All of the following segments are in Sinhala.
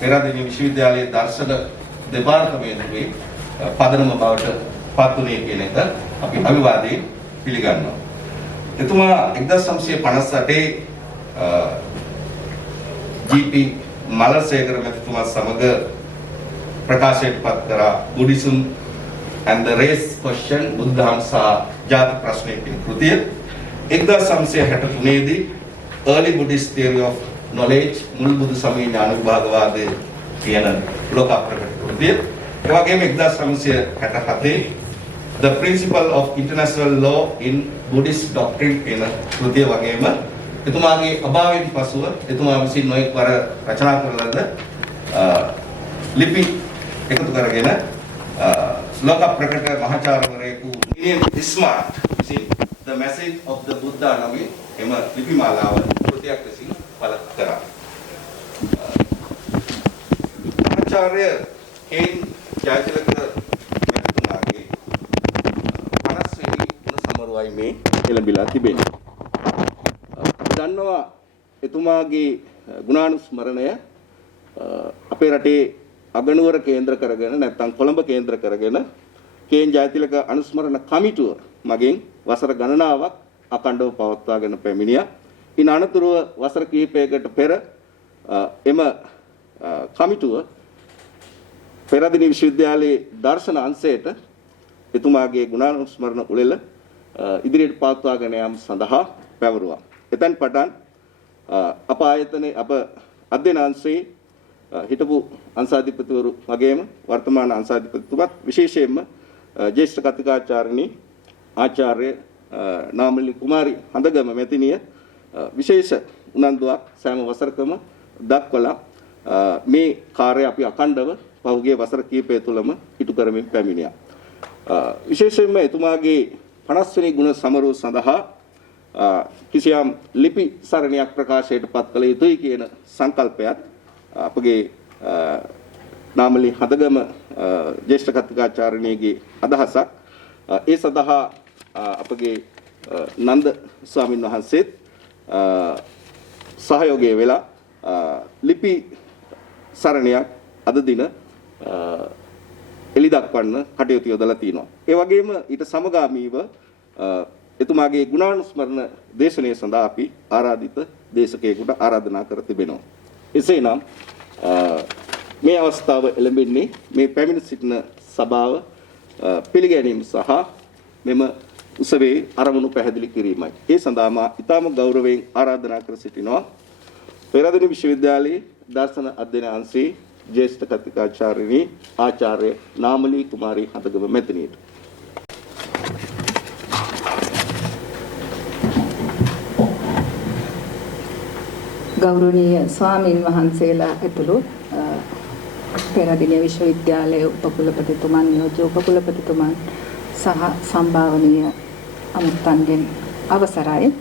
පෙරදින විශ්වවිද්‍යාලයේ දර්ශන දෙපාර්තමේන්තුවේ පදනම බවට පත්ුනේ කියන එක අපි අවිවාදයෙන් පිළිගන්නවා. එතුමා 1958 ජී.පී. මලසේකර මැතිතුමා සමග ප්‍රකාශයට පත් කරා Buddhism and the race question බුද්ධාංශ ජාති ප්‍රශ්නයේ කියන කෘතිය 1963 දී early Buddhist theory of knowledge මුල් බුදු සමය ඥාන විභාගවාදයේ කියන ලෝක ප්‍රකට කෘතිය ඒ වගේම 1967 the principle of international law in Buddhist doctrine කියන කෘතිය වගේම එතුමාගේ අභාවයෙන් පසුව එතුමා විසින් නොයෙක් වර රචනා කරලද ලිපි එකතු කරගෙන ලෝක ප්‍රකට මහාචාර්යවරයෙකු මිලියන් ස්මාර්ට් විසින් the message of the Buddha නමින් එම ලිපි මාලාව කෘතියක් ලෙසින් පළත් කරා. මහාචාර්ය කේන් ජයතිලක මැතිතුමාගේ 50 වෙනි ගුණ සමරුවයි මේ එළඹිලා තිබෙන්නේ. දන්නවා එතුමාගේ ගුණානුස්මරණය අපේ රටේ අගනුවර කේන්ද්‍ර කරගෙන නැත්නම් කොළඹ කේන්ද්‍ර කරගෙන කේන් ජයතිලක අනුස්මරණ කමිටුව මගින් වසර ගණනාවක් අඛණ්ඩව පවත්වාගෙන පැමිණියා. ඉන් අනතුරුව වසර කිහිපයකට පෙර එම කමිටුව පෙරදින විශ්වවිද්‍යාලයේ දර්ශන අංශයට එතුමාගේ ගුණානුස්මරණ උළෙල ඉදිරියට පවත්වාගෙන යාම සඳහා පැවරුවා. එතෙන් පටන් අප ආයතනයේ අප අධ්‍යයන අංශයේ හිටපු අංශාධිපතිවරු වගේම වර්තමාන අංශාධිපතිතුමත් විශේෂයෙන්ම ජ්‍යෙෂ්ඨ කතිකාචාර්යනී ආචාර්ය නාමලි කුමාරි හඳගම මැතිණිය විශේෂ උනන්දුවක් සෑම වසරකම දක්වලා මේ කාර්යය අපි අඛණ්ඩව පහුගිය වසර කිහිපය තුළම ඉටු කරමින් පැමිණියා. විශේෂයෙන්ම එතුමාගේ 50 වෙනි ගුණ සමරුව සඳහා කිසියම් ලිපි සරණියක් ප්‍රකාශයට පත් කළ යුතුයි කියන සංකල්පයත් අපගේ නාමලි හදගම ජ්‍යෙෂ්ඨ කතිකාචාර්යනීයගේ අදහසක්. ඒ සඳහා අපගේ නන්ද ස්වාමින් වහන්සේත් සහයෝගය වෙලා ලිපි සරණියක් අද දින එළි දක්වන්න කටයුතු යොදලා තිනවා. ඒ වගේම ඊට සමගාමීව එතුමාගේ ගුණානුස්මරණ දේශනය සඳහා අපි ආරාධිත දේශකයෙකුට ආරාධනා කර තිබෙනවා. එසේනම් මේ අවස්ථාව එළඹෙන්නේ මේ පැමිණ සිටින සභාව පිළිගැනීම සහ මෙම උසවේ අරමුණු පැහැදිලි කිරීමයි. ඒ සඳහා මා ඉතාම ගෞරවයෙන් ආරාධනා කර සිටිනවා පෙරදින විශ්වවිද්‍යාලයේ දර්ශන අධ්‍යයන අංශයේ ජ්‍යෙෂ්ඨ කතිකාචාර්යනී ආචාර්ය නාමලි කුමාරි හඳගම මැතිණියට. ගෞරවනීය ස්වාමීන් වහන්සේලා ඇතුළු පෙරදින විශ්වවිද්‍යාලයේ උපකුලපතිතුමන් නියෝජ්‍ය උපකුලපතිතුමන් සහ සම්භාවනීය අමුත්තන්ගෙන් අවසරයි.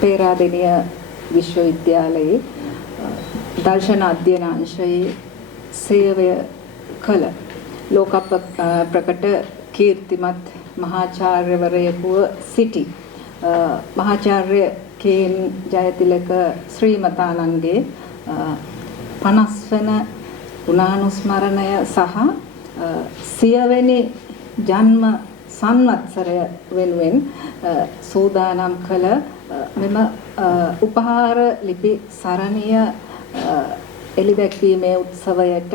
පෙරදින විශ්වවිද්‍යාලයේ දර්ශන අධ්‍යයන අංශයේ සේවය කළ ලෝක ප්‍රකට කීර්තිමත් මහාචාර්යවරයෙකුව සිටි මහාචාර්ය කේන් ජයතිලක ශ්‍රීමතානන්ගේ 50 වන ගුණානුස්මරණය සහ 100 වෙනි ජන්ම සංවත්සරය වෙනුවෙන් සූදානම් කළ මෙම උපහාර ලිපි සරණිය එළිදැක්වීමේ උත්සවයට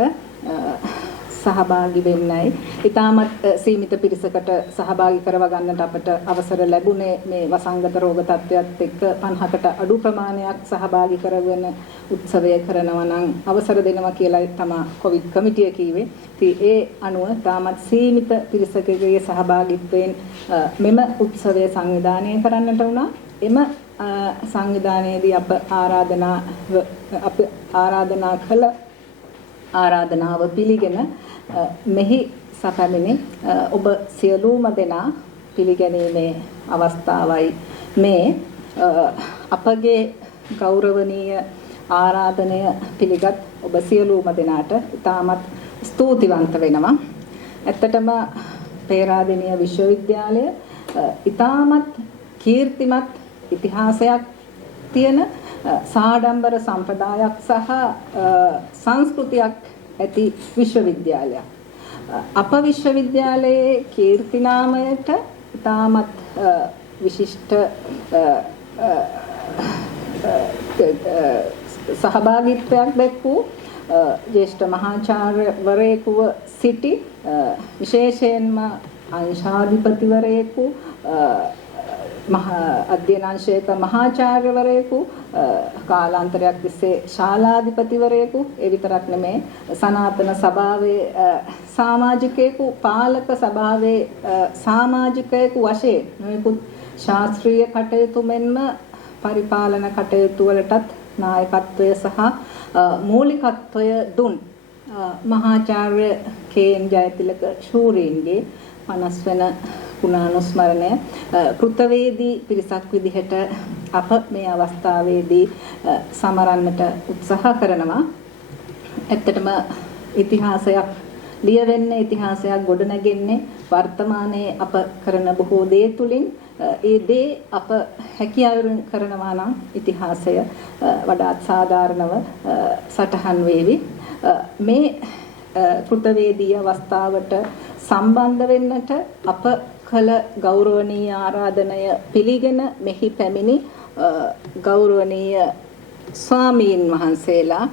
සහභාගී වෙන්නයි. ඊටමත් සීමිත පිරිසකට සහභාගී කරව ගන්නට අපට අවසර ලැබුණේ මේ වසංගත රෝග තත්ත්වයක් එක්ක 50කට අඩු ප්‍රමාණයක් සහභාගී කරගෙන උත්සවය කරනවා නම් අවසර දෙනවා කියලා තමයි කොවිඩ් කමිටිය කිව්වේ. ඉතින් ඒ අනුව තාමත් සීමිත පිරිසකගේ සහභාගීත්වයෙන් මෙම උත්සවය සංවිධානය කරන්නට වුණා. එම සංවිධානයේදී අප ආරාධනා කළ ආරාධනාව පිළිගෙන මෙහි සැපැමිණි ඔබ සියලුම දෙනා පිළිගැනීමේ අවස්ථාවයි මේ අපගේ ගෞරවනීය ආරාධනය පිළිගත් ඔබ සියලුම දෙනාට ඉතාමත් ස්තුතිවන්ත වෙනවා. ඇත්තටම පේරාදෙණිය විශ්වවිද්‍යාලය ඉතාමත් කීර්තිමත් ඉතිහාසයක් තියෙන සාඩම්බර සම්ප්‍රදායක් සහ සංස්කෘතියක් ඇති විශ්වවිද්‍යාලයක්. අප විශ්වවිද්‍යාලයේ කීර්ති නාමයට ඉතාමත් විශිෂ්ට සහභාගීත්වයක් දැක්වූ ජ්‍යෙෂ්ඨ මහාචාර්යවරයෙකුව සිටි විශේෂයෙන්ම අංශාධිපතිවරයෙකු අධ්‍යයනාංශයක මහාචාර්යවරයෙකු කාලාන්තරයක් තිස්සේ ශාලාධිපතිවරයෙකු ඒ විතරක් නෙමේ සනාතන සභාවේ සමාජිකයෙකු පාලක සභාවේ සමාජිකයෙකු වශයෙන් නොයෙකුත් ශාස්ත්‍රීය කටයුතු මෙන්ම පරිපාලන කටයුතු වලටත් නායකත්වය සහ මූලිකත්වය දුන් මහාචාර්ය කේ.එන්. ජයතිලක ශූරීන්ගේ 50 වෙනි ගුණානුස්මරණය කෘතවේදී පිරිසක් විදිහට අප මේ අවස්ථාවේදී සමරන්නට උත්සාහ කරනවා. ඇත්තටම ඉතිහාසයක් ලියවෙන්නේ ඉතිහාසයක් ගොඩනැගෙන්නේ වර්තමානයේ අප කරන බොහෝ දේ තුලින් ඒ දේ අප හැකියාවරින් කරනවා නම් ඉතිහාසය වඩාත් සාධාරණව සටහන් වේවි. මේ කෘතවේදී අවස්ථාවට සම්බන්ධ වෙන්නට අප කළ ගෞරවනීය ආරාධනය පිළිගෙන මෙහි පැමිණි ගෞරවනීය ස්වාමීන් වහන්සේලා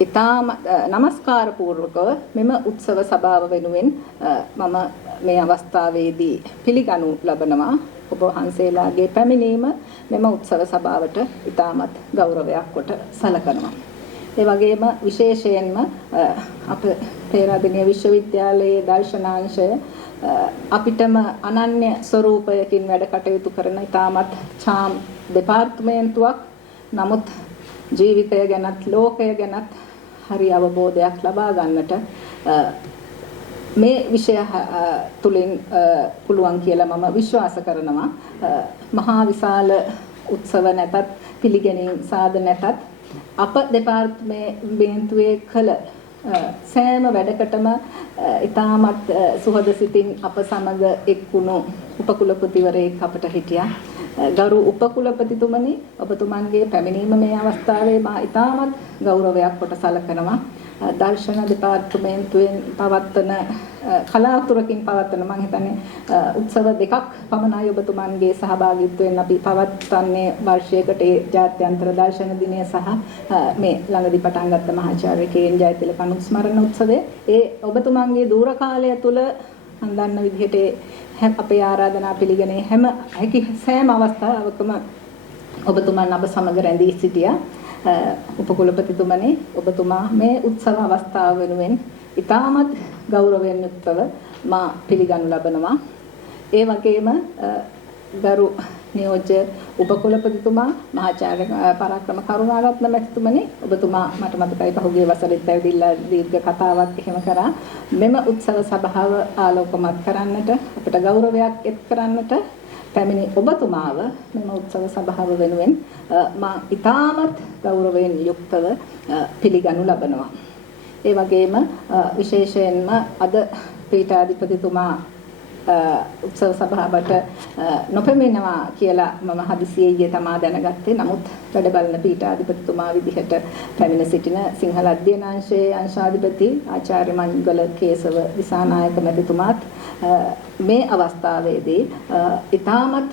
ඉතාම নমස්කාර පූර්වකව මෙම උත්සව සභාව වෙනුවෙන් මම මේ අවස්ථාවේදී පිළිගනු ලබනවා. ඔබ වහන්සේලාගේ පැමිණීම මෙම උත්සව සභාවට ඉතාමත් ගෞරවයක් කොට සැලකනවා. ඒ වගේම විශේෂයෙන්ම අප පේරාදෙණිය විශ්වවිද්‍යාලයේ දර්ශනාංශය අපිටම අනන්‍ය ස්වරූපයකින් වැඩ කටයුතු කරන ඉතාමත් චාම් දෙපාර්තමේන්තුවක්. නමුත් ජීවිතය ගැනත් ලෝකය ගැනත් හරි අවබෝධයක් ලබා ගන්නට මේ විෂය තුලින් පුළුවන් කියලා මම විශ්වාස කරනවා. මහා විශාල උත්සව නැතත් පිළිගැනීම් සාද නැතත් අප දෙපාර්තමේන්තුවේ කළ සෑම වැඩකටම ඉතාමත් සුහද සිතින් අප සමග එක්වුණු උපකුලපතිවරයෙක් අපට හිටියා. ගරු උපකුලපතිතුමනි, ඔබතුමන්ගේ පැමිණීම මේ අවස්ථාවේ මා ඉතාමත් ගෞරවයක් කොට සැලකනවා. දර්ශන දෙපාර්තමේන්තුවෙන් පවත්වන කලාතුරකින් පවත්වන මම හිතන්නේ උත්සව දෙකක් පමණයි ඔබතුමන්ගේ සහභාගීත්වයෙන් අපි පවත්වන්නේ වර්ෂයකට ඒ ජාත්‍යන්තර දර්ශන දිනය සහ මේ ළඟදී පටන් ගත්ත මහාචාර්ය කේ.එන්. ජයතිලක අනුස්මරණ උත්සවය. ඒ ඔබතුමන්ගේ දූර කාලය තුල හඳන්න විදිහට අපේ ආරාධනා පිළිගන්නේ සෑම අවස්ථාවකම ඔබතුමන් අප සමග රැඳී සිටියා. උපකුලපතිතුමනි, ඔබතුමා මේ උත්සව අවස්ථාව වෙනුවෙන් ඉතාමත් ගෞරවයෙන් යුක්තව මා පිළිගනු ලබනවා. ඒ වගේම ගරු නියෝජ්‍ය උපකුලපතිතුමා මහාචාර්ය පරාක්‍රම කරුණාරත්න මැතිතුමනි, ඔබතුමා මට මතකයි පහුගිය වසරේත් ඇවිදලා දීර්ඝ කතාවක් එහෙම කරා. මෙම උත්සව සභාව ආලෝකමත් කරන්නට අපට ගෞරවයක් එක් කරන්නට පැමිණි ඔබතුමාව මෙම උත්සව සභාව වෙනුවෙන් මා ඉතාමත් ගෞරවයෙන් යුක්තව පිළිගනු ලබනවා. ඒ වගේම විශේෂයෙන්ම අද පීඨාධිපතිතුමා උත්සව සභාවට නොපැමිණෙනවා කියලා මම හදිසියේ ඊයේ තමා දැනගත්තේ. නමුත් වැඩ බලන පීඨාධිපතිතුමා විදිහට පැමිණ සිටින සිංහල අධ්‍යයනාංශයේ අංශාධිපති ආචාර්ය මංගල කේසව දිසානායක මැතිතුමාත් මේ අවස්ථාවේදී ඉතාමත්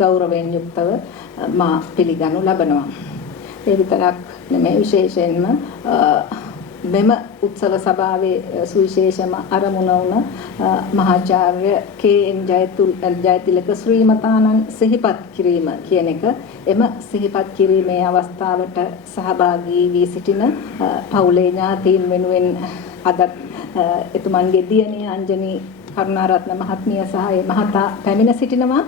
ගෞරවයෙන් යුක්තව මා පිළිගනු ලබනවා. ඒ විතරක් නෙමෙයි, විශේෂයෙන්ම මෙම උත්සව සභාවේ සුවිශේෂම අරමුණ වුණ මහාචාර්ය කේ.එන්. ජයතිලක ශ්‍රීමතානන් සිහිපත් කිරීම කියන එක, එම සිහිපත් කිරීමේ අවස්ථාවට සහභාගී වී සිටින පවුලේ ඥාතීන් වෙනුවෙන් අදත් එතුමන්ගේ දියණිය අංජනී කරුණාරත්න මහත්මිය සහ මහතා පැමිණ සිටිනවා.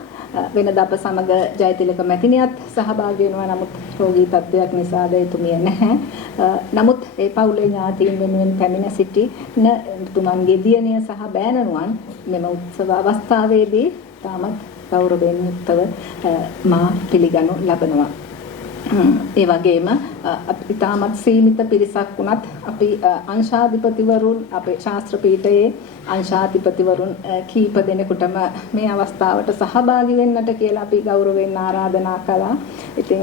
වෙනදා අප සමග ජයතිලක මැතිණියත් සහභාගී වෙනවා. නමුත් රෝගී තත්ත්වයක් නිසා එතුමිය නැහැ. නමුත් ඒ පවුලේ ඥාතීන් වෙනුවෙන් පැමිණ සිටින එතුමන්ගේ දියණිය සහ බෑණනුවන් මෙම උත්සව අවස්ථාවේදී තාමත් ගෞරවයෙන් යුක්තව මා පිළිගනු ලබනවා. ඒ වගේම ඉතාමත් සීමිත පිරිසක් වුණත් අපි අංශාධිපතිවරුන් අපේ ශාස්ත්‍ර පීඨයේ අංශාධිපතිවරුන් කීප දෙනෙකුටම මේ අවස්ථාවට සහභාගී වෙන්නට කියලා අපි ගෞරවයෙන් ආරාධනා කළා. ඉතින්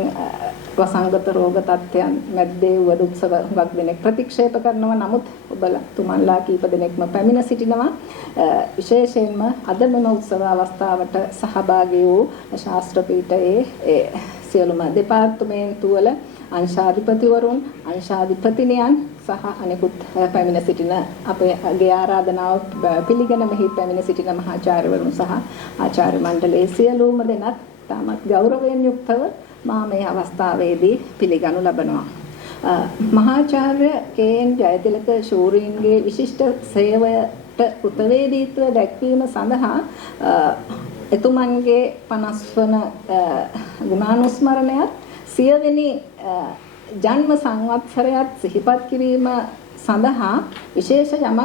වසංගත රෝග තත්ත්වයන් මැද්දේ වද උත්සව හුඟක් දෙනෙක් ප්‍රතික්ෂේප කරනවා. නමුත් ඔබලා තුමන්ලා කීප දෙනෙක්ම පැමිණ සිටිනවා. විශේෂයෙන්ම අද මෙම උත්සව අවස්ථාවට සහභාගී වූ ශාස්ත්‍ර පීඨයේ සියලුම දෙපාර්තමේන්තු වල අංශාධිපතිවරුන් අංශාධිපතිනියන් සහ අනෙකුත් පැමිණ සිටින අපේ ආරාධනාව පිළිගෙන මෙහි පැමිණ සිටින මහාචාර්යවරුන් සහ ආචාර්ය මණ්ඩලයේ සියලුම දෙනාත් තාමත් ගෞරවයෙන් යුක්තව මා මේ අවස්ථාවේදී පිළිගනු ලබනවා. මහාචාර්ය කේ.එන්. ජයතිලක ශූරීන්ගේ විශිෂ්ට සේවයට කෘතවේදීත්වය දැක්වීම සඳහා එතුමන්ගේ 50 වන ගුණානුස්මරණයත් 100 වෙනි ජන්ම සංවත්සරයත් සිහිපත් කිරීම සඳහා විශේෂ යමක්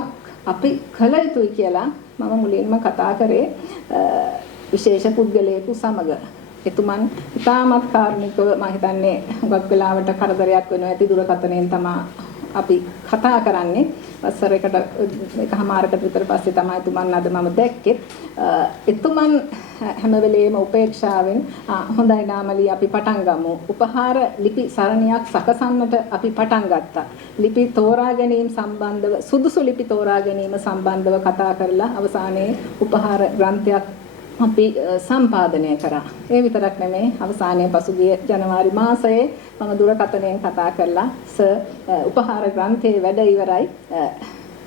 අපි කළ යුතුයි කියලා මම මුලින්ම කතා කරේ විශේෂ පුද්ගලයෙකු සමග. එතුමන් ඉතාමත් කාරුණිකව මම හිතන්නේ හුඟක් වෙලාවට කරදරයක් වෙනවා ඇති දුරකථනයෙන් තමයි අපි කතා කරන්නේ. වසරයකට එකමාරකට විතර පස්සේ තමයි එතුමන් අද මම දැක්කේ. එතුමන් හැම වෙලේම උපේක්ෂාවෙන් හොඳයි නාමලී අපි පටන් ගමු. උපහාර ලිපි සරණියක් සකසන්නට අපි පටන් ගත්තා. ලිපි තෝරා ගැනීම සම්බන්ධව සුදුසු ලිපි තෝරා ගැනීම සම්බන්ධව කතා කරලා අවසානයේ උපහාර ග්‍රන්ථයක් අපි සම්පාදනය කරා. ඒ විතරක් නෙමෙයි අවසානයේ පසුගිය ජනවාරි මාසයේ මම දුරකථනයෙන් කතා කරලා උපහාර ග්‍රන්ථයේ වැඩ ඉවරයි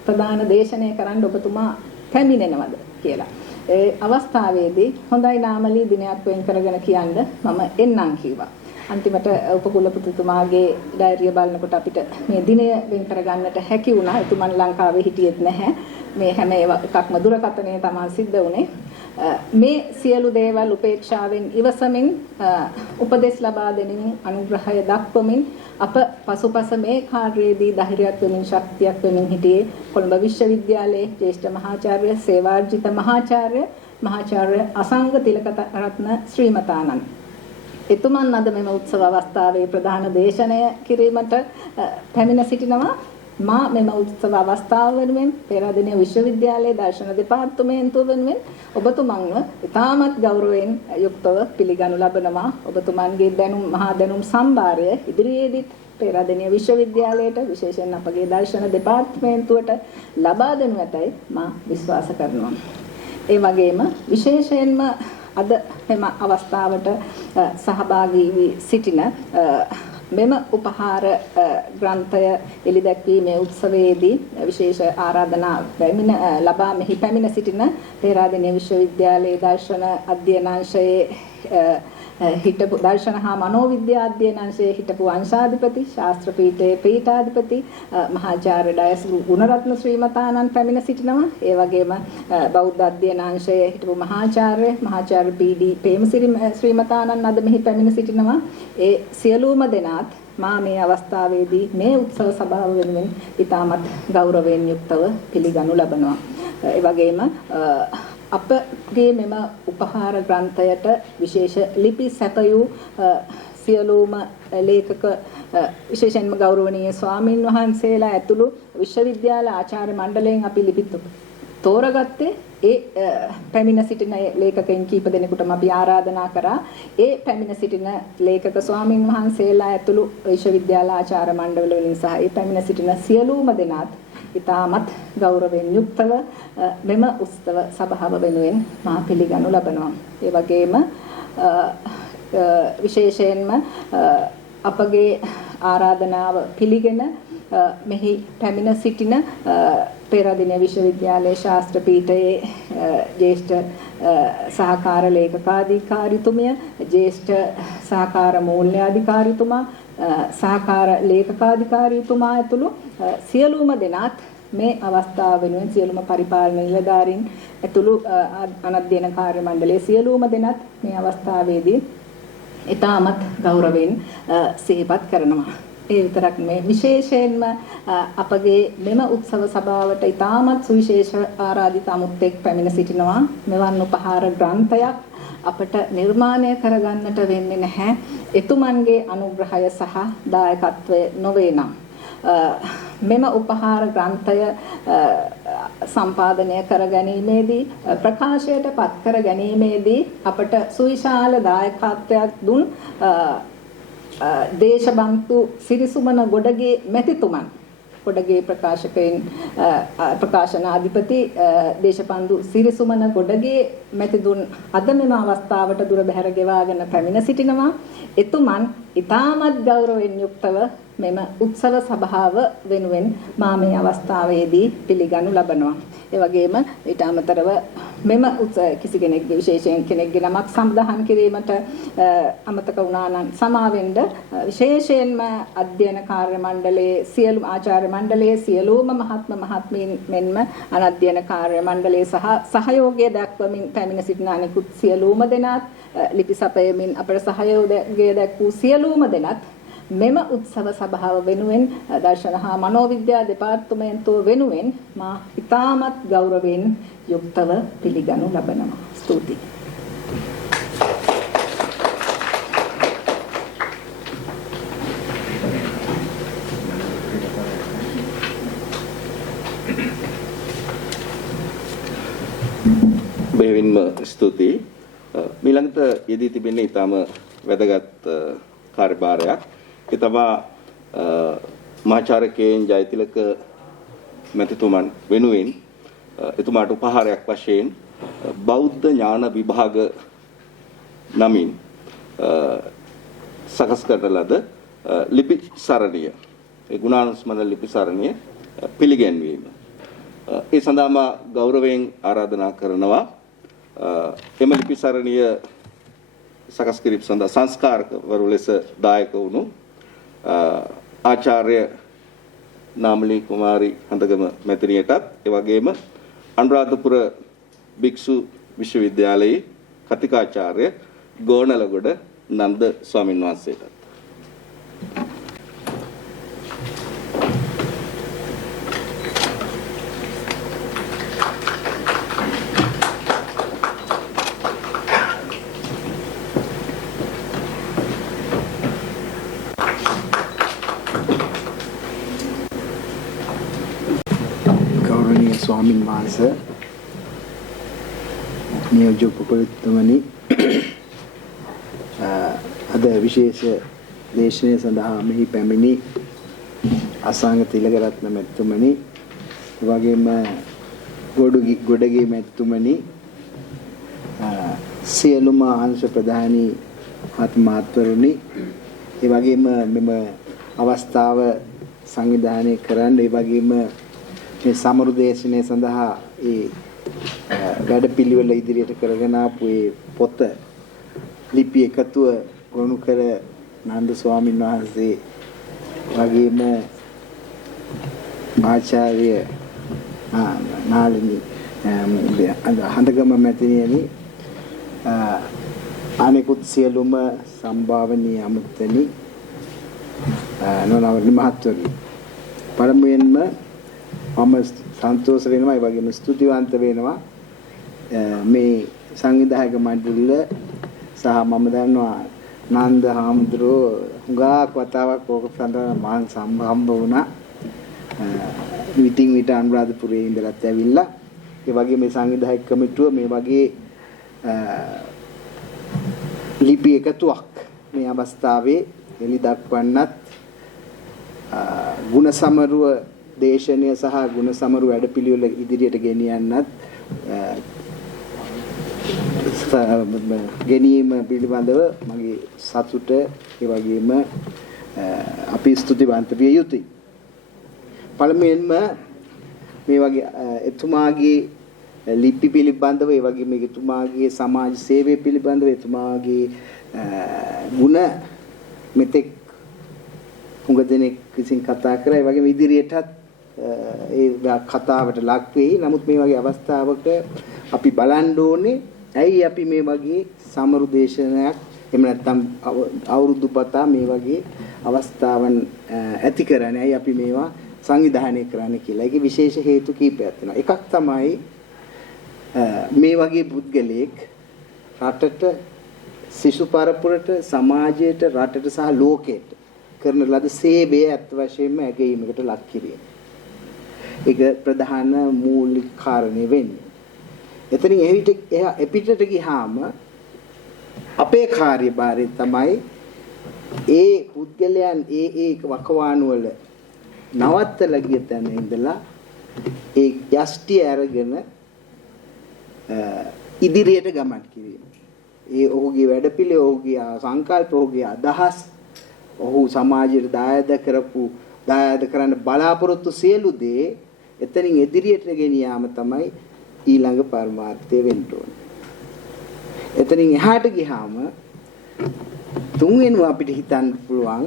ප්‍රධාන දේශනය කරන්න ඔබතුමා පැමිණෙනවද කියලා. ඒ අවස්ථාවේදී හොඳයි නාමලී දිනයක් වෙන් කරගෙන කියන්න මම එන්නම් කිව්වා. අන්තිමට උපකුලපතිතුමාගේ ඩයරිය බලනකොට අපිට මේ දිනය වෙන් කරගන්නට හැකි වුණා. එතුමන් ලංකාවේ හිටියෙත් නැහැ. මේ හැම එකක්ම දුරකථනයේ තමයි සිද්ධ වුණේ. මේ සියලු දේවල් උපේක්ෂාවෙන් ඉවසමින් උපදෙස් ලබා දෙමින් අනුග්‍රහය දක්වමින් අප පසුපස මේ කාර්යයේදී ධෛර්යයක් වෙමින් ශක්තියක් වෙමින් හිටියේ කොළඹ විශ්වවිද්‍යාලයේ ජ්‍යෙෂ්ඨ මහාචාර්ය සේවාර්ජිත මහාචාර්ය අසංග තිලකරත්න ශ්‍රීමතානන්. එතුමන් අද මෙම උත්සව අවස්ථාවේ ප්‍රධාන දේශනය කිරීමට පැමිණ සිටිනවා. මා මෙම උත්සව අවස්ථාව වෙනුවෙන් පෙරදින විශ්වවිද්‍යාලයේ දර්ශන දෙපාර්තමේන්තුව වෙනුවෙන් ඔබතුමන්ව ඉතාමත් ගෞරවයෙන් යුක්තව පිළිගනු ලබනවා. ඔබතුමන්ගේ මහා දැනුම් සම්භාරය ඉදිරියේදීත් පෙරදින විශ්වවිද්‍යාලයට විශේෂයෙන් අපගේ දර්ශන දෙපාර්තමේන්තුවට ලබා දෙනු ඇතයි මා විශ්වාස කරනවා. ඒ වගේම විශේෂයෙන්ම අද මෙම අවස්ථාවට සහභාගී වී සිටින මෙම උපහාර ග්‍රන්ථය එළිදැක්වීමේ උත්සවයේදී විශේෂ ආරාධනා ලබා මෙහි පැමිණ සිටින පේරාදෙණිය විශ්වවිද්‍යාලයේ දර්ශන අධ්‍යයනාංශයේ හිටපු දර්ශන හා මනෝවිද්‍යා අධ්‍යයනාංශයේ හිටපු අංශාධිපති ශාස්ත්‍ර පීඨයේ පීඨාධිපති මහාචාර්ය ඩයස් ගුණරත්න ශ්‍රීමතානන් පැමිණ සිටිනවා. ඒ වගේම බෞද්ධ අධ්‍යයනාංශයේ හිටපු මහාචාර්ය පී.ඩී. ප්‍රේමසිරි ශ්‍රීමතානන් අද මෙහි පැමිණ සිටිනවා. ඒ සියලුම දෙනාත් මා මේ අවස්ථාවේදී මේ උත්සව සභාව වෙනුවෙන් ඉතාමත් ගෞරවයෙන් යුක්තව පිළිගනු ලබනවා. ඒ වගේම අපගේ මෙම උපහාර ග්‍රන්ථයට විශේෂ ලිපි සැපයූ සියලුම ලේඛක විශේෂයෙන්ම ගෞරවනීය ස්වාමින් වහන්සේලා ඇතුළු විශ්වවිද්‍යාල ආචාර්ය මණ්ඩලයෙන් අපි ලිපි තෝරාගත්තේ ඒ පැමිණ සිටින ලේඛකයන් කීප දෙනෙකුටම අපි ආරාධනා කරා. ඒ පැමිණ සිටින ලේඛක ස්වාමින් වහන්සේලා ඇතුළු විශ්වවිද්‍යාල ආචාර්ය මණ්ඩල වලින් සහ ඒ පැමිණ සිටින සියලුම දෙනාත් ඉතාමත් ගෞරවයෙන් යුක්තව මෙම උත්සව සභාව වෙනුවෙන් මා පිළිගනු ලබනවා. ඒ වගේම විශේෂයෙන්ම අපගේ ආරාධනාව පිළිගෙන මෙහි පැමිණ සිටින පේරාදෙණිය විශ්වවිද්‍යාලයේ ශාස්ත්‍ර පීඨයේ ජ්‍යෙෂ්ඨ සහකාර ලේකකාධිකාරිතුමිය, ජ්‍යෙෂ්ඨ සහකාර මූල්‍යාධිකාරිතුමා, සහකාර ලේකකාධිකාරිතුමා ඇතුළු සියලුම දෙනාත් මේ අවස්ථාව වෙනුවෙන් සියලුම පරිපාලන නිලධාරීන් ඇතුළු අනධ්‍යයන කාර්ය මණ්ඩලයේ සියලුම දෙනාත් මේ අවස්ථාවේදී ඉතාමත් ගෞරවයෙන් සිහිපත් කරනවා. ඒ විතරක් නෙමෙයි විශේෂයෙන්ම අපගේ මෙම උත්සව සභාවට ඉතාමත් සුවිශේෂ ආරාධිත අමුත්තෙක් පැමිණ සිටිනවා. මෙවන් උපහාර ග්‍රන්ථයක් අපට නිර්මාණය කරගන්නට වෙන්නේ නැහැ. එතුමන්ගේ අනුග්‍රහය සහ දායකත්වය නොවේ නම් මෙම උපහාර ග්‍රන්ථය සම්පාදනය කර ගැනීමේදී ප්‍රකාශයට පත් කර ගැනීමේදී අපට සුවිශාල දායකත්වයක් දුන් දේශබන්තු සිරිසුමන ගොඩගේ මැතිතුමන් ගොඩගේ ප්‍රකාශනාධිපති දේශපන්දු සිරිසුමන ගොඩගේ මැතිතුන් අද මෙම අවස්ථාවට දුර බැහැර ගෙවාගෙන පැමිණ සිටිනවා. එතුමන් ඉතාමත් ගෞරවයෙන් යුක්තව මෙම උත්සව සභාව වෙනුවෙන් මා මේ අවස්ථාවේදී පිළිගනු ලබනවා. ඒ වගේම ඊට අමතරව මෙම කිසි කෙනෙක්ගේ විශේෂයෙන් කෙනෙක්ගේ නමක් සම්දාහන් කිරීමට අමතක වුණා නම් සමාවෙන්න විශේෂයෙන්ම අධ්‍යයන කාර්ය මණ්ඩලයේ සියලු ආචාර්ය මණ්ඩලයේ සියලුම මහත්ම මහත්මීන් මෙන්ම අනධ්‍යයන කාර්ය මණ්ඩලයේ සහ සහයෝගය දක්වමින් පැමිණ සිටින අනෙකුත් සියලුම දෙනාත් ලිපි සපයමින් අපට සහයෝගය දක්වූ සියලුම දෙනාත් මෙම උත්සව සභාව වෙනුවෙන් දර්ශන හා මනෝවිද්‍යා දෙපාර්තමේන්තුව වෙනුවෙන් මා ඉතාමත් ගෞරවයෙන් යුක්තව පිළිගනු ලබනවා. ස්තුතියි. බෙහෙවින්ම ස්තුතියි. ඊළඟට යෙදී තිබෙන්නේ ඊටම වැදගත් කාර්යභාරයක්. ඒ තමයි මහාචාර්ය කේ.එන්. ජයතිලක මැතිතුමන් වෙනුවෙන් එතුමාට උපහාරයක් වශයෙන් බෞද්ධ ඥාන විභාග නමින් සකස් කරන ලද ලිපි සරණිය, ඒ ගුණානුස්මරණ ලිපි සරණිය පිළිගැන්වීම. ඒ සඳහාම ගෞරවයෙන් ආරාධනා කරනවා එම ලිපි සරණිය සකස් කිරීම සඳහා සංස්කාරකවරු ලෙස දායක වුණු ආචාර්ය නාමලී කුමාරි හඳගම මැතිණියටත් ඒ වගේම අනුරාධපුර භික්ෂු විශ්වවිද්‍යාලයේ කතිකාචාර්ය ගෝනලගොඩ නන්ද ස්වාමින් වහන්සේටත් ස්වාමින් වහන්සේ නියෝජ්‍ය උපකුලතුමනි අද විශේෂ දේශනය සඳහා මෙහි පැමිණි අසංග තිලකරත්න මැතිතුමනි වගේම ගොඩගේ මැතිතුමනි සියලුම අංශ ප්‍රධානී මහත්මයාතුරුනි ඒ වගේම මෙම අවස්ථාව සංවිධානය කරන්න ඒ වගේම මේ සමරු දේශනය සඳහා ඒ වැඩපිළිවෙල ඉදිරියට කරගෙන ආපු ඒ පොත ලිපි එකතුව ගොනු කර නන්ද ස්වාමීන් වහන්සේ වගේම ආචාර්ය නාලිනී හඳගම මැතිණියනි අනෙකුත් සියලුම සම්භාවනීය අමුත්තනි නොනවරි මහත්වරු පළමුවෙන්ම මම සන්තෝෂ වෙනවා ඒ වගේම ස්තුතිවන්ත වෙනවා මේ සංවිධායක මණ්ඩලය සහ මම දන්නවා නන්ද හාමුදුරුවෝ හුඟක් වතාවක් ඕක සඳහා මාන් සම්බන්ධ වුණා විටින් විට අනුරාධපුරයේ ඉඳලත් ඇවිල්ලා ඒ වගේ මේ සංවිධායක කමිටුව මේ වගේ ලිපි එකතුවක් මේ අවස්ථාවේ එලි දක්වන්නත් ගුණ සමරුව දේශනය සහ ගුණ සමරු වැඩපිළිවෙල ඉදිරියට ගෙනියන්නත් ගෙනීම පිළිබඳව මගේ සතුට ඒ වගේම අපි ස්තුතිවන්ත විය යුතුයි. පළමුවෙන්ම මේ වගේ එතුමාගේ ලිපි පිළිබඳව ඒ වගේම එතුමාගේ සමාජ සේවය පිළිබඳව එතුමාගේ ගුණ මෙතෙක් හුඟ දෙනෙක් විසින් කතා කරා. ඒ වගේම ඉදිරියටත් ඒ කතාවට ලක් වෙයි. නමුත් මේ වගේ අවස්ථාවක අපි බලන්න ඕනේ ඇයි අපි මේ වගේ සමරු දේශනයක් එහෙම නැත්නම් අවුරුදු පතා මේ වගේ අවස්ථාවන් ඇති කරන්නේ ඇයි අපි මේවා සංවිධානය කරන්නේ කියලා. ඒකේ විශේෂ හේතු කීපයක් තියෙනවා. එකක් තමයි මේ වගේ පුද්ගලයෙක් රටට සිසු පරපුරට සමාජයට රටට සහ ලෝකයට කරන ලද සේවය අත් වශයෙන්ම ඇගීමකට ලක් කිරීම. ඒක ප්‍රධාන මූලික කාරණේ වෙන්නේ. එතනින් එපිටට ගියාම අපේ කාර්යභාරය තමයි ඒ පුද්ගලයන් ඒ වකවානු වල නවත්තලා ගිය තැන ඉඳලා ඒ යෂ්ටි අරගෙන ඉදිරියට ගමන් කිරීම. ඒ ඔහුගේ වැඩපිළිවෙල, ඔහුගේ සංකල්ප, ඔහුගේ අදහස්, ඔහු සමාජයට දායාද කරන්න බලාපොරොත්තු සියලු දේ එතනින් ඉදිරියට ගෙන යාම තමයි ඊළඟ පරමාර්ථය වෙන්න ඕනේ. එතනින් එහාට ගියාම තුන්වෙනිව අපිට හිතන්න පුළුවන්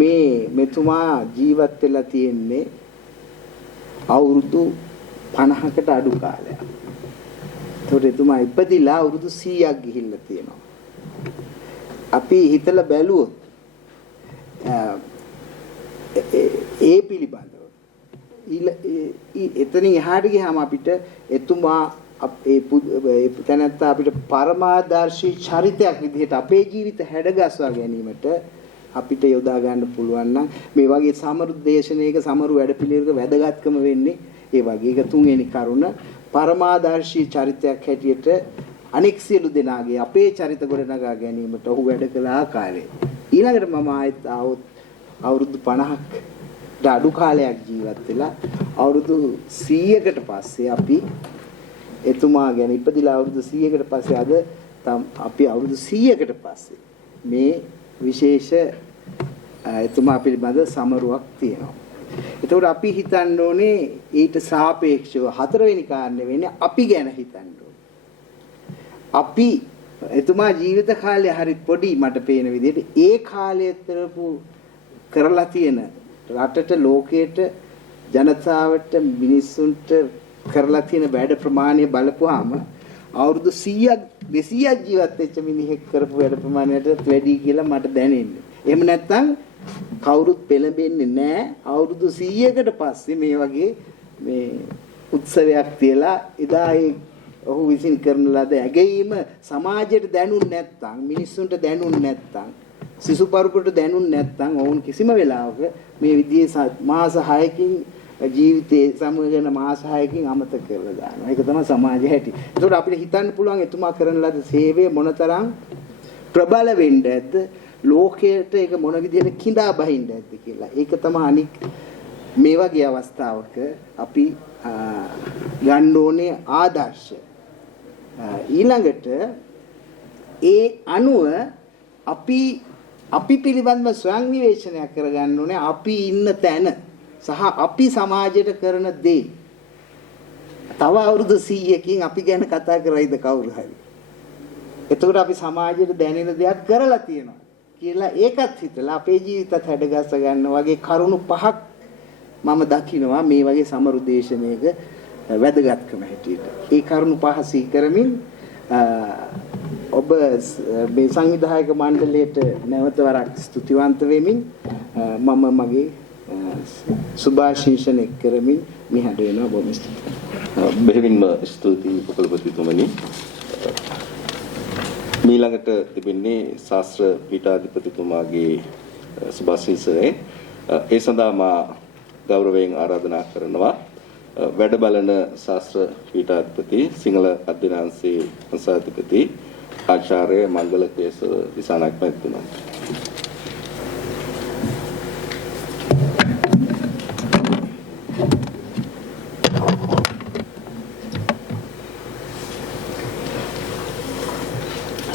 මේ මෙතුමා ජීවත් වෙලා තියෙන්නේ අවුරුදු 50කට අඩු කාලයක්. ඒතකොට එතුමා ඉපදිලා අවුරුදු 100ක් ගිහිල්ලා තියෙනවා. අපි හිතලා බැලුවොත් ඒ පිළිබඳව එතනින් එහාට ගියාම අපිට එතුමා ඒ තැනත්තා අපිට පරමාදර්ශී චරිතයක් විදිහට අපේ ජීවිත හැඩගස්වා ගැනීමට අපිට යොදා ගන්න පුළුවන් නම් මේ වගේ සමරු දේශනාවක සමරු වැඩපිළිවෙලක වැදගත්කම වෙන්නේ ඒ වගේ. ඒක තුන්වෙනි කරුණ පරමාදර්ශී චරිතයක් හැටියට අනෙක් සියලු දෙනාගේ අපේ චරිත ගොඩනගා ගැනීමට ඔහු වැඩ කළ ආකාරය. ඊළඟට මම ආයෙත් අවුරුදු 50ක් අඩු කාලයක් ජීවත් වෙලා අවුරුදු 100කට පස්සේ අපි එතුමා ගැන ඉපදිලා අවුරුදු 100කට පස්සේ අද අපි අවුරුදු 100කට පස්සේ මේ විශේෂ එතුමා පිළිබඳ සමරුවක් තියෙනවා. ඒතකොට අපි හිතන්න ඕනේ ඊට සාපේක්ෂව හතරවෙනි කාරණේ වෙන්නේ අපි ගැන හිතන්න ඕනේ. අපි එතුමා ජීවිත කාලේ හරි පොඩි මට පේන විදිහට ඒ කාලයේ කරලා තියෙන රටට ලෝකයට ජනතාවට මිනිස්සුන්ට කරලා තියෙන වැඩ ප්‍රමාණය බලපුවාම අවුරුදු 100ක් 200ක් ජීවත් වෙච්ච මිනිහෙක් කරපු වැඩ ප්‍රමාණයට වැඩි කියලා මට දැනෙන්නේ. එහෙම නැත්නම් කවුරුත් පෙළඹෙන්නේ නැහැ අවුරුදු 100කට පස්සේ මේ වගේ මේ උත්සවයක් තියලා එදා ඔහු විසින් කරන ලද ඇගීම සමාජයට දැනුන්නේ නැත්නම් මිනිස්සුන්ට දැනුන්නේ නැත්නම් සිසු පරපුරට දැනුන්නේ නැත්නම් ඔවුන් කිසිම වෙලාවක මේ විදිහේ මාස 6කින් ජීවිතේ සමගන මාස 6කින් අමතක කරලා දානවා. ඒක තමයි සමාජය හැටි. ඒකට අපිට හිතන්න පුළුවන් එතුමා කරන ලද සේවය මොනතරම් ප්‍රබල වෙන්න ඇද්ද, ලෝකයට ඒක මොන විදිහට කිඳා බහින්න ඇද්ද කියලා. ඒක තමයි අනික් මේ වගේ අවස්ථාවක අපි ගන්න ඕනේ ආදර්ශ. ඊළඟට ඒ අනුව අපි පිළිබඳව ස්වයං නිවේචනයක් කරගන්න ඕනේ. අපි ඉන්න තැන සහ අපි සමාජයට කරන දේ. තව අවුරුදු 100කින් අපි ගැන කතා කරයිද කවුරු හරි? එතකොට අපි සමාජයට දැනෙන දෙයක් කරලා තියෙනවා කියලා ඒකත් හිතලා අපේ ජීවිතත් හැඩගස්ස ගන්න වගේ කරුණු පහක් මම දකිනවා මේ වගේ සමරු දේශනාවක වැදගත්කම හැටියට. ඒ කරුණු පහ සිහි කරමින් ඔබ මේ සංවිධායක මණ්ඩලයට නැවත වරක් ස්තුතිවන්ත වෙමින් මම මගේ සුභාශිංසන කරමින් මෙහාට වෙනවා. බොහොම ස්තුතියි. බෙහෙවින්ම ස්තුතියි උපකුලපතිතුමනි. ඊළඟට තිබෙන්නේ ශාස්ත්‍ර පීඨාධිපතිතුමාගේ සුභාශිංසනය. ඒ සඳහා මා ගෞරවයෙන් ආරාධනා කරනවා වැඩ බලන ශාස්ත්‍ර පීඨාධිපති සිංහල අධ්‍යනාංශයේ අංශාධිපති ආචාර්ය මංගල කේසව දිසානායක මහත්මයා.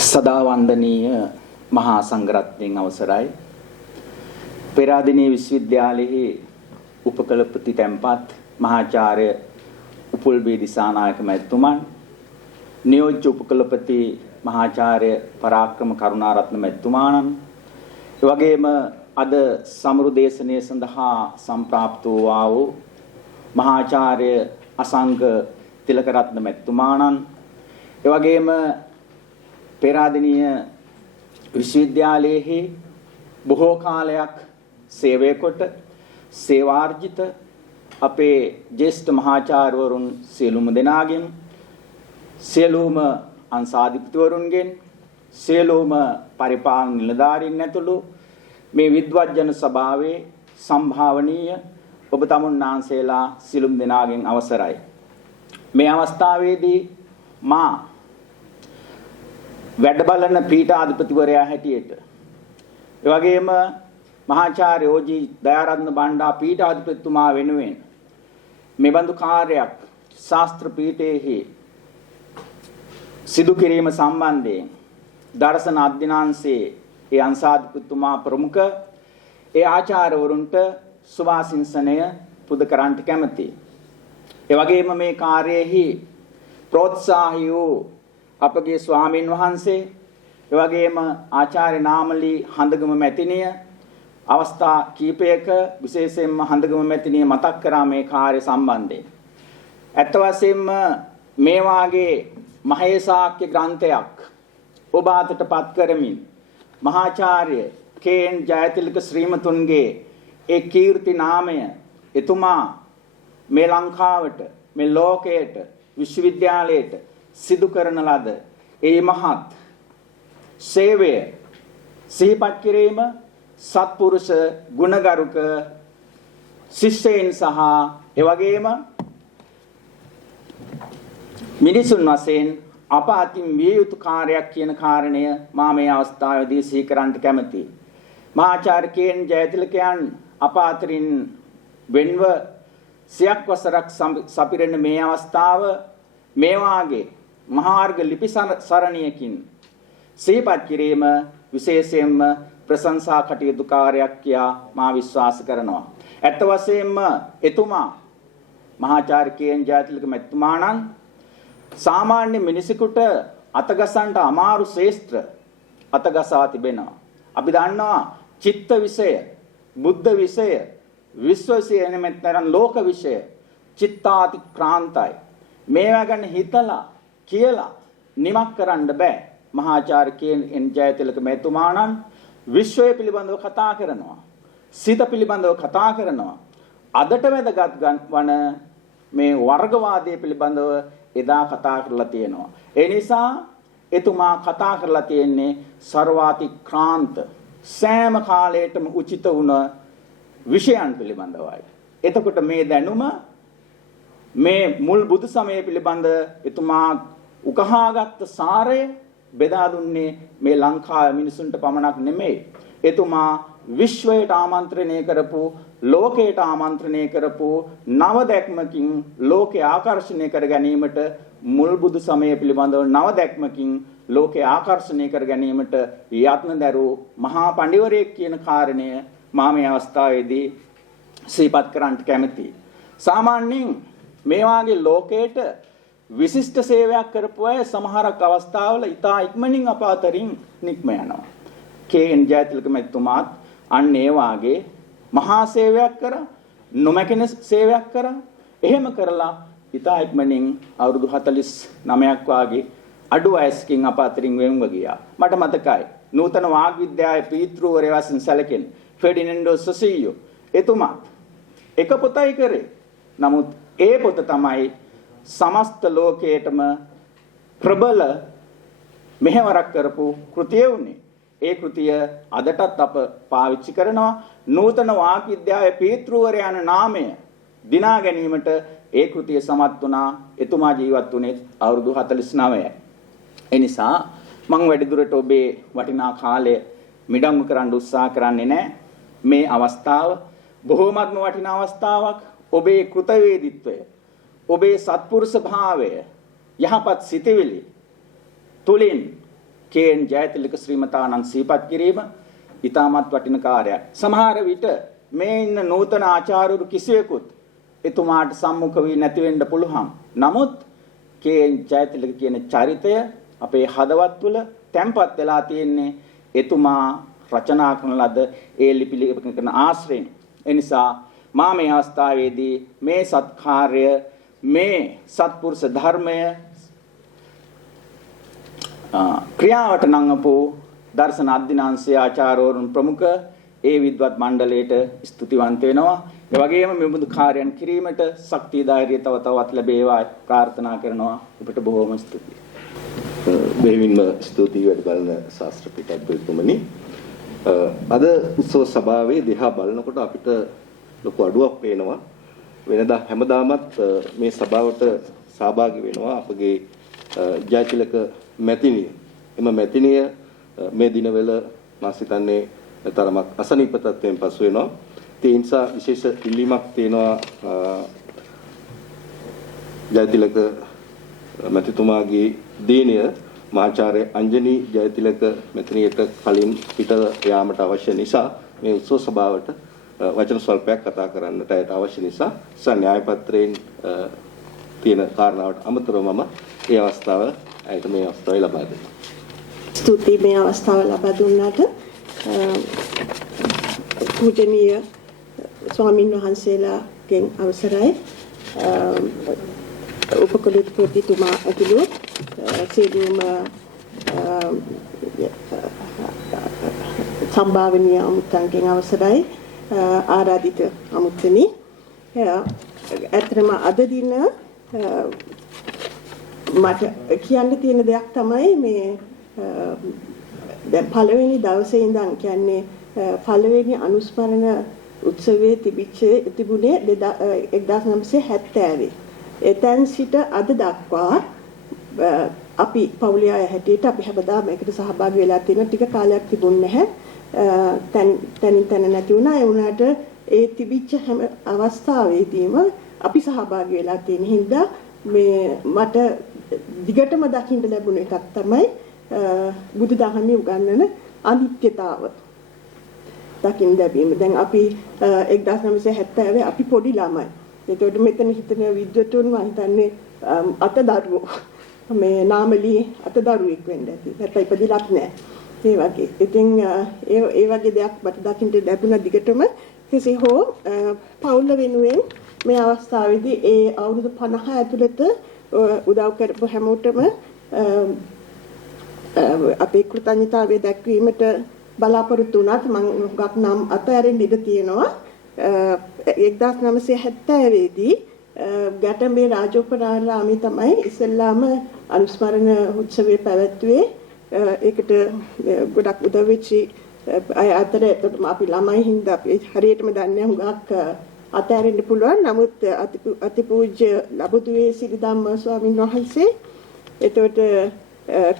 සදා වන්දනීය මහා සංඝරත්නයන් අවසරයි. පෙරාදෙණිය විශ්වවිද්‍යාලයේ උපකුලපති තැන්පත් මහාචාර්ය උපුල්බී දිසානායක මහත්මයන්, නියෝජ්‍ය උපකුලපති මහාචාර්ය පරාක්‍රම කරුණාරත්න මහත්මයාණන්, ඒ වගේම අද සමරු දේශනය සඳහා සම්ප්‍රාප්ත වූ මහාචාර්ය අසංග තිලකරත්න මහත්මයාණන්, ඒ වගේම පෙරාදෙණිය විශ්වවිද්‍යාලයේ බොහෝ කාලයක් සේවය කොට සේවාර්ජිත අපේ ජ්‍යෙෂ්ඨ මහාචාර්යවරුන් සියලුම දෙනාගෙන්, සියලුම අංශාධිපතිවරුන්ගෙන්, සියලුම පරිපාලන නිලධාරීන් ඇතුළු මේ විද්වත් ජන සභාවේ සම්භාවනීය ඔබ තමුන්නාන්සේලා සිළුම් දෙනාගෙන් අවසරයි. මේ අවස්ථාවේදී මා වැඩ බලන පීඨාධිපතිවරයා හැටියට ඒ වගේම මහාචාර්ය ඕජී දයාරත්න බණ්ඩා පීඨාධිපතිතුමා වෙනුවෙන් මෙබඳු කාර්යයක් ශාස්ත්‍ර පීඨයේහි සිදු කිරීම සම්බන්ධයෙන් දර්ශන අධ්‍යනාංශයේ ඒ අංශාධිපතිතුමා ප්‍රමුඛ ඒ ආචාර්යවරුන්ට සුභාසිංසනය පුද කරන්නට කැමැතියි. ඒ වගේම මේ කාර්යයේහි ප්‍රෝත්සාහී වූ අපගේ ස්වාමින් වහන්සේ ඒ වගේම ආචාර්ය නාමලී හඳගම මැතිණිය අවස්ථා කීපයක විශේෂයෙන්ම හඳගම මැතිණිය මතක් කරා මේ කාර්ය සම්බන්ධයෙන්. ඇත්ත වශයෙන්ම මේ වාගේ මහේසාක්‍ය ග්‍රන්ථයක් ඔබ අතටපත් කරමින් මහාචාර්ය කේ.එන්. ජයතිලක ශ්‍රීමතුන්ගේ ඒ කීර්ති නාමය එතුමා මේ ලංකාවට මේ ලෝකයට විශ්වවිද්‍යාලයට සිදු කරන ලද ඒ මහත් සේවය සිහිපත් කිරීම සත්පුරුෂ ගුණගරුක ශිෂ්‍යයන් සහ එවැගේම මිනිසුන් වශයෙන් අප අතින් විය යුතු කාර්යයක් කියන කාරණය මා මේ අවස්ථාවේදී සිහි කරන්නට කැමැතියි. මහාචාර්ය කේ.එන්. ජයතිලකයන් අප අතරින් වෙන්ව සියක් වසරක් සපිරෙන මේ අවස්ථාව මේ වාගේ මහාර්ග ලිපි සරණියකින් සිහිපත් කිරීම විශේෂයෙන්ම ප්‍රශංසා කටයුතු කාර්යයක් කියා මා විශ්වාස කරනවා. ඇත්ත වශයෙන්ම එතුමා මහාචාර්ය කේ.එන්. ජයතිලක මැතිතුමාණන් සාමාන්‍ය මිනිසෙකුට අතගසන්නට අමාරු ශේෂ්ත්‍ර අතගසා තිබෙනවා. අපි දන්නවා චිත්ත විෂය, බුද්ධ විෂය, විශ්ව විෂය එනමෙතරන් ලෝක විෂය චිත්තාතික්‍රාන්තයි. මේවා ගැන හිතලා කියලා නිමක් කරන්න බෑ. මහාචාර්ය කේ.එන්. ජයතිලක මෙතුමාණන් විශ්වය පිළිබඳව කතා කරනවා. සිත පිළිබඳව කතා කරනවා. අදට වැදගත් වන මේ වර්ගවාදය පිළිබඳව එදා කතා කරලා තියෙනවා. ඒ නිසා එතුමා කතා කරලා තියෙන්නේ ਸਰවාතික්‍රාන්ත සෑම කාලයකම උචිත වුණ විෂයන් පිළිබඳවයි. එතකොට මේ දැනුම මේ මුල් බුදු සමය පිළිබඳ එතුමා උකහාගත් සාරය බෙදා දුන්නේ මේ ලංකාවේ මිනිසුන්ට පමණක් නෙමෙයි. එතුමා විශ්වයට ආමන්ත්‍රණය කරපු, ලෝකයට ආමන්ත්‍රණය කරපු නව දැක්මකින් ලෝකේ ආකර්ෂණය කර ගැනීමට මුල් බුදු සමය පිළිබඳව නව දැක්මකින් ලෝකේ ආකර්ෂණය කර ගැනීමට යත්න දරූ මහා පඬිවරයෙක් කියන කාරණය මා මේ අවස්ථාවේදී සිහිපත් කරන්නට කැමැතියි. සාමාන්‍යයෙන් මේ වාගේ ලෝකයට විශිෂ්ට සේවයක් කරපු අය සමහරක් අවස්ථාවල ඉතා ඉක්මනින් අප අතරින් නික්ම යනවා. කේ.එන්. ජයතිලක මැතිතුමාත් අන්න ඒ වාගේ මහා සේවයක් කරා, නොමැකෙන සේවයක් කරා. එහෙම කරලා ඉතා ඉක්මනින් අවුරුදු 49ක් වාගේ අඩු වයසකින් අප අතරින් වෙන්ව ගියා. මට මතකයි නූතන වාග් විද්‍යාවේ පීතෘවරය වශයෙන් සැලකෙන ෆෙඩිනැන්ඩෝ සොසීයෝ එතුමා එක පොතයි කරේ. නමුත් ඒ පොත තමයි සමස්ත ලෝකයටම ප්‍රබල මෙහෙවරක් කරපු කෘතිය වුණේ. ඒ කෘතිය අදටත් අප පාවිච්චි කරනවා. නූතන වාග් විද්‍යාවේ පීතෘවරය යන නාමය දිනා ගැනීමට ඒ කෘතිය සමත් වුණා. එතුමා ජීවත් වුණේ අවුරුදු 49යි. ඒ නිසා මම වැඩිදුරට ඔබේ වටිනා කාලය මිඩංගු කරන්න උත්සාහ කරන්නේ නැහැ. මේ අවස්ථාව බොහෝමත්ම වටිනා අවස්ථාවක්. ඔබේ කෘතවේදීත්වය, ඔබේ සත්පුරුෂ භාවය, යහපත් සිතවිලි තුලින් කේ.එන්. ජයතිලක ශ්‍රීමතාණන් සිහිපත් කිරීම ඉතාමත් වටින කාර්යයක්. සමහර විට මේ ඉන්න නූතන ආචාර්යවරු කිසිවෙකුත් එතුමාට සම්මුඛ වී නැති වෙන්න පුළුවන්. නමුත් කේ.එන්. ජයතිලක කියන චරිතය අපේ හදවත් තුළ තැන්පත් වෙලා තියෙන්නේ එතුමා රචනා කරන ලද ඒ ලිපි කරන ආශ්‍රයෙන්. ඒ නිසා මා මේ අවස්ථාවේදී මේ සත්කාර්ය, මේ සත්පුරුෂ ධර්මය ක්‍රියාවට නංවපු දර්ශන අධ්‍යනාංශයේ ආචාර්යවරුන් ප්‍රමුඛ ඒ විද්වත් මණ්ඩලයට ස්තුතිවන්ත වෙනවා. ඒ වගේම මෙබඳු කාර්යයන් කිරීමට ශක්තිය ධෛර්යය තව තවත් ලැබේවා ප්‍රාර්ථනා කරනවා. ඔබට බොහෝම ස්තුතියි. බෙහෙවින්ම ස්තුතියි වැඩ බලන ශාස්ත්‍ර පීඨාධිපතිතුමනි. අද උත්සව සභාවේ දිහා බලනකොට අපිට ලොකු අඩුවක් පේනවා. වෙනදා හැමදාමත් මේ සභාවට සහභාගී වෙනවා අපගේ ජයතිලක මැතිණිය. එම මැතිණිය මේ දිනවල මා සිතන්නේ තරමක් අසනීප තත්ත්වයෙන් පසු වෙනවා. ඒ නිසා විශේෂ ඉල්ලීමක් තියෙනවා ජයතිලක මැතිතුමාගේ දිනය මහාචාර්ය අංජනී ජයතිලක මැතිණියට කලින් පිට යාමට අවශ්‍ය නිසා මේ උත්සව සභාවට වචන ස්වල්පයක් කතා කරන්නට ඇයට අවශ්‍ය නිසා න්‍යාය පත්‍රයෙන් තියෙන කාරණාවට අමතරව මම මේ අවස්ථාව ඇයට මේ අවස්ථාවේ ලබා දෙනවා. ස්තුතියි මේ අවස්ථාව ලබා දුන්නාට. පූජනීය ස්වාමින් වහන්සේලාගෙන් අවසරයි. උපකුලපතිතුමා ඇතුළු සියලුම සම්භාවනීය අමුත්තන්ගෙන් අවසරයි. ආරාධිත අමුත්තනි. ඇත්තටම අද දින මට කියන්න තියෙන දෙයක් තමයි මේ දැන් පළවෙනි දවසේ ඉඳන් කියන්නේ පළවෙනි අනුස්මරණ උත්සවයේ තිබුණේ 1970. එතෙන් සිට අද දක්වා අපි පවුලේ අය හැටියට අපි හැමදාම මේකට සහභාගී වෙලා තියෙන ටික කාලයක් තිබුණේ නැහැ. තැනින් නැති වුණා. ඒ වුණාට ඒ තිබිච්ච හැම අවස්ථාවෙදීම අපි සහභාගී වෙලා තියෙන හින්දා මේ මට දිගටම දකින්න ලැබුණ එකක් තමයි බුදුදහමේ උගන්වන අනිත්‍යතාව දකින්න ලැබීම. දැන් අපි 1970 අපි පොඩි ළමයි. ඒකට මෙතන හිතන විද්වතුන් මම හිතන්නේ අතදරුවෝ මේ නාමලී අතදරුවෙක් වෙන්න ඇති. නැත්නම් ඉපදිලත් නැහැ. ඒ වගේ. ඉතින් ඒ වගේ දෙයක් මට දකින්න ලැබුණ දිගටම කෙසේ හෝ පවුල වෙනුවෙන් මේ අවස්ථාවේදී ඒ අවුරුදු 50 ඇතුළත උදව් කරපු හැමෝටම අපේ කෘතඥතාවය දැක්වීමට බලාපොරොත්තු වුණාත් මම ගක් නම් අතහැරෙන්න ඉඩ තියෙනවා. 1970 දී ගැටඹේ රාජෝපනාරාමයේ තමයි ඉස්සෙල්ලාම අනුස්මරණ උත්සවය පැවැත්වුවේ. ඒකට ගොඩක් උදව් වෙච්ච අය අතර අපි ළමයි හින්දා අපි හරියටම දන්නේ හුඟක් අතහැරෙන්න පුළුවන්. නමුත් අතිපූජ්‍ය ලබුදුවේ සිරිධම්ම ස්වාමීන් වහන්සේ එතකොට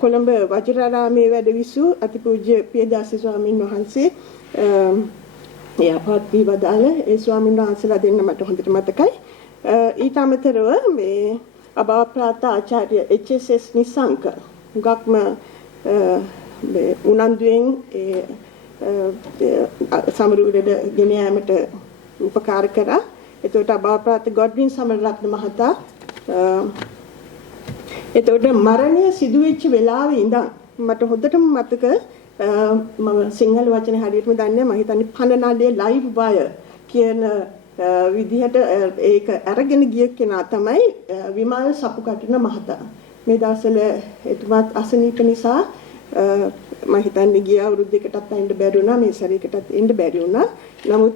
කොළඹ වජිරාරාමයේ වැඩ විසු අතිපූජ්‍ය පියදාස ස්වාමීන් වහන්සේ යහපත් වී වදාළ ඒ ස්වාමීන් වහන්සේලා දෙන්න මට හොඳට මතකයි. ඊට අමතරව මේ අභාව ප්‍රාත ආචාර්ය එච්.එස්.එස්. නිසංක හුඟක්ම උනන්දුවෙන් සමරුවේට ගෙන යාමට උපකාර කරා. එතකොට අභාව ප්‍රාත ගොඩ්වින් සමරරත්න මහතා එතකොට මරණය සිදු වෙච්ච වෙලාවේ ඉඳන් මට හොඳටම මතක මම සිංහල වචනේ හරියටම දන්නේ නැහැ. මම හිතන්නේ පනනඩේ ලයිව් වයර් කියන විදිහට ඒක අරගෙන ගිය කෙනා තමයි විමල් සපුකටන මහතා. මේ දවස්වල එතුමාත් අසනීප නිසා මම හිතන්නේ ගිය අවුරුදු දෙකටත් ඉන්න බැරි වුණා. මේ සැරේකටත් ඉන්න බැරි වුණා. නමුත්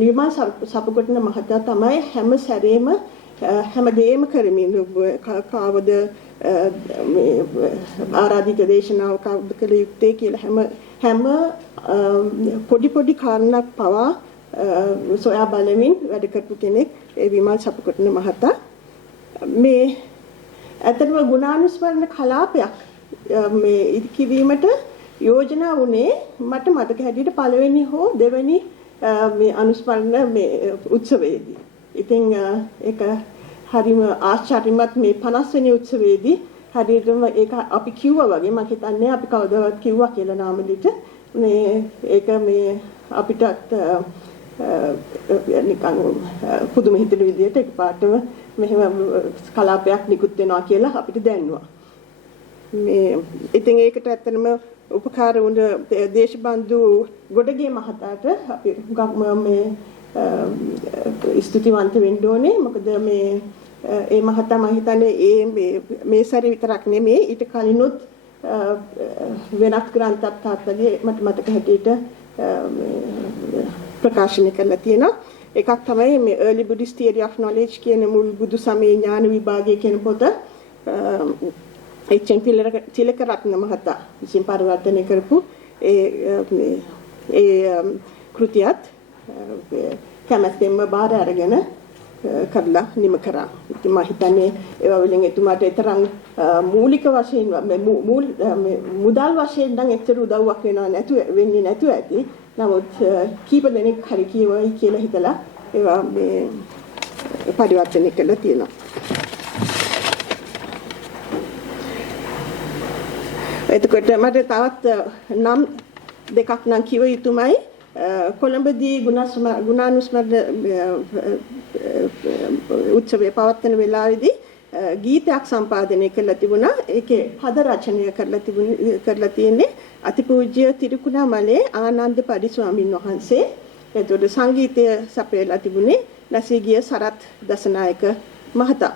විමල් සපුකටන මහතා තමයි හැම සැරේම හැමදේම කරමින් කවද මේ ආරාධිත දේශනාව කවුද කළ යුත්තේ කියලා හැම පොඩි කාරණාවක් පවා සොයා බලමින් වැඩ කරපු කෙනෙක් ඒ විමල් සපුකටන මහතා. මේ ඇත්තටම ගුණානුස්මරණ කලාපයක් මේ ඉදිකිරීමට යෝජනා වුණේ මට මතක හැටියට පළවෙනි හෝ දෙවෙනි මේ අනුස්මරණ මේ උත්සවයේදී. ඉතින් ඒක හරිම ආශ්චර්යමත් මේ 50 වෙනි උත්සවයේදී හරියටම ඒක අපි කිව්වා වගේ මම හිතන්නේ අපි කවදාවත් කිව්වා කියලා නාමලිට මේ ඒක මේ අපිටත් නිකන් පුදුම හිතෙන විදිහට එකපාරටම මෙහෙම කලාපයක් නිකුත් වෙනවා කියලා අපිට දැනුවා. මේ ඉතින් ඒකට ඇත්තටම උපකාර වුණ දේශබන්දු ගොඩගේ මහතාට අපි මේ ස්තුතිවන්ත වෙන්න ඕනේ. මොකද මේ ඒ මහතා මම හිතන්නේ මේ සැරේ විතරක් නෙමෙයි ඊට කලිනුත් වෙනත් ග්‍රන්ථයක් තාත්තගේ මට මතක හැටියට ප්‍රකාශනය කරලා තියෙනවා. එකක් තමයි මේ early Buddhist theory of knowledge කියන මුල් බුදු සමයේ ඥාන විභාගය කියන පොත. එච්.එම්. තිලකරත්න මහතා විසින් පරිවර්තනය කරපු ඒ කෘතියත් කැමැත්තෙන්ම බාර අරගෙන කරලා නිම කරා. ඉතින් මම හිතන්නේ ඒවා වලින් එතුමාට තරම් මූලික වශයෙන් මුදල් වශයෙන් නම් එච්චර උදව්වක් වෙන්නේ නැතුව ඇති. නමුත් කීප දෙනෙක් හරි කියවයි කියලා හිතලා ඒවා මේ පරිවර්තනය කළා තියෙනවා. එතකොට මට තවත් නම් දෙකක් නම් කිව යුතුමයි. කොළඹදී ගුණානුස්මරණ උත්සවය පවත්වන වෙලාවේදී ගීතයක් සම්පාදනය කරලා තිබුණා. ඒකේ පද රචනය කරලා තියෙන්නේ අතිපූජ්‍ය තිරුකුණාමලේ ආනන්ද පරිස්වාමීන් වහන්සේ. එතකොට සංගීතය සපයලා තිබුණේ නැසීගිය සරත් දසනායක මහතා.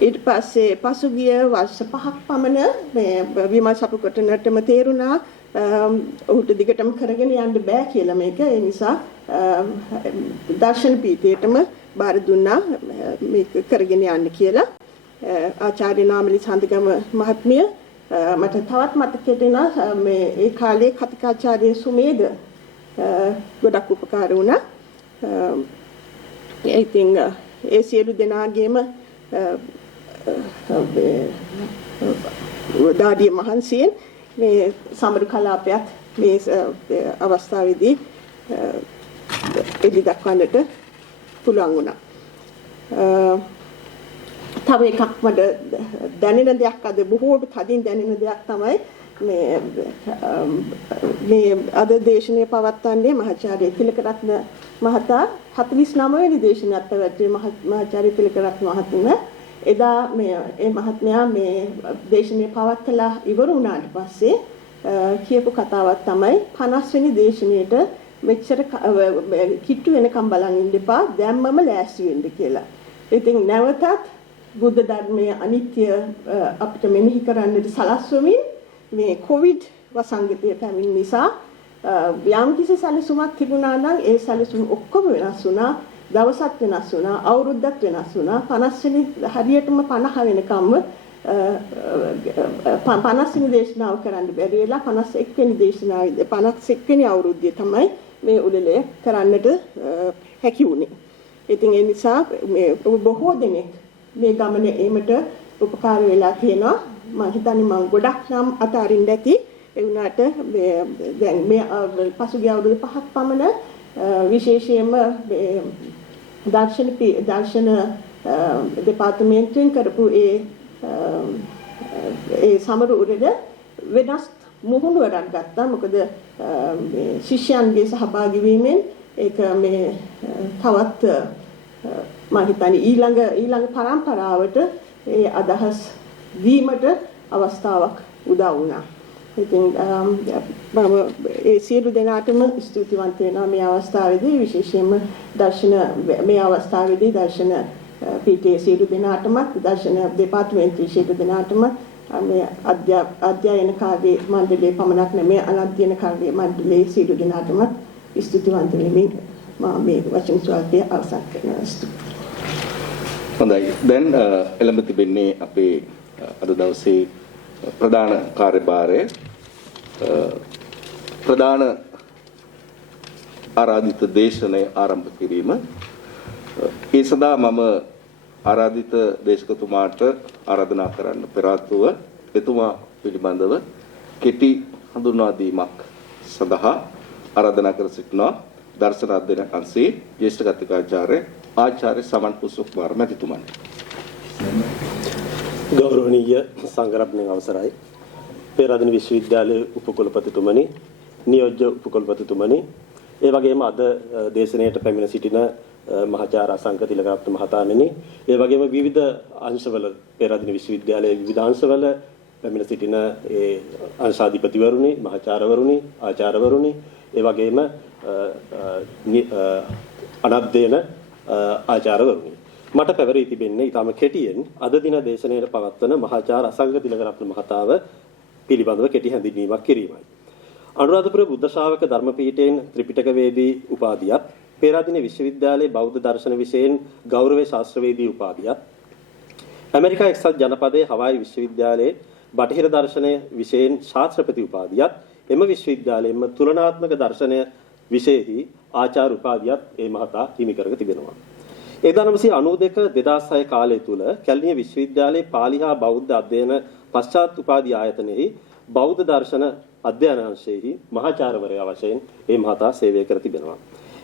ඊට පස්සේ පසුගිය වර්ෂ 5ක් පමණ මේ විමල් සපුකටනටම තේරුණා ඔහුට දිගටම කරගෙන යන්න බෑ කියලා මේක. ඒ නිසා දර්ශන පීඨයටම බාර දුන්නා මේක කරගෙන යන්න කියලා. ආචාර්ය නාමලි සඳගම මහත්මිය මට තවත් මතකයට එන මේ ඒ කාලේ කතිකාචාර්ය සුමේද ගොඩක් උපකාර වුණා. ඉතින් ඒ සියලු දෙනාගේම දාඩිය මහන්සියෙන් මේ සමරු කලාපයත් මේ අවස්ථාවේදී එලි දක්වන්නට පුළුවන් වුණා. තව එකක් මට දැනෙන දෙයක් අද බොහෝ තදින් දැනෙන දෙයක් තමයි මේ අද දේශනය පවත්වන්නේ මහාචාර්ය තිලකරත්න මහතා 49 වෙනි දේශනයත් පැවැත්වුවේ මහාචාර්ය තිලකරත්න මහත්මයා. එදා මේ මහත්මයා මේ දේශනය පවත්වලා ඉවර වුණාට පස්සේ කියපු කතාවක් තමයි 50 වෙනි දේශනයේට මෙච්චර කිට්ටු වෙනකම් බලන් ඉන්න එපා දැම්මම ලෑස්ති වෙන්න කියලා. ඉතින් නැවතත් බුද්ධ ධර්මයේ අනිත්‍ය අපිට මෙනෙහි කරන්නට සලස්වමින් මේ කොවිඩ් වසංගතය පැමිණ නිසා යම් කිසි සැලසුමක් තිබුණා නම් ඒ සැලසුම් ඔක්කොම වෙනස් වුණා. දවසක් වෙනස් වුණා, අවුරුද්දක් වෙනස් වුණා. 50 වෙනි හරියටම 50 වෙනකම්ම 50 වෙනි දේශනාව කරන්න බැරි වෙලා 51 වෙනි දේශනාවේ 51 වෙනි අවුරුද්දේ තමයි මේ උළෙලය කරන්නට හැකි වුණේ. ඉතින් ඒ නිසා මේ බොහෝ දෙනෙක් මේ ගමනේ ඒමට උපකාර වෙලා තියෙනවා. මම හිතන්නේ මම ගොඩක් නම් අතාරින්න ඇති. ඒ වුණාට දැන් මේ පසුගිය අවුරුදු 5ක් පමණ විශේෂයෙන්ම දර්ශන දෙපාර්තමේන්තුවෙන් කරපු ඒ සමරු උරද වෙනස් මුහුණුවරක් ගත්තා. මොකද ශිෂ්‍යයන්ගේ සහභාගී වීමෙන් ඒක මේ තවත් මම හිතන්නේ ඊළඟ පරම්පරාවට ඒ අදහස් දීමට අවස්ථාවක් උදා වුණා. ඉතින් මම ඒ සියලු දෙනාටම ස්තුතිවන්ත වෙනවා මේ අවස්ථාවේදී. විශේෂයෙන්ම මේ අවස්ථාවේදී දර්ශන පීඨයේ සියලු දෙනාටම දර්ශන දෙපාර්තමේන්තුවේ සියලු දෙනාටම මේ අධ්‍යයන කාර්ය මණ්ඩලයේ පමණක් නෙමෙයි අනධ්‍යයන කාර්ය මණ්ඩලයේ සියලු දෙනාටම ස්තුතිවන්ත වෙමින් මම මේ වචන ස්වල්පය අවසන් කරනවා. හොඳයි. දැන් එළඹ තිබෙන්නේ අපේ අද දවසේ ප්‍රධාන කාර්යභාරය ප්‍රධාන ආරාධිත දේශනය ආරම්භ කිරීම. ඒ සඳහා මම ආරාධිත දේශකතුමාට ආරාධනා කරන්න පෙර ආතුව එතුමා පිළිබඳව කෙටි හඳුන්වා දීමක් සඳහා ආරාධනා කර සිටිනවා දර්ශන අධ්‍යයන අංශයේ ජ්‍යෙෂ්ඨ කතිකාචාර්ය ආචාර්ය සමන් කුසුකුමාර මැතිතුමන්. ගෞරවනීය සංඝරත්නයේ අවසරයි. පෙරදින විශ්වවිද්‍යාලයේ උපකුලපතිතුමනි, නියෝජ්‍ය උපකුලපතිතුමනි, ඒ වගේම අද දේශනයට පැමිණ සිටින මහාචාර්ය අසංක තිලකරත්න මහතාණෙනි, ඒ වගේම විවිධ අංශවල පෙරදින විශ්වවිද්‍යාලයේ විවිධ අංශවල පැමිණ සිටින ඒ අංශාධිපතිවරුනි, මහාචාර්යවරුනි, ආචාර්යවරුනි, ඒ වගේම අනධ්‍යයන ආචාර්යවරුනි. මට පැවරී තිබෙන්නේ ඊටම කෙටියෙන් අද දින දේශනයේ පවත්වන මහාචාර්ය අසංක තිලකරත්න මහතාව පිළිබඳව කෙටි හැඳින්වීමක් කිරීමයි. අනුරාධපුර බුද්ධ ශ්‍රාවක ධර්මපීඨයෙන් ත්‍රිපිටකවේදී උපාධියත්, පේරාදෙණිය විශ්වවිද්‍යාලයේ බෞද්ධ දර්ශන විෂයෙන් ගෞරව ශාස්ත්‍රවේදී උපාධියත්, ඇමරිකා එක්සත් ජනපදයේ හවායි විශ්වවිද්‍යාලයේ බටහිර දර්ශනය විෂයෙන් ශාස්ත්‍රපති උපාධියත් එම විශ්වවිද්‍යාලයෙන්ම තුලනාත්මක දර්ශනය විෂයෙහි ආචාර්ය උපාධියත් ඒ මහතා හිමි කරගෙන තිබෙනවා. 1992-2006 කාලය තුල කැලණිය විශ්වවිද්‍යාලයේ පාලි හා බෞද්ධ අධ්‍යයන පශ්චාත් උපාධි ආයතනයෙහි බෞද්ධ දර්ශන අධ්‍යයන අංශයෙහි මහාචාර්යවරයා වශයෙන් ඒ මහතා සේවය කර තිබෙනවා.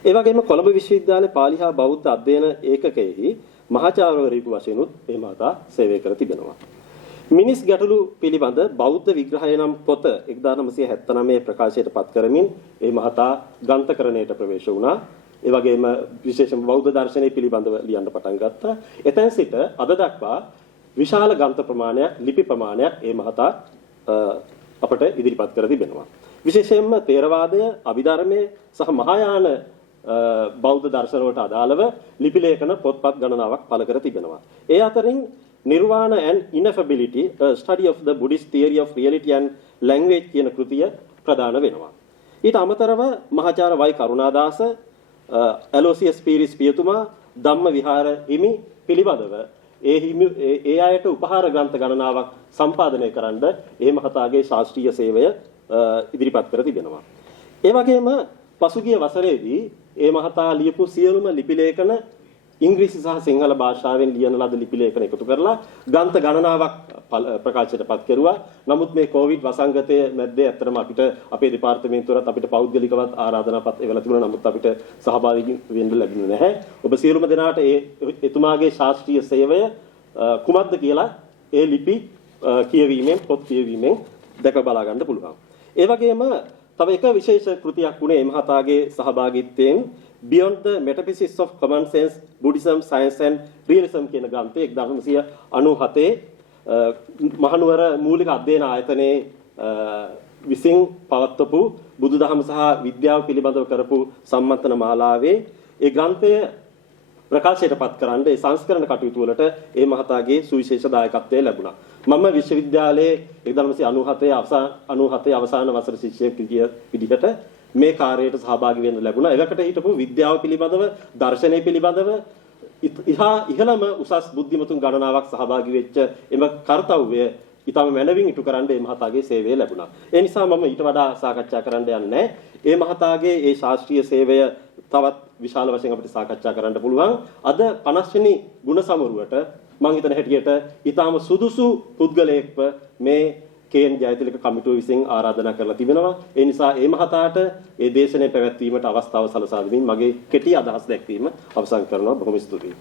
ඒ වගේම කොළඹ විශ්වවිද්‍යාලයේ පාලි හා බෞද්ධ අධ්‍යයන ඒකකයෙහි මහාචාර්යවරයෙකු වශයෙන්ුත් ඒ මහතා සේවය කර තිබෙනවා. මිනිස් ගැටලු පිළිබඳ බෞද්ධ විග්‍රහය නම් පොත 1979 ප්‍රකාශයට පත් කරමින් ඒ මහතා ග්‍රන්ථකරණයට ප්‍රවේශ වුණා. ඒ වගේම විශේෂම බෞද්ධ දර්ශනය පිළිබඳව ලියන්න පටන් ගත්තා. එතෙන් සිට අද දක්වා විශාල ග්‍රන්ථ ප්‍රමාණයක්, ලිපි ප්‍රමාණයක් ඒ මහතා අපට ඉදිරිපත් කර තිබෙනවා. විශේෂයෙන්ම තේරවාදය, අභිධර්මය සහ මහායාන බෞද්ධ දර්ශන වලට අදාළව ලිපි ලේඛන පොත්පත් ගණනාවක් පළ කර තිබෙනවා. ඒ අතරින් Nirvana and Ineffability, a study of the Buddhist theory of reality and language කියන කෘතිය ප්‍රදාන වෙනවා. ඊට අමතරව මහාචාර්ය වයි කරුණාදාස, ඇලෝසියස් පීරිස් පියතුමා, ධම්ම විහාර හිමි පිළිබඳව ඒ අයට උපහාර ග්‍රන්ථ ගණනාවක් සම්පාදනය කරන්න ඒ මහතාගේ ශාස්ත්‍රීය සේවය ඉදිරිපත් කර තිබෙනවා. ඒ වගේම පසුගිය වසරේදී ඒ මහතා ලියපු සියලුම ලිපි ලේඛන ඉංග්‍රීසි සහ සිංහල භාෂාවෙන් ලියන ලද ලිපි ලේඛන එකතු කරලා ග්‍රන්ථ ගණනාවක් ප්‍රකාශයට පත් කෙරුවා. නමුත් මේ කොවිඩ් වසංගතයේ මැද්දේ ඇත්තටම අපිට අපේ දෙපාර්තමේන්තුවරත් අපිට පෞද්ගලිකවත් ආරාධනාපත් එවලා තිබුණා. නමුත් අපිට සහභාගී වෙන්න ලැබුණේ නැහැ. ඔබ සියලුම දෙනාට එතුමාගේ ශාස්ත්‍රීය සේවය කුමක්ද කියලා ඒ ලිපි කියවීමෙන්, පොත් කියවීමෙන් දැක බලා ගන්න පුළුවන්. ඒ වගේම තව එක විශේෂ කෘතියක් වුණේ මහතාගේ සහභාගීත්වයෙන් Beyond the Metaphysics of Common Sense, Buddhism, Science and Realism කියන ග්‍රන්ථය 1997 මහනුවර මූලික අධ්‍යයන ආයතනයේ විසින් පවත්වපු බුදුදහම සහ විද්‍යාව පිළිබඳව කරපු සම්මන්ත්‍රණ මාලාවේ ඒ ග්‍රන්ථය ප්‍රකාශයට පත් කරන්න ඒ සංස්කරණ කටයුතු වලට ඒ මහතාගේ සුවිශේෂ දායකත්වය ලැබුණා. මම විශ්වවිද්‍යාලයේ 1997 අවසාන වසර ශිෂ්‍යයෙක් විදිහට මේ කාර්යයට සහභාගී වෙන්න ලැබුණා. එවකට හිටපු විද්‍යාව පිළිබඳව, දර්ශනය පිළිබඳව ඉහළම උසස් බුද්ධිමතුන් ගණනාවක් සහභාගී වෙච්ච එම කාර්යය ඊටම මැනවින් ඉටු කරන්න මේ මහතාගේ සේවය ලැබුණා. ඒ නිසා මම ඊට වඩා සාකච්ඡා කරන්න යන්නේ ඒ මහතාගේ ඒ ශාස්ත්‍රීය සේවය තවත් විශාල වශයෙන් අපිට සාකච්ඡා කරන්න පුළුවන්. අද 50 වෙනි ගුණ සමරුවට මම හිතන හැටියට ඊටම සුදුසු පුද්ගලයෙක්ව මේ කේන් ජයතිලක කමිටුව විසින් ආරාධනා කරලා තිබෙනවා. ඒ නිසා මේ මහතාට මේ දේශනය පැවැත්වීමට අවස්ථාව සලසා දෙමින් මගේ කෙටි අදහස් දැක්වීම අවසන් කරනවා. බොහොම ස්තුතියි.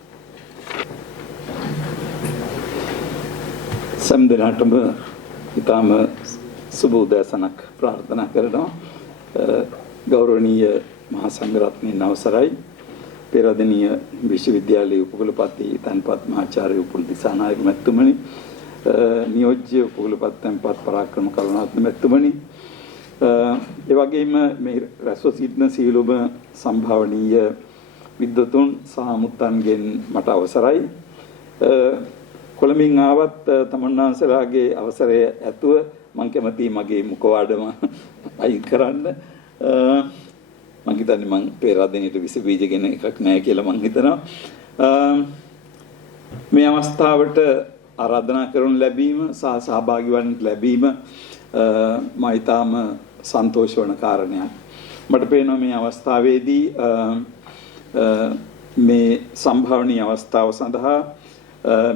සම්දෙනාටම ඊටම සුබ උදෑසනක් ප්‍රාර්ථනා කරනවා. ගෞරවනීය මහා සංඝරත්නයන් අවසරයි. පෙරදෙණිය විශ්වවිද්‍යාලයේ උපකුලපති තන්පත් මහාචාර්ය උපුල් දිසානායක මැතිතුමනි, නියෝජ්‍ය උපකුලපති තන්පත් පරාක්‍රම කරුණාරත්න මැතිතුමනි, ඒ වගේම මේ රැස්ව සිටින සියලුම සම්භාවනීය විද්වතුන් සහ මුත්තන්ගෙන් මට අවසරයි. කොළඹින් ආවත් තමන්වහන්සේලාගේ අවසරය ඇතුව මම කැමතියි මගේ මුඛවාඩම අයින් කරන්න. මම හිතන්නේ මම පෙරදෙණියට විස බීජගෙන එකක් නැහැ කියලා මම හිතනවා. මේ අවස්ථාවට ආරාධනා කරනු ලැබීම සහ සහභාගී වන්න ලැබීම මම ඊටාම සන්තෝෂ වන කාරණයක්. මට පේනවා මේ අවස්ථාවේදී මේ සම්භාවනීය අවස්ථාව සඳහා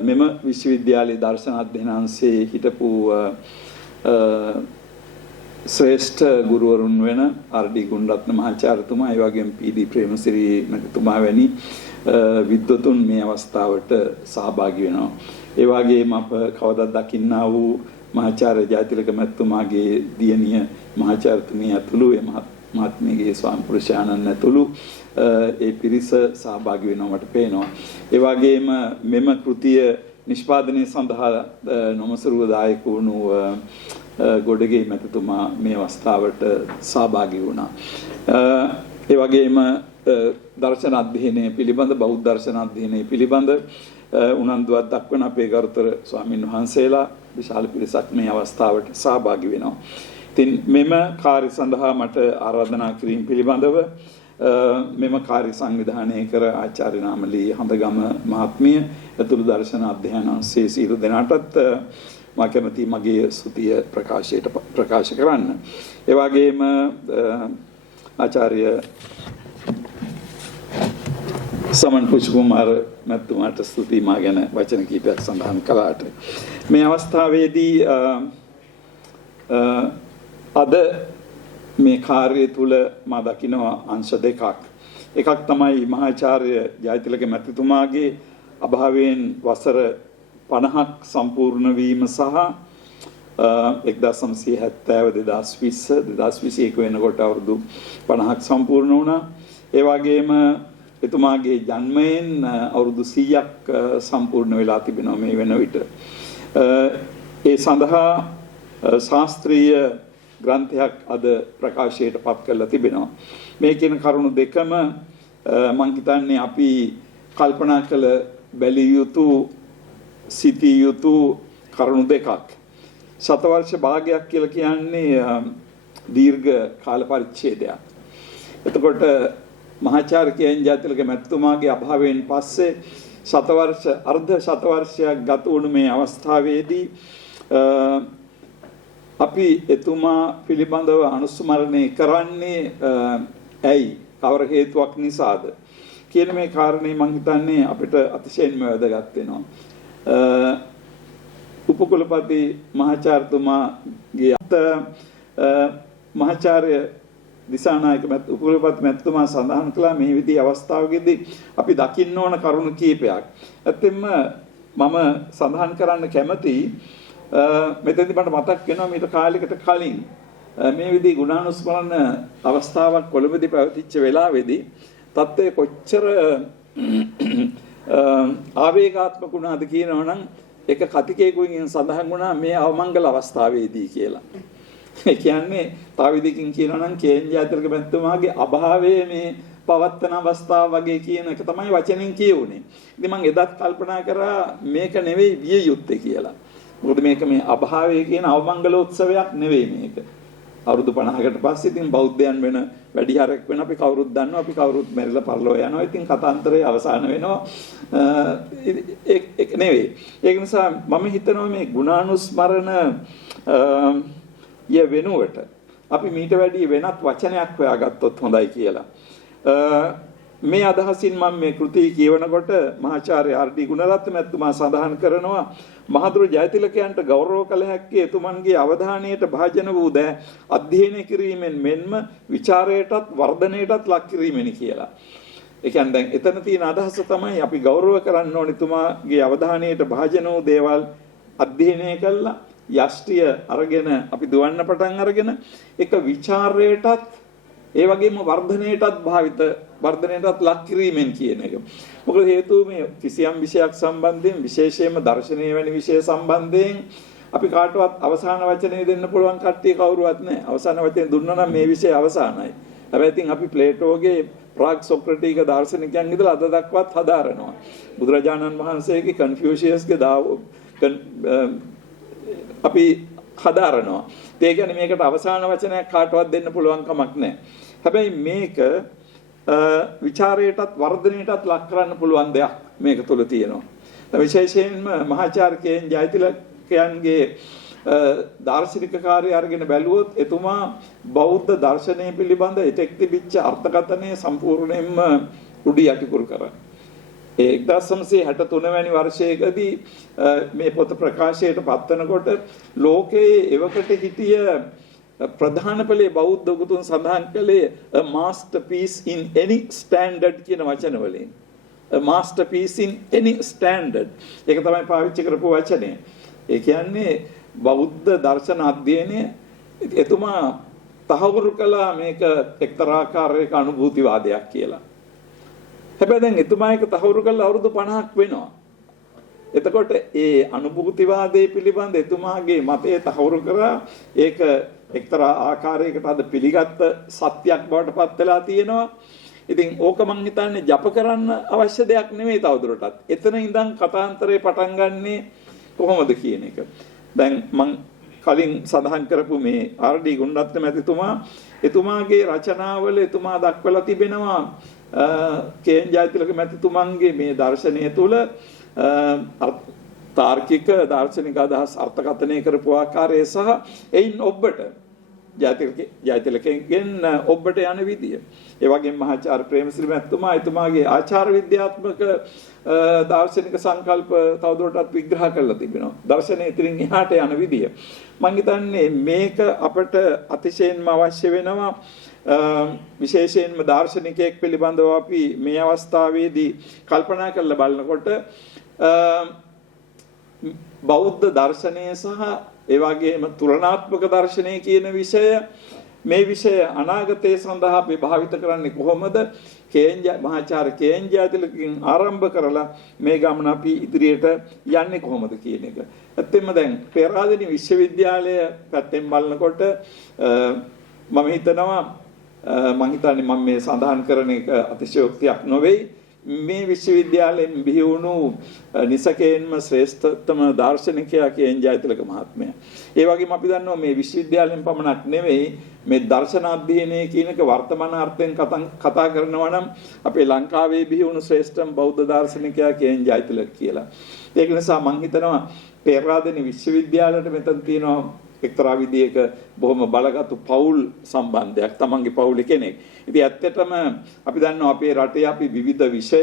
මෙම විශ්වවිද්‍යාලයේ දර්ශන අධ්‍යයන අංශයේ හිටපු ශ්‍රේෂ්ඨ ගුරුවරුන් වෙන ආර්.ඩී. ගුණරත්න මහාචාර්යතුමා, ඒ වගේම පී.ඩී. ප්‍රේමසිරි මහතුමා වැනි විද්වතුන් මේ අවස්ථාවට සහභාගී වෙනවා. ඒ වගේම අප කවදා දකින්නා වූ මහාචාර්ය ජයතිලක මහත්මයාගේ දියණිය මහාචාර්යතුමිය ඇතුළු ඒ මහත්මියගේ ස්වාමි පුරුෂයාණන් ඇතුළු ඒ පිරිස සහභාගී වෙනවා මට පේනවා. ඒ වගේම මෙම කෘතිය නිෂ්පාදනය සඳහා නොමසරුව දායක වුණු ගොඩගේ මැතිතුමා මේ අවස්ථාවට සහභාගී වුණා. ඒ වගේම දර්ශන අධ්‍යයනය පිළිබඳ, බෞද්ධ දර්ශන අධ්‍යයනය පිළිබඳ උනන්දුවක් දක්වන අපේ ගරුතර ස්වාමින් වහන්සේලා විශාල පිරිසක් මේ අවස්ථාවට සහභාගී වෙනවා. ඉතින් මෙම කාර්ය සඳහා මට ආරාධනා කිරීම පිළිබඳව මෙම කාර්ය සංවිධානය කර ආචාර්ය නාමලී හඳගම මහත්මිය ඇතුළු දර්ශන අධ්‍යයන අංශයේ සියලු දෙනාටත් මා කැමති මගේ ස්තුතිය ප්‍රකාශ කරන්න. ඒ වගේම ආචාර්ය සමන් පුෂ්කුමාර මැතිතුමාට ස්තුතියි මා ගැන වචන කීපයක් සඳහන් කළාට. මේ අවස්ථාවේදී අද මේ කාර්යය තුල මා දකිනවා අංශ දෙකක්. එකක් තමයි මහාචාර්ය ජයතිලක මැතිතුමාගේ අභාවයෙන් වසර 50ක් සම්පූර්ණ වීම සහ 1970 2021 වෙනකොට අවුරුදු 50ක් සම්පූර්ණ වුණා. ඒ වගේම එතුමාගේ ජන්මයෙන් අවුරුදු 100ක් සම්පූර්ණ වෙලා තිබෙනවා මේ වෙන විට. ඒ සඳහා ශාස්ත්‍රීය ග්‍රන්ථයක් අද ප්‍රකාශයට පත් කරලා තිබෙනවා. මේ කියන කරුණු දෙකම මම හිතන්නේ අපි කල්පනා කළ බැලිය යුතු සිටිය යුතු කරුණු දෙකක්. ශතවර්ෂ භාගයක් කියලා කියන්නේ දීර්ඝ කාල පරිච්ඡේදයක්. එතකොට මහාචාර්ය කේ.එන්. ජයතිලක මැතිතුමාගේ අභාවයෙන් පස්සේ අර්ධ ශතවර්ෂයක් ගත වුණු මේ අවස්ථාවේදී අපි එතුමා පිළිබඳව අනුස්මරණය කරන්නේ ඇයි කවර හේතුවක් නිසාද කියන මේ කාරණේ මම හිතන්නේ අපිට අතිශයින්ම වැදගත් වෙනවා. උපකුලපති මහාචාර්යතුමාගේ මහාචාර්ය දිසානායක උපකුලපති මැතිතුමා සඳහන් කළා මේ විදිහේ අවස්ථාවකදී අපි දකින්න ඕන කරුණු කීපයක්. ඇත්තෙන්ම මම සඳහන් කරන්න කැමතියි මෙතනදී මට මතක් වෙනවා මීට කාලයකට කලින් මේ විදිහේ ගුණානුස්මරණ අවස්ථාවක් කොළඹදී පැවතිච්ච වෙලාවේදී තත්ත්වය කොච්චර ආවේගාත්මක වුණාද කියනවනම් එක කතිකයෙකුගෙන් සඳහන් වුණා මේ අවමංගල අවස්ථාවේදී කියලා. ඒ කියන්නේ තව විදිහකින් කියනවනම් කේ.එන්. ජයතිලක මැතිතුමාගේ අභාවයේ මේ පවත්තන අවස්ථාව වගේ කියන එක තමයි වචනෙන් කියුනේ. ඉතින් මම එදත් කල්පනා කරා මේක නෙවෙයි විය යුත්තේ කියලා. මොකද මේක මේ අභාවය කියන අවමංගලෝත්සවයක් නෙවෙයි මේක. අවුරුදු 50කට පස්සේ ඉතින් බෞද්ධයන් වෙන වැඩි හරක් වෙන අපි කවුරුත් දන්නවා අපි කවුරුත් මැරිලා පරලෝ යනවා. ඉතින් කතාන්තරේ අවසන් වෙනවා. ඒක නෙවෙයි. ඒක නිසා මම හිතනවා මේ ගුණානුස්මරණ ය වෙනුවට අපි මීට වැඩි වෙනත් වචනයක් හොයාගත්තොත් හොඳයි කියලා. මේ අදහසින් මම මේ කෘතිය කියවනකොට මහාචාර්ය ආර්.ඩී. ගුණරත්න මැතිතුමා සඳහන් කරනවා මහදුර ජයතිලකයන්ට ගෞරව කළ හැක්කේ එතුමන්ගේ අවධානයට භාජන වූ දෑ අධ්‍යයනය කිරීමෙන් මෙන්ම ਵਿਚාරයටත් වර්ධනයටත් ලක් කිරීමෙනි කියලා. ඒ කියන්නේ දැන් එතන තියෙන අදහස තමයි අපි ගෞරව කරන්න ඕනේ එතුමාගේ අවධානයට භාජන වූ දේවල් අධ්‍යයනය කළා යෂ්ටිය අරගෙන අපි දුවන්න පටන් අරගෙන එක ਵਿਚාරයටත් ඒ වගේම වර්ධනයටත් ලක් කිරීමෙන් කියන එක. මොකද හේතුව මේ කිසියම් විෂයක් සම්බන්ධයෙන් විශේෂයෙන්ම දර්ශනීය වැනි විෂය සම්බන්ධයෙන් අපි කාටවත් අවසාන වචනේ දෙන්න පුළුවන් කට්ටිය කවුරුවත් නැහැ. අවසාන වචනේ දුන්නා නම් මේ විෂය අවසానයි. හැබැයි ඉතින් අපි ප්ලේටෝගේ ප්‍රාග් සොක්‍රටික දාර්ශනිකයන් ඉඳලා අද දක්වත් හදාරනවා. බුදුරජාණන් වහන්සේගේ කන්ෆියුෂියස්ගේ අපි හදාරනවා. ඒ කියන්නේ මේකට අවසාන වචනයක් කාටවත් දෙන්න පුළුවන් කමක් නැහැ. හැබැයි මේක විචාරයටත් වර්ධනයටත් ලක් කරන්න පුළුවන් දෙයක් මේක තුල තියෙනවා. විශේෂයෙන්ම මහාචාර්ය කේ.එන්. ජයතිලකයන්ගේ දාර්ශනික කාර්යය අරගෙන බැලුවොත් එතුමා බෞද්ධ දර්ශනය පිළිබඳ එතෙක් තිබිච්ච අර්ථකථනය සම්පූර්ණයෙන්ම උඩු යටිකුරු කරා. 1963 වැනි වර්ෂයකදී මේ පොත ප්‍රකාශයට පත්වනකොට ලෝකයේ එවකට හිටිය ප්‍රධාන පෙළේ බෞද්ධ උගතුන් සඳහන් කළේ a masterpiece in any standard කියන වචන වලින්. a masterpiece in any standard. ඒක තමයි පාවිච්චි කරපු වචනේ. ඒ කියන්නේ බෞද්ධ දර්ශන අධ්‍යයනය එතුමා තහවුරු කළා මේක එක්තරා ආකාරයක අනුභූතිවාදයක් කියලා. හැබැයි දැන් එතුමා එක තහවුරු කළා අවුරුදු 50ක් වෙනවා. එතකොට ඒ අනුභූතිවාදයේ පිළිබඳ එතුමාගේ මතය තහවුරු කරා ඒක එක්තරා ආකාරයකට අද පිළිගත් සත්‍යයක් බවට පත් වෙලා තියෙනවා. ඉතින් ඕක මං හිතන්නේ ජප කරන්න අවශ්‍ය දෙයක් නෙමෙයි තවදුරටත්. එතන ඉඳන් කතාන්තරේ පටන් ගන්නේ කොහොමද කියන එක. දැන් මං කලින් සඳහන් කරපු මේ ආර්.ඩී. ගුණරත්න මැතිතුමා එතුමාගේ රචනාවල එතුමා දක්වලා තිබෙනවා කේ.එන්. ජයතිලක මැතිතුමන්ගේ මේ දර්ශනය තුළ තාර්කික දාර්ශනික අදහස් අර්ථකථනය කරපු ආකාරය සහ එයින් ඔබට ජයතිලකගෙන් ඔබට යන විදිය. ඒ වගේම මහාචාර්ය ප්‍රේමසිරි මැතිතුමා එතුමාගේ ආචාර විද්‍යාත්මක දාර්ශනික සංකල්ප තවදුරටත් විග්‍රහ කරලා තිබෙනවා. දර්ශනය ඉදිරින් එහාට යන විදිය. මම හිතන්නේ මේක අපට අතිශයින්ම අවශ්‍ය වෙනවා. විශේෂයෙන්ම දාර්ශනිකයෙක් පිළිබඳව අපි මේ අවස්ථාවේදී කල්පනා කරලා බලනකොට බෞද්ධ දර්ශනය සහ ඒ වගේම තුලනාත්මක දර්ශනය කියන විෂය මේ විෂය අනාගතයේ සඳහා අපි භාවිත කරන්නේ කොහොමද? මහාචාර්ය කේ.එන්. ජයතිලකකින් ආරම්භ කරලා මේ ගමන අපි ඉදිරියට යන්නේ කොහොමද කියන එක. ඇත්තෙන්ම දැන් පෙරාදෙණි විශ්වවිද්‍යාලය පැත්තෙන් බලනකොට මම හිතන්නේ මම මේ සඳහන් කරන එක අතිශයෝක්තියක් නොවේ. මේ විශ්වවිද්‍යාලයෙන් බිහි වුණු නිසකයෙන්ම ශ්‍රේෂ්ඨතම දාර්ශනිකයා කේ.එන්. ජයතිලක මහත්මයා. ඒ වගේම අපි දන්නවා මේ විශ්වවිද්‍යාලයෙන් පමණක් නෙවෙයි මේ දර්ශන අධ්‍යයනය කියන එක වර්තමාන අර්ථයෙන් කතා කරනවා නම් අපේ ලංකාවේ බිහි වුණු ශ්‍රේෂ්ඨම බෞද්ධ දාර්ශනිකයා කේ.එන්. ජයතිලක කියලා. ඒක නිසා මම හිතනවා පෙරාදෙණි විශ්වවිද්‍යාලයට මෙතන තියෙනවා එක්තරා විදියක බොහොම බලගත් පෞල් සම්බන්ධයක් තමන්ගේ පෞලේ කෙනෙක්. ඉතින් ඇත්තටම අපි දන්නවා අපේ රටේ අපි විවිධ විෂය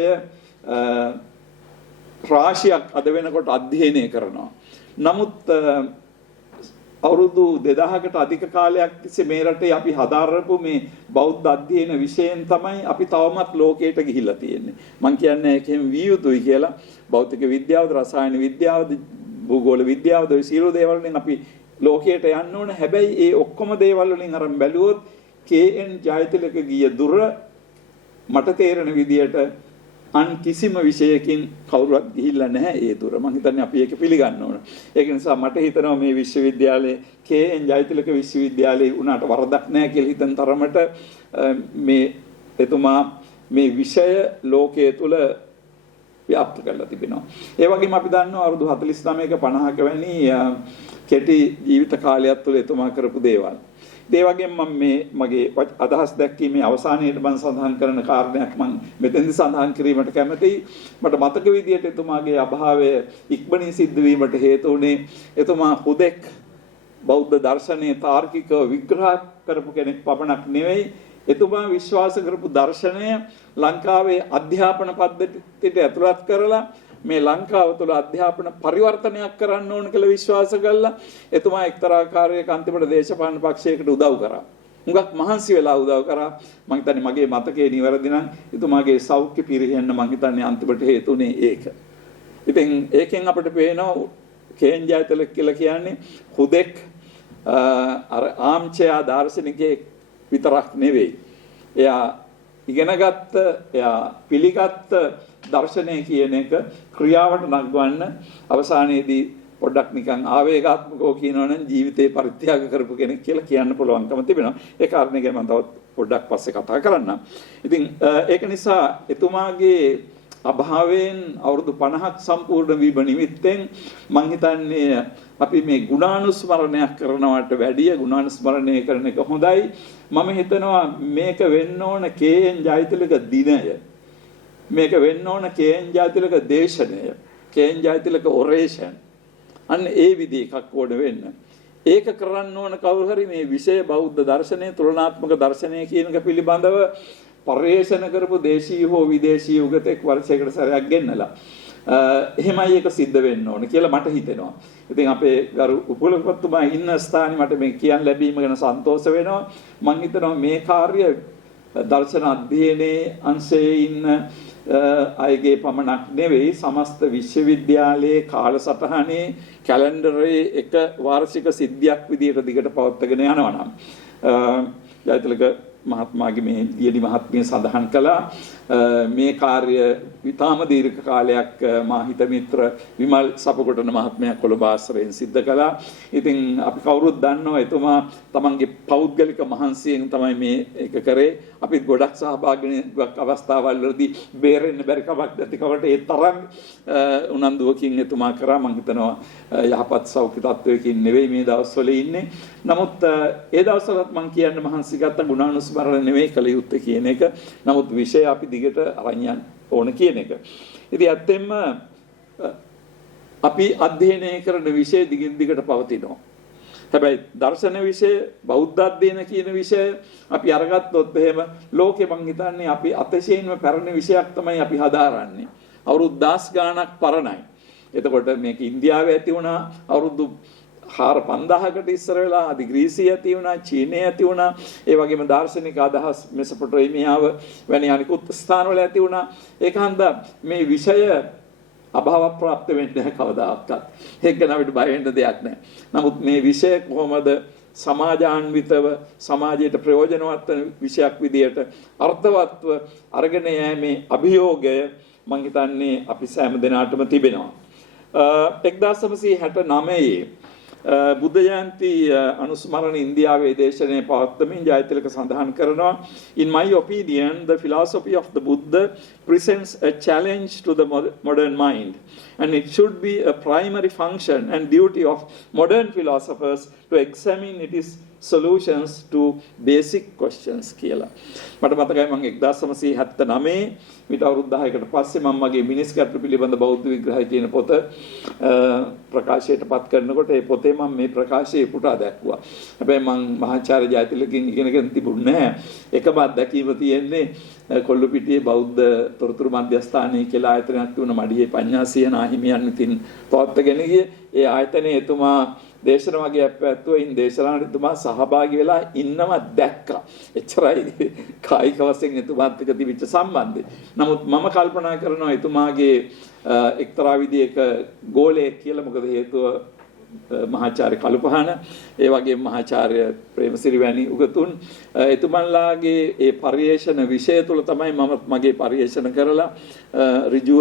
රාශියක් අද වෙනකොට අධ්‍යයනය කරනවා. නමුත් අවුරුදු 2000කට අධික කාලයක් තිස්සේ මේ රටේ අපි හදාරපු මේ බෞද්ධ අධ්‍යයන විෂයෙන් තමයි අපි තවමත් ලෝකයට ගිහිල්ලා තියෙන්නේ. මම කියන්නේ ඒකෙන් විය යුතුයි කියලා. භෞතික විද්‍යාවද, රසායන විද්‍යාවද, භූගෝල විද්‍යාවද ඔය සියලු දේවල් වලින් අපි ලෝකයට යන්න ඕන. හැබැයි ඒ ඔක්කොම දේවල් වලින් අරන් බැලුවොත් කේ.එන්. ජයතිලක ගිය දුර මට තේරෙන විදියට අන් කිසිම විෂයකින් කවුරුවත් ගිහිල්ලා නැහැ ඒ දුර. මම හිතන්නේ අපි ඒක පිළිගන්න ඕන. ඒක නිසා මට හිතෙනවා මේ විශ්වවිද්‍යාලයේ කේ.එන්. ජයතිලක විශ්වවිද්‍යාලයේ උනාට වරදක් නැහැ කියලා හිතන තරමට මේ එතුමා මේ විෂය ලෝකයේ තුල ව්‍යාප්ත කරලා තිබෙනවා. ඒ වගේම අපි දන්නවා අවුරුදු 49ක 50ක වැනි කෙටි ජීවිත කාලයක් තුළ එතුමා කරපු දේවල්. ඒ වගේම මම මගේ අදහස් දැක්වීමේ අවසානයේදී මම සඳහන් කරන කාරණයක් මම මෙතෙන්දි සඳහන් කිරීමට කැමතියි. මට මතක විදියට එතුමාගේ අභාවය ඉක්මනින් සිද්ධ වීමට හේතු වුණේ එතුමා හුදෙක් බෞද්ධ දර්ශනයේ තාර්කිකව විග්‍රහ කරපු කෙනෙක් පමණක් නෙවෙයි. එතුමා විශ්වාස කරපු දර්ශනය ලංකාවේ අධ්‍යාපන පද්ධතියට ඇතුළත් කරලා මේ ලංකාව තුළ අධ්‍යාපන පරිවර්තනයක් කරන්න ඕන කියලා විශ්වාස කළා. එතුමා එක්තරා ආකාරයක අන්තිමට දේශපාලන පක්ෂයකට උදව් කරා. මුගක් මහන්සි වෙලා උදව් කරා. මම හිතන්නේ මගේ මතකයේ නිවැරදි නම් එතුමාගේ සෞඛ්‍ය පිරිහෙන්න මම හිතන්නේ අන්තිමට හේතුනේ ඒක. ඉතින් ඒකෙන් අපිට පේනවා කේ.එන්. ජයතිලක කියලා කියන්නේ හුදෙක් අර ආම්චයා දාර්ශනිකයෙක් විතරක් නෙවෙයි. එයා ඉගෙනගත්ත, එයා පිළිගත්ත දර්ශනය කියන එක ක්‍රියාවට නංවන්න අවසානයේදී පොඩ්ඩක් නිකන් ආවේගාත්මකව කියනවනම් ජීවිතේ පරිත්‍යාග කරපු කෙනෙක් කියලා කියන්න පුළුවන්කම තිබෙනවා. ඒ කාරණේ ගැන මම තවත් පොඩ්ඩක් පස්සේ කතා කරන්නම්. ඉතින් ඒක නිසා එතුමාගේ අභාවයෙන් අවුරුදු 50ක් සම්පූර්ණ වීම නිමිත්තෙන් මම හිතන්නේ අපි මේ ගුණානුස්මරණයක් කරනවට වැඩිය ගුණානුස්මරණය කරන එක හොඳයි. මම හිතනවා මේක වෙන්න ඕන කේ.එන්. ජයතිලක දිනය. මේක වෙන්න ඕන කේ.එන්. ජයතිලක දේශනය. කේ.එන්. ජයතිලක ඔරේෂන්. අන්න ඒ විදිහ එකක් ඕන වෙන්න. ඒක කරන්න ඕන කවුරු හරි මේ විෂය බෞද්ධ දර්ශනය, තුලනාත්මක දර්ශනය කියන එක පිළිබඳව පරිශන කරපු දේශීය හෝ විදේශීය උගතෙක් වර්ෂයකට සැරයක් ගෙන්නලා එහෙමයි ඒක සිද්ධ වෙන්න ඕන කියලා මට හිතෙනවා. ඉතින් අපේ ගරු උපකුලපතිතුමා ඉන්න ස්ථානේ මට මේ කියන්න ලැබීම ගැන සන්තෝෂ වෙනවා. මම හිතනවා මේ කාර්ය දර්ශන අධ්‍යයනයේ අංශයේ ඉන්න අයගේ පමණක් නෙවෙයි සමස්ත විශ්වවිද්‍යාලයේ කාලසටහනේ කැලෙන්ඩරයේ එක වාර්ෂික සිද්ධියක් විදියට දිගට පවත්වාගෙන යනවා නම් ජයතිලක මහත්මයාගේ මේ ලියලි මහත්මිය සඳහන් කළා මේ කාර්ය විතාම දීර්ඝ කාලයක් මා හිත මිත්‍ර විමල් සපකොටන මහත්මයා කොළඹ ආශ්‍රයෙන් සිද්ධ කළා. ඉතින් අපි කවුරුත් දන්නවා එතුමා තමන්ගේ පෞද්ගලික මහන්සියෙන් තමයි මේ එක කරේ. අපි ගොඩක් සහභාගී අවස්ථාවල් වලදී බේරෙන්න බැරි කමක් නැති කවට ඒ තරම් උනන්දුවකින් එතුමා කරා. මම හිතනවා යහපත් සෞඛ්‍ය තත්වයකින් නෙවෙයි මේ දවස්වල ඉන්නේ. නමුත් ඒ දවස්වලත් මම කියන්න මහන්සි ගත්ත ගුණානුස්මරණ නෙවෙයි කළ යුත්තේ කියන එක. නමුත් විෂය අපි දිගට අරන් යන්න ඕන කියන එක. ඉතින් ඇත්තෙන්ම අපි අධ්‍යයනය කරන විෂය දිගින් දිගට පවතිනවා. හැබැයි දර්ශන විෂය, බෞද්ධ අධ්‍යයන කියන විෂය අපි අරගත්තොත් එහෙම ලෝකෙ මං හිතන්නේ අපි අතිශයින්ම පැරණි විෂයක් තමයි අපි හදාරන්නේ. අවුරුදු 10 ගාණක් පරණයි. එතකොට මේක ඉන්දියාවේ ඇති වුණා අවුරුදු 4-5000කට ඉස්සර වෙලා අදි ග්‍රීසිය ඇති වුණා, චීනය ඇති වුණා. ඒ වගේම දාර්ශනික අදහස් මෙසොපොටේමියාව වැනි අනිකුත් ස්ථානවල ඇති වුණා. ඒක හන්දා මේ විෂය අභාව ප්‍රාප්ත වෙන්නේ නැහැ කවදාවත්. ඒක ගැන අපිට බය වෙන්න දෙයක් නැහැ. නමුත් මේ විෂය කොහොමද සමාජාන්විතව සමාජයට ප්‍රයෝජනවත් වන විෂයක් විදියට අර්ථවත්ව අරගෙන යෑමේ අභියෝගය මම හිතන්නේ අපි සෑම දිනාටම තිබෙනවා. 1969 බුද්ධ ජයන්ති අනුස්මරණ ඉන්දියාවේ දේශනයේ පවත්වමින් ජයතිලක සඳහන් කරනවා, in my opinion the philosophy of the Buddha presents a challenge to the modern mind and it should be a primary function and duty of modern philosophers to examine its solutions to basic questions කියලා. මට මතකයි මම 1979 විතර අවුරුදු 10කට පස්සේ මම මගේ මිනිස් ගැටළු පිළිබඳ බෞද්ධ විග්‍රහය කියන පොත ප්‍රකාශයට පත් කරනකොට ඒ පොතේ මම මේ ප්‍රකාශය පුටා දැක්වුවා. හැබැයි මම මහාචාර්ය ජයතිලකින් ඉගෙනගෙන තිබුණේ නැහැ. එකම අත්දැකීම තියෙන්නේ කොල්ලුපිටියේ බෞද්ධ තොරතුරු මධ්‍යස්ථානයේ කියලා ආයතනයක් තිබුණ මඩියේ පඤ්ඤාසිය නාහිමියන් විසින් පවත්වාගෙන ගියේ. ඒ ආයතනයේ එතුමා දේශන වගේ අපැත්තුවින් දේශනාවට එතුමා සහභාගී වෙලා ඉන්නව දැක්කා. එච්චරයි කායික වශයෙන් එතුමාත් එක්ක තිබිච්ච සම්බන්ධය. නමුත් මම කල්පනා කරනවා එතුමාගේ එක්තරා විදිහක ගෝලයක් කියලා. මොකද හේතුව මහාචාර්ය කළුපහන, ඒ වගේම මහාචාර්ය ප්‍රේමසිරි වැනි උගතුන් එතුමන්ලාගේ ඒ පරිේශන විෂය තුළ තමයි මම මගේ පරිේශන කරලා ඍජුව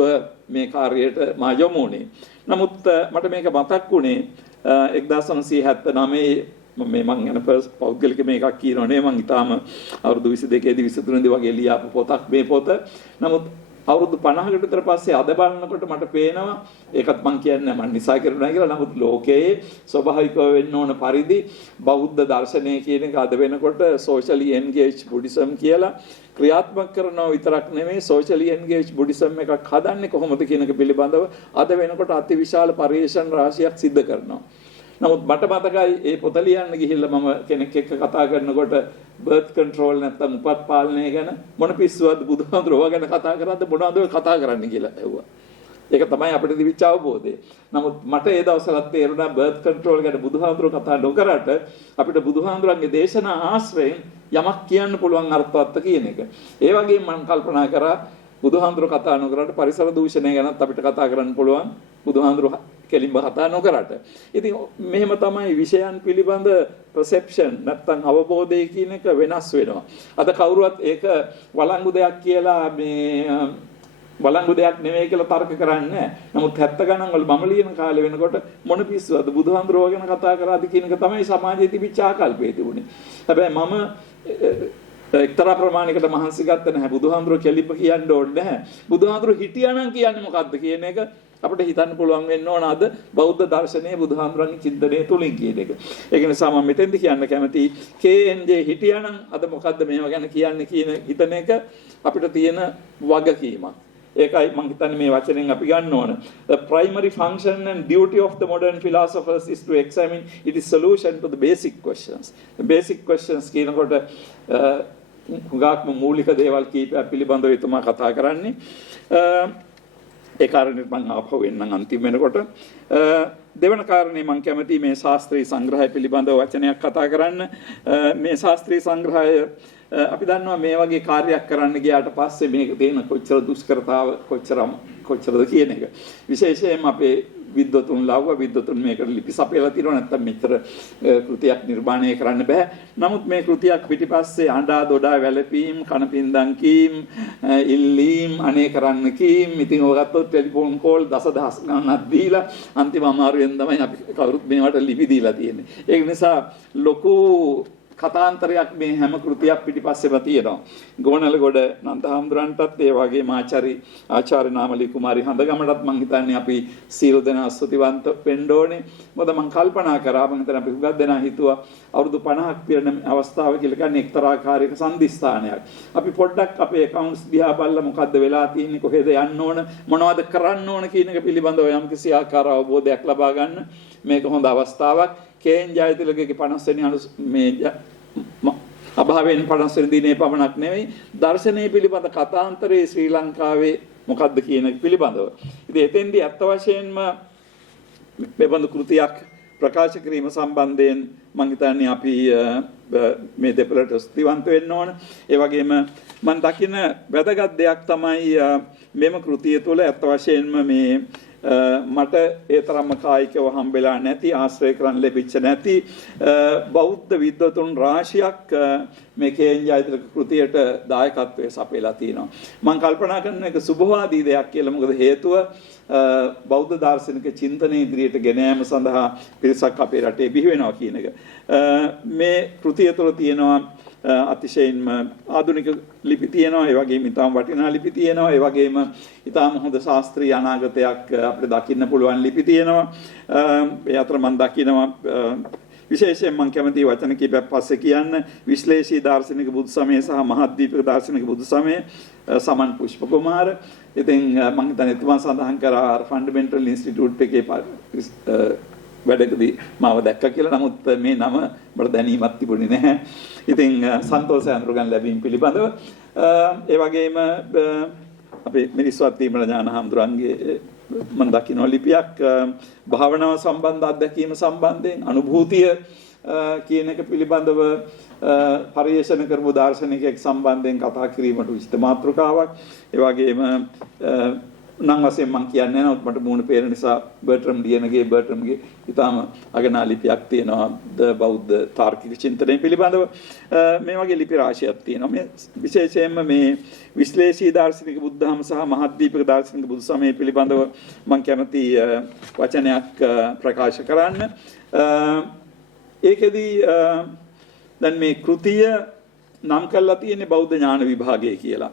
මේ කාර්යයට මා යොමු වුණේ. නමුත් මට මේක මතක් වුණේ 1979 මේ මං යන පෞද්ගලික මේකක් කියනෝනේ මං ඊටාම අවුරුදු 22 23 වගේ ලියාපු පොතක් මේ පොත. නමුත් අවුරුදු 50කට විතර පස්සේ අද බලනකොට මට පේනවා, ඒකත් මං කියන්නේ මං නිසා කරුණා කියලා. නමුත් ලෝකයේ ස්වභාවිකව වෙන්න ඕන පරිදි බෞද්ධ දර්ශනය කියන එක අද වෙනකොට socially engaged Buddhism කියලා ක්‍රියාත්මක කරනවා විතරක් නෙමෙයි, socially engaged Buddhism එකක් හදන්නේ කොහොමද කියන එක පිළිබඳව අද වෙනකොට අතිවිශාල පරිශ්‍රණ රාශියක් සිද්ධ කරනවා. නමුත් මට මතකයි ඒ පොත ලියන්න ගිහිල්ලා මම කෙනෙක් එක්ක කතා කරනකොට birth control නැත්තම් උපත් පාලනය ගැන මොන පිස්සුවක්ද බුදුහාමුදුරුවෝ ගැන කතා කරද්ද මොනවද කතා කරන්න කියලා ඇහුවා. ඒක තමයි අපිට තිබිච්ච අවබෝධය. නමුත් මට ඒ දවස්වලත් තේරුණා birth control ගැන බුදුහාමුදුරුවෝ කතා නොකරට අපිට බුදුහාමුදුරන්ගේ දේශනා ආශ්‍රයෙන් යමක් කියන්න පුළුවන් අර්ථවත් කියන එක. ඒ වගේම මම කල්පනා කරා බුදුහාමුදුරුවෝ කතා නොකරට පරිසර දූෂණය ගැනත් අපිට කතා කරන්න පුළුවන් බුදුහාමුදුරුවෝ කෙලින්ම කතා නොකරට. ඉතින් මෙහෙම තමයි විෂයන් පිළිබඳ perception නැත්නම් අවබෝධය කියන එක වෙනස් වෙනවා. අද කවුරුවත් ඒක වළංගු දෙයක් කියලා මේ වළංගු දෙයක් නෙවෙයි කියලා තර්ක කරන්නේ නැහැ. නමුත් 70 ගණන් වල මම ලියන කාලේ වෙනකොට මොන පිස්සුවද බුදුහාමුදුරුවෝ ගැන කතා කරාද කියන එක තමයි සමාජයේ තිබිච්ච ආකල්පය තිබුණේ. හැබැයි මම එක්තරා ප්‍රමාණයකට මහන්සි ගත්ත නැහැ. බුදුහාමුදුරුවෝ කෙලිප්ප කියන්න ඕනේ නැහැ. බුදුහාමුදුරුවෝ හිටියානම් කියන්නේ මොකද්ද කියන එක අපිට හිතන්න පුළුවන් වෙන්න ඕන අද බෞද්ධ දර්ශනයේ බුදුහාමුදුරන්ගේ චින්තනය තුලින් කියන එක. ඒක නිසා මම මෙතෙන්ද කියන්න කැමතියි KNJ හිටියානම් අද මොකද්ද මේවා ගැන කියන්නේ කියන හිතන එක අපිට තියෙන වගකීමක්. ඒකයි මම හිතන්නේ මේ වචනෙන් අපි ගන්න ඕන. The primary function and duty of the modern philosophers is to examine its solution to the basic questions. The basic questions කියනකොට හුඟක්ම මූලික දේවල් කීපයක් පිළිබඳව තමයි කතා කරන්නේ. ඒ කාරණේට මම ආපහු එන්නම් අන්තිම වෙනකොට දෙවන කාරණේ මම කැමතියි මේ ශාස්ත්‍රීය සංග්‍රහය පිළිබඳව වචනයක් කතා කරන්න. මේ ශාස්ත්‍රීය සංග්‍රහය අපි දන්නවා මේ වගේ කාර්යයක් කරන්න ගියාට පස්සේ මේක තියෙන කොච්චර දුෂ්කරතාව කොච්චරද කියන එක. විශේෂයෙන්ම අපේ විද්වතුන් විද්වතුන් මේකට ලිපි සපයලා තියෙනවා නැත්නම් මෙච්චර කෘතියක් නිර්මාණය කරන්න බෑ. නමුත් මේ කෘතියක් පිටිපස්සේ අඬා දොඩා වැළපීම් කනපින්දම් කීම් ඉල්ලීම් අනේ කරන්න කීම් ඉතින් ඔය ගත්තොත් ටෙලිෆෝන් කෝල් දසදහස් ගණනක් දීලා අන්තිම අමාරුවෙන් තමයි අපි කවුරුත් මේවට ලිපි දීලා තියෙන්නේ. ඒක නිසා ලොකු කතාන්තරයක් මේ හැම කෘතියක් පිටිපස්සෙම තියෙනවා. ගෝනලගොඩ නන්දහාමුදුරන්ටත් ඒ වගේම ආචාර්ය නාමලී කුමාරි හඳගමටත් මම හිතන්නේ අපි සීල දෙනා ස්තුතිවන්ත වෙන්න ඕනේ. මොකද මම කල්පනා කරා මම හිතන්නේ අපි හුඟක් දෙනා හිතුවා අවුරුදු 50ක් පිරෙන අවස්ථාව කියලා කියන්නේ එක්තරා ආකාරයක සම්දිස්ථානයක්. අපි පොඩ්ඩක් අපේ accounts දිහා බලලා මොකද්ද වෙලා තියෙන්නේ කොහෙද යන්න ඕන මොනවද කරන්න ඕන කියන එක පිළිබඳව යම්කිසි ආකාර අවබෝධයක් ලබා ගන්න මේක හොඳ අවස්ථාවක්. කේන් ජයතිලකගේ 50 වෙනි මේ අභාවයෙන් 50 වෙනි දිනේ පමණක් නෙවෙයි දර්ශනීය පිළිබඳ කතාන්තරයේ ශ්‍රී ලංකාවේ මොකද්ද කියන එක පිළිබඳව. ඉතින් එතෙන්දී අත්ත වශයෙන්ම මෙබඳු කෘතියක් ප්‍රකාශ කිරීම සම්බන්ධයෙන් මම හිතන්නේ අපි මේ දෙපළට ස්තුතිවන්ත වෙන්න ඕන. ඒ වගේම මම දකින වැදගත් දෙයක් තමයි මෙම කෘතිය තුළ අත්ත වශයෙන්ම මේ මට ඒ තරම්ම කායිකව හම්බෙලා නැති ආශ්‍රය කරන් ලැබිච්ච නැති බෞද්ධ විද්වතුන් රාශියක් මේ කේන් ජයතිලක කෘතියට දායකත්වයේ සපයලා තිනවා. මම කල්පනා කරන එක සුභවාදී දෙයක් කියලා. මොකද හේතුව බෞද්ධ දාර්ශනික චින්තනය ඉදිරියට ගෙන යාම සඳහා පිරිසක් අපේ රටේ බිහි වෙනවා කියන එක. මේ කෘතිය තුළ තියෙනවා අතිශයින්ම ආධුනික ලිපි තියෙනවා. ඒ වගේම ඊටාම වටිනා ලිපි තියෙනවා. ඒ වගේම ඊටාම හොඳ ශාස්ත්‍රීය අනාගතයක් අපිට දකින්න පුළුවන් ලිපි තියෙනවා. ඒ අතර මම දකිනවා විශේෂයෙන් මම කැමති වචන කීපයක් පස්සේ කියන්න විශ්ලේෂී දාර්ශනික බුදු සමය සහ මහද්වීපික දාර්ශනික බුදු සමය සමන් පුෂ්ප කුමාර. ඉතින් මම හිතන්නේ එතුමා සඳහන් කරා ෆන්ඩමෙන්ටල් ඉන්ස්ටිටියුට් එකේ වැඩකදී මාව දැක්කා කියලා. නමුත් මේ නම මට දැනීමක් තිබුණේ නැහැ. ඉතින් සන්තෝෂය අනුරගන් ලැබීම පිළිබඳව ඒ වගේම අපේ මිනිස්වත් තීමන ඥානහඳුරන්ගේ මම දකින්න ලිපියක් භාවනාව සම්බන්ධ අත්දැකීම සම්බන්ධයෙන් අනුභූතිය කියන එක පිළිබඳව පරිශන කරපු දාර්ශනිකයෙක් සම්බන්ධයෙන් කතා කිරීමට උචිත මාතෘකාවක්. ඒ වගේම නම් වශයෙන් මම කියන්නේ නැහැ මට මූණ පේන නිසා බර්ට්‍රම්ගේ ඊටාම අගනා ලිපියක් තියෙනවා බෞද්ධ තාර්කික චින්තනය පිළිබඳව. මේ වගේ ලිපි රාශියක් තියෙනවා. මේ විශේෂයෙන්ම මේ විශ්ලේෂී දාර්ශනික බුද්ධහම සහ මහද්වීපික දාර්ශනික බුදු සමය පිළිබඳව මම කැමති වචනයක් ප්‍රකාශ කරන්න. ඒකෙදී දැන් මේ කෘතිය නම් කරලා තියෙන්නේ බෞද්ධ ඥාන විභාගය කියලා.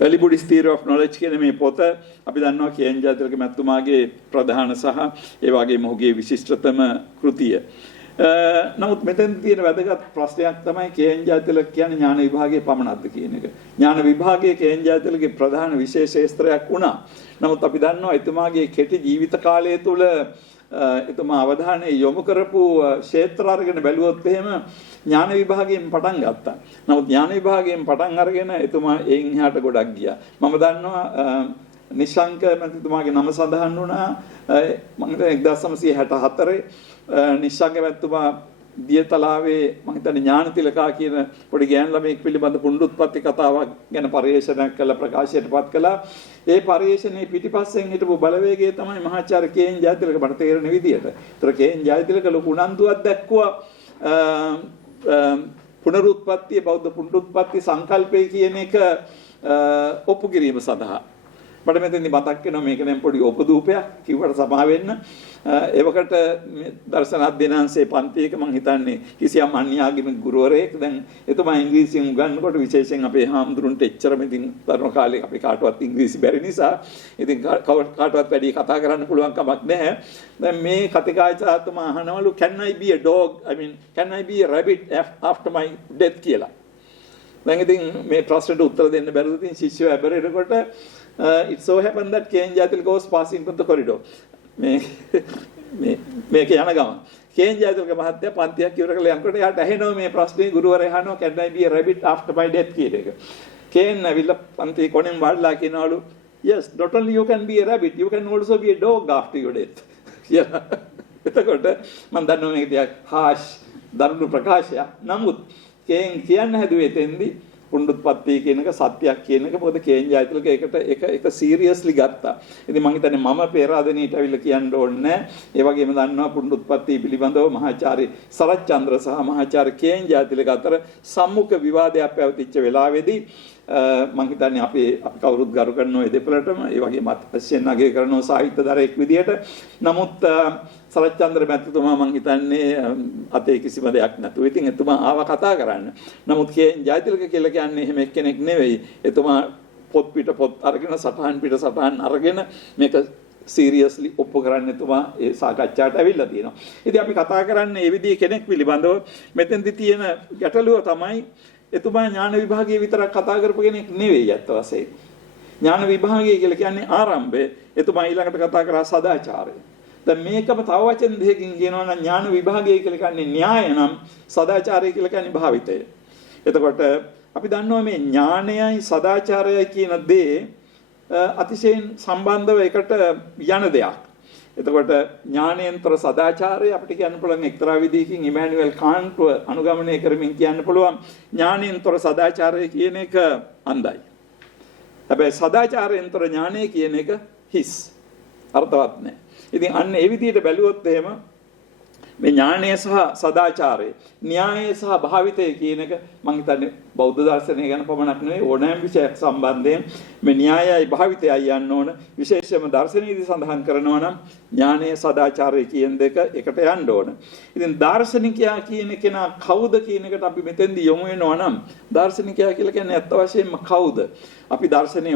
Early Buddhist Theory of Knowledge කියන මේ පොත අපි දන්නවා කේන් ජයතිලක මැතිතුමාගේ ප්‍රධාන සහ ඒ වගේම ඔහුගේ විශිෂ්ටතම කෘතිය. නමුත් මෙතෙන් තියෙන වැදගත් ප්‍රශ්නයක් තමයි කේන් ජයතිලක කියන්නේ ඥාන විභාගයේ පමණක්ද කියන එක. ඥාන විභාගයේ කේන් ජයතිලකගේ ප්‍රධාන විශේෂ ක්ෂේත්‍රයක් වුණා. නමුත් අපි දන්නවා එතුමාගේ කෙටි ජීවිත කාලය තුළ එතුමා අවධානය යොමු කරපු ක්ෂේත්‍ර අරගෙන බැලුවොත් එහෙම ඥාන විභාගයෙන් පටන් ගත්තා. නමුත් ඥාන විභාගයෙන් පටන් අරගෙන එතුමා එයින් එහාට ගොඩක් ගියා. මම දන්නවා නිශංක මැතිතුමාගේ නම සඳහන් වුණා මම හිතන්නේ 1964 නිශංක මැතිතුමා දියතලාවේ මම හිතන්නේ ඥානතිලකා කියන පොඩි ගෑනු ළමෙක් පිළිබඳ පුණ්ඩුත්පත්ති කතාවක් ගැන පරිශනාවක් කළා ප්‍රකාශයටපත් කළා. ඒ පරිශනයේ පිටිපස්සෙන් හිටපු බලවේගය තමයි මහාචාර්ය කේන් ජයතිලක මට තේරෙන විදියට. ඒතර කේන් ජයතිලක ලොකු උනන්දුවක් දැක්කුවා පුනරුත්පත්තිය බෞද්ධ පුනරුත්පත්ති සංකල්පය කියන එක ඔප්පු කිරීම සඳහා. මට මෙතෙන්දි මතක් වෙනවා මේක නම් පොඩි උපදූපයක් කිව්වට සමා වෙන්න. ඒවකට දර්ශන අධ්‍යයනාංශයේ පන්තියක මම හිතන්නේ කිසියම් අන්‍යාගමික ගුරුවරයෙක් දැන් එතුමා ඉංග්‍රීසියෙන් උගන්වනකොට විශේෂයෙන් අපේ හාමුදුරුන්ට එච්චරම ඉතින් තරුණ කාලේ අපි කාටවත් ඉංග්‍රීසි බැරි නිසා ඉතින් කාටවත් වැඩි කතා කරන්න පුළුවන් කමක් නැහැ. දැන් මේ කතිකාචාර්යතුමා අහනවලු can I be a dog can I be a rabbit after my death කියලා. දැන් ඉතින් මේ ප්‍රශ්නට උත්තර දෙන්න බැරුව ඉතින් ශිෂ්‍යව ඇබරේනකොට it so happened that Kane Jayathilaka was passing through the corridor. මේක යන ගමන් කේන් ජයතිලක මහත්තයා පන්තියක් ඉවර කරලා යනකොට එයාට ඇහෙනවා මේ ප්‍රශ්නේ ගුරුවරයා අහනවා can I be a rabbit after my death කියන එක. කේන් ඇවිල්ලා පන්තියේ කොණෙන් වඩලා කියනවලු yes, not only you can be a rabbit, you can also be a dog after your death. Yeah. එතකොට මම දන්නවා මේක තියා හාෂ් දරුණු ප්‍රකාශයක්. නමුත් කේන් කියන්න හැදුවේ එතෙන්දී පුනරුත්පත්ති කියන එක සත්‍යයක් කියන එක මොකද කේන් ජයතිලක ඒක සීරියස්ලි ගත්තා. ඉතින් මම හිතන්නේ මම පෙරාදෙනියට අවිල්ල කියන්න ඕනේ නැහැ. ඒ වගේම දන්නවා පුනරුත්පත්ති පිළිබඳව මහාචාර්ය සරච්චන්ද්‍ර සහ මහාචාර්ය කේන් ජයතිලක අතර සම්මුඛ විවාදයක් පැවතිච්ච වෙලාවේදී මම හිතන්නේ අපි කවුරුත් ගරු කරනවා ඒ දෙපළටම ඒ වගේම අත්පස්යෙන් අගය කරනවා සාහිත්‍යදරයෙක් විදියට. නමුත් සරච්චන්ද්‍ර මැතිතුමා මම හිතන්නේ අතේ කිසිම දෙයක් නැතුව ඉතින් එතුමා ආවා කතා කරන්න. නමුත් කේන් ජයතිලක කියලා කියන්නේ එහෙම එක්කෙනෙක් නෙවෙයි. එතුමා පොත් පිට පොත් අරගෙන සටහන් පිට සටහන් අරගෙන මේක සීරියස්ලි ඔප්පු කරන්න එතුමා ඒ සාකච්ඡාවට ඇවිල්ලා තියෙනවා. ඉතින් අපි කතා කරන්නේ මේ විදිහේ කෙනෙක් පිළිබඳව මෙතෙන්දි තියෙන ගැටලුව තමයි එතුමා ඥාන විභාගයේ විතරක් කතා කරපු කෙනෙක් නෙවෙයි අත් වශයෙන්. ඥාන විභාගය කියලා කියන්නේ ආරම්භය. එතුමා ඊළඟට කතා කරා සදාචාරය. දැන් මේකම තව වචන දෙකකින් කියනවා නම් ඥාන විභාගය කියලා කියන්නේ න්‍යාය නම් සදාචාරය කියලා කියන්නේ භාවිතය. එතකොට අපි දන්නවා මේ ඥානයයි සදාචාරයයි කියන දේ අතිශයින් සම්බන්ධව එකට යන දෙයක්. එතකොට ඥානයෙන්තර සදාචාරය අපිට කියන්න පුළුවන් එක්තරා විදිහකින් ඉමැනුවෙල් කාන්ට්ව අනුගමනය කරමින් කියන්න පුළුවන් ඥානයෙන්තර සදාචාරය කියන එක අන්දයි. හැබැයි සදාචාරයෙන්තර ඥානය කියන එක හිස් අර්ථවත් නැහැ. ඉතින් අන්න ඒ විදිහට බැලුවොත් එහෙම මේ ඥානය සහ සදාචාරය, න්‍යායය සහ භාවිතය කියන එක මම හිතන්නේ බෞද්ධ දර්ශනය ගැන පමණක් නෙවෙයි ඕනෑම විෂයක් සම්බන්ධයෙන් මේ න්‍යායයි භාවිතයයි යන්න ඕන. විශේෂයෙන්ම දර්ශනීයදී සඳහන් කරනවා නම් ඥානය සදාචාරය කියන දෙක එකට යන්න ඕන. ඉතින් දාර්ශනිකයා කියන කෙනා කවුද කියන එකට අපි මෙතෙන්දී යොමු වෙනවා නම් දාර්ශනිකයා කියලා කියන්නේ අත් වශයෙන්ම කවුද? අපි දර්ශනය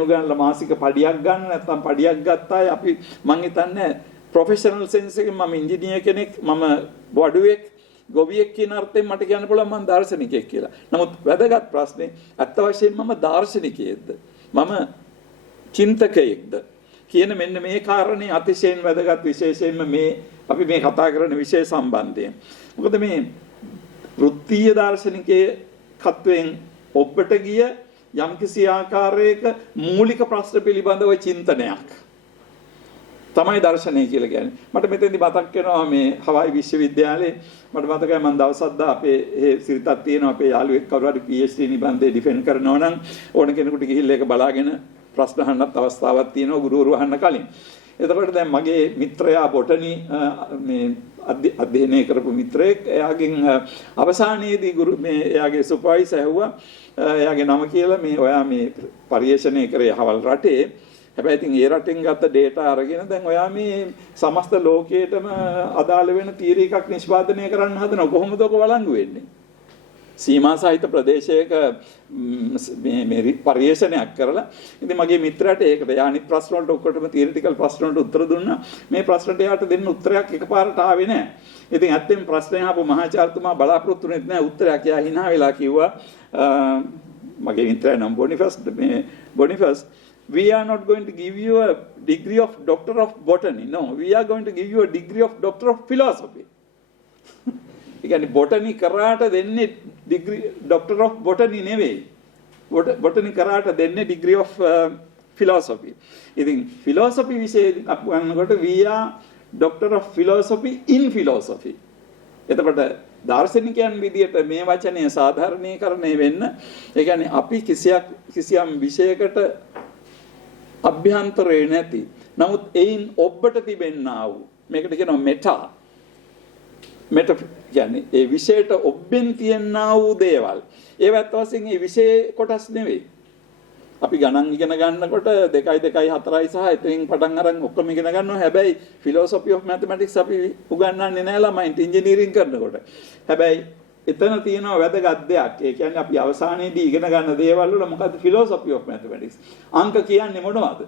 උගන්වලා මාසික පඩියක් ගන්න නැත්නම් පඩියක් ගත්තායි අපි මං හිතන්නේ ප්‍රොෆෙෂනල් සෙන්ස් එකෙන් මම ඉංජිනේර කෙනෙක් මම වඩුවෙක් ගොවියෙක් කියන අර්ථයෙන් මට කියන්න පුළුවන් මම දාර්ශනිකයෙක් කියලා. නමුත් වැදගත් ප්‍රශ්නේ අත් වශයෙන්ම මම දාර්ශනිකයෙක්ද මම චින්තකයෙක්ද කියන මෙන්න මේ කාරණේ අතිශයින් වැදගත් විශේෂයෙන්ම මේ අපි මේ කතා කරන විෂය සම්බන්ධයෙන්. මොකද මේ වෘත්තීය දාර්ශනිකයේ කත්වයෙන් ඔබට ගිය යම්කිසි ආකාරයක මූලික ප්‍රශ්න පිළිබඳව චින්තනයක් තමයි දර්ශනය කියලා කියන්නේ. මට මෙතෙන්දි මතක් වෙනවා මේ හවායි විශ්වවිද්‍යාලයේ මට මතකයි මම දවසක් අපේ සිරිතක් තියෙනවා අපේ යාළුවෙක් කවුරු හරි PhD නිබන්ධය ඩිෆෙන්ඩ් කරනවා නම් ඕන කෙනෙකුට ගිහිල්ලා ඒක බලාගෙන ප්‍රශ්න අහන්නත් අවස්ථාවක් තියෙනවා ගුරුවරු අහන්න කලින්. එතකොට දැන් මගේ මිත්‍රයා බොටනි මේ අධ්‍යයනය කරපු මිත්‍රයෙක් එයාගෙන් අවසානයේදී එයාගේ සුපර්වයිසර් ඇහුවා එයාගේ නම කියලා මේ ඔයා මේ පරිශ්‍රණය කරේ හවල් රටේ හැබැයි ඉතින් ඒ රටෙන් ගත්ත data අරගෙන දැන් ඔයා මේ සමස්ත ලෝකයේටම අදාළ වෙන තියරි එකක් නිෂ්පාදනය කරන්න හදනවා කොහොමද ඔක වළංගු වෙන්නේ? සීමා සහිත ප්‍රදේශයක මේ පරිශ්‍රණයක් කරලා ඉතින් මගේ මිත්‍රයාට ඒකට යානි ප්‍රශ්න වලට ඔක්කොටම තියරිටිකල් ප්‍රශ්න වලට උත්තර දුන්නා. මේ ප්‍රශ්නට එයාට දෙන්න උත්තරයක් එකපාරට ආවේ නැහැ. ඉතින් ඇත්තෙන් ප්‍රශ්නේ අහපු මහාචාර්යතුමා බලාපොරොත්තු වෙන්නේ නැහැ උත්තරයක්. එයා hina වෙලා කිව්වා මගේ මිත්‍රයා නම් Boniface we are not going to give you a degree of doctor of botany. No, we are going to give you a degree of doctor of philosophy. ඒ කියන්නේ botany කරාට දෙන්නේ degree doctor of botany නෙවෙයි. botany කරාට දෙන්නේ degree of philosophy. ඉතින් philosophy විෂය අපවන්නකොට we are doctor of philosophy in philosophy. එතකොට දාර්ශනිකයන් විදියට මේ වචනය සාධාරණීකරණය වෙන්න ඒ කියන්නේ අපි කිසියම් විෂයකට අභ්‍යන්තරේ නැති නමුත් එයින් ඔබට තිබෙන්නා වූ මේකට කියනවා මෙටා කියන්නේ ඒ විෂයට ඔබෙන් තියන්නා වූ දේවල් ඒවත් වශයෙන් මේ විෂය කොටස් නෙවෙයි අපි ගණන් ඉගෙන ගන්නකොට 2 2 4 සහ එතනින් පටන් අරන් ඔක්කොම ඉගෙන ගන්නවා හැබැයි philosophy of mathematics අපි උගන්වන්නේ නැහැ ළමයින්ට ඉංජිනේරින් කරනකොට හැබැයි එතන තියෙනවා වැදගත් දෙයක්. ඒ කියන්නේ අපි අවසානයේදී ඉගෙන ගන්න දේවල් වල මොකද්ද philosophy of mathematics? අංක කියන්නේ මොනවද?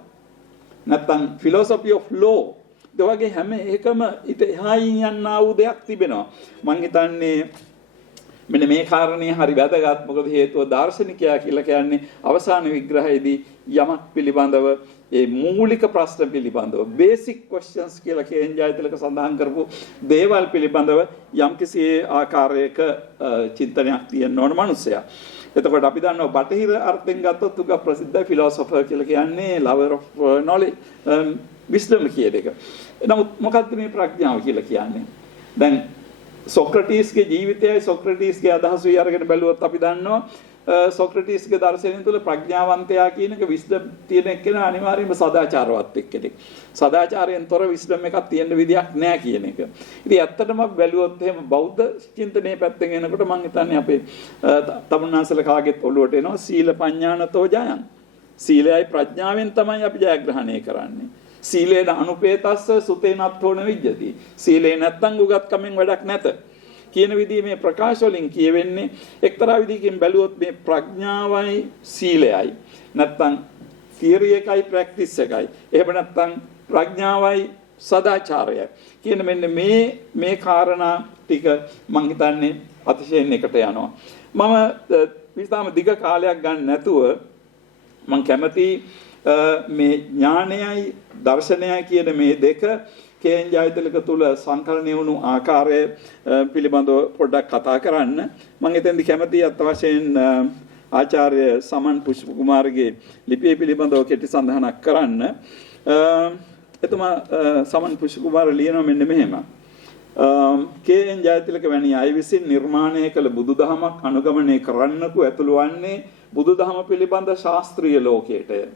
නැත්තම් philosophy of law. ඒ වගේ හැම එකම ඊට එහායින් යන්නා වූ දෙයක් තිබෙනවා. මම හිතන්නේ මෙන්න මේ කාරණේ හරි වැදගත්. මොකද හේතුව දාර්ශනිකයා කියලා කියන්නේ අවසාන විග්‍රහයේදී යමක් පිළිබඳව ඒ මූලික ප්‍රශ්න පිළිබඳව basic questions කියලා කේන් ජයතිලක සඳහන් කරපු දේවල් පිළිබඳව යම්කිසි ආකාරයක චින්තනයක් තියෙන ඕන මනුස්සයා. එතකොට අපි දන්නවා බටහිර අර්ථයෙන් ගත්තොත් උග ප්‍රසිද්ධ ෆිලොසොෆර් කියලා කියන්නේ lover of knowledge wisdom කියන එක. නමුත් මොකක්ද මේ ප්‍රඥාව කියලා කියන්නේ? දැන් සොක්‍රටිස්ගේ ජීවිතයයි සොක්‍රටිස්ගේ අදහසුයි අරගෙන බැලුවොත් අපි දන්නවා සොක්‍රටිස්ගේ දර්ශනය තුළ ප්‍රඥාවන්තයා කියන එක විස්ඩම් තියෙන එක්කෙනා අනිවාර්යයෙන්ම සදාචාරවත් එක්කෙනෙක්. සදාචාරයෙන් තොර විස්ඩම් එකක් තියෙන්න විදියක් නැහැ කියන එක. ඉතින් ඇත්තටම බැලුවොත් එහෙම බෞද්ධ චින්තනයේ පැත්තෙන් එනකොට මම හිතන්නේ අපේ තමුන්නාසල කාගෙත් ඔළුවට එනවා සීල පඤ්ඤානතෝ ජයං. සීලයයි ප්‍රඥාවෙන් තමයි අපි ජයග්‍රහණය කරන්නේ. සීලේන අනුපේතස්ස සුතේනත්තෝන විජ්ජති. සීලේ නැත්තම් උගත්කමෙන් වැඩක් නැත. කියන විදිහේ මේ ප්‍රකාශ වලින් කියවෙන්නේ එක්තරා විදිහකින් බැලුවොත් මේ ප්‍රඥාවයි සීලයයි නැත්තම් තියරි එකයි ප්‍රැක්ටිස් එකයි එහෙම නැත්තම් ප්‍රඥාවයි සදාචාරයයි කියන මෙන්න මේ කාරණා ටික මම හිතන්නේ අතිශයින් එකට යනවා මම විස්තාම දිග කාලයක් ගන්න නැතුව මම කැමති මේ ඥානයයි දර්ශනයයි කියන මේ දෙක කේන් ජයතිලක තුල සංකලනය වුණු ආකාරය පිළිබඳව පොඩ්ඩක් කතා කරන්න මම එතෙන්දි කැමතියි අත් වශයෙන් ආචාර්ය සමන් පුෂ්ප කුමාරගේ ලිපිය පිළිබඳව කෙටි සඳහනක් කරන්න එතුමා සමන් පුෂ්ප කුමාර ලියනවා මෙන්න මෙහෙම කේන් ජයතිලක වැනි අය විසින් නිර්මාණය කළ බුදුදහමක් අනුගමනය කරන්නකු ඇතුළු වන්නේ බුදුදහම පිළිබඳ ශාස්ත්‍රීය ලෝකයටය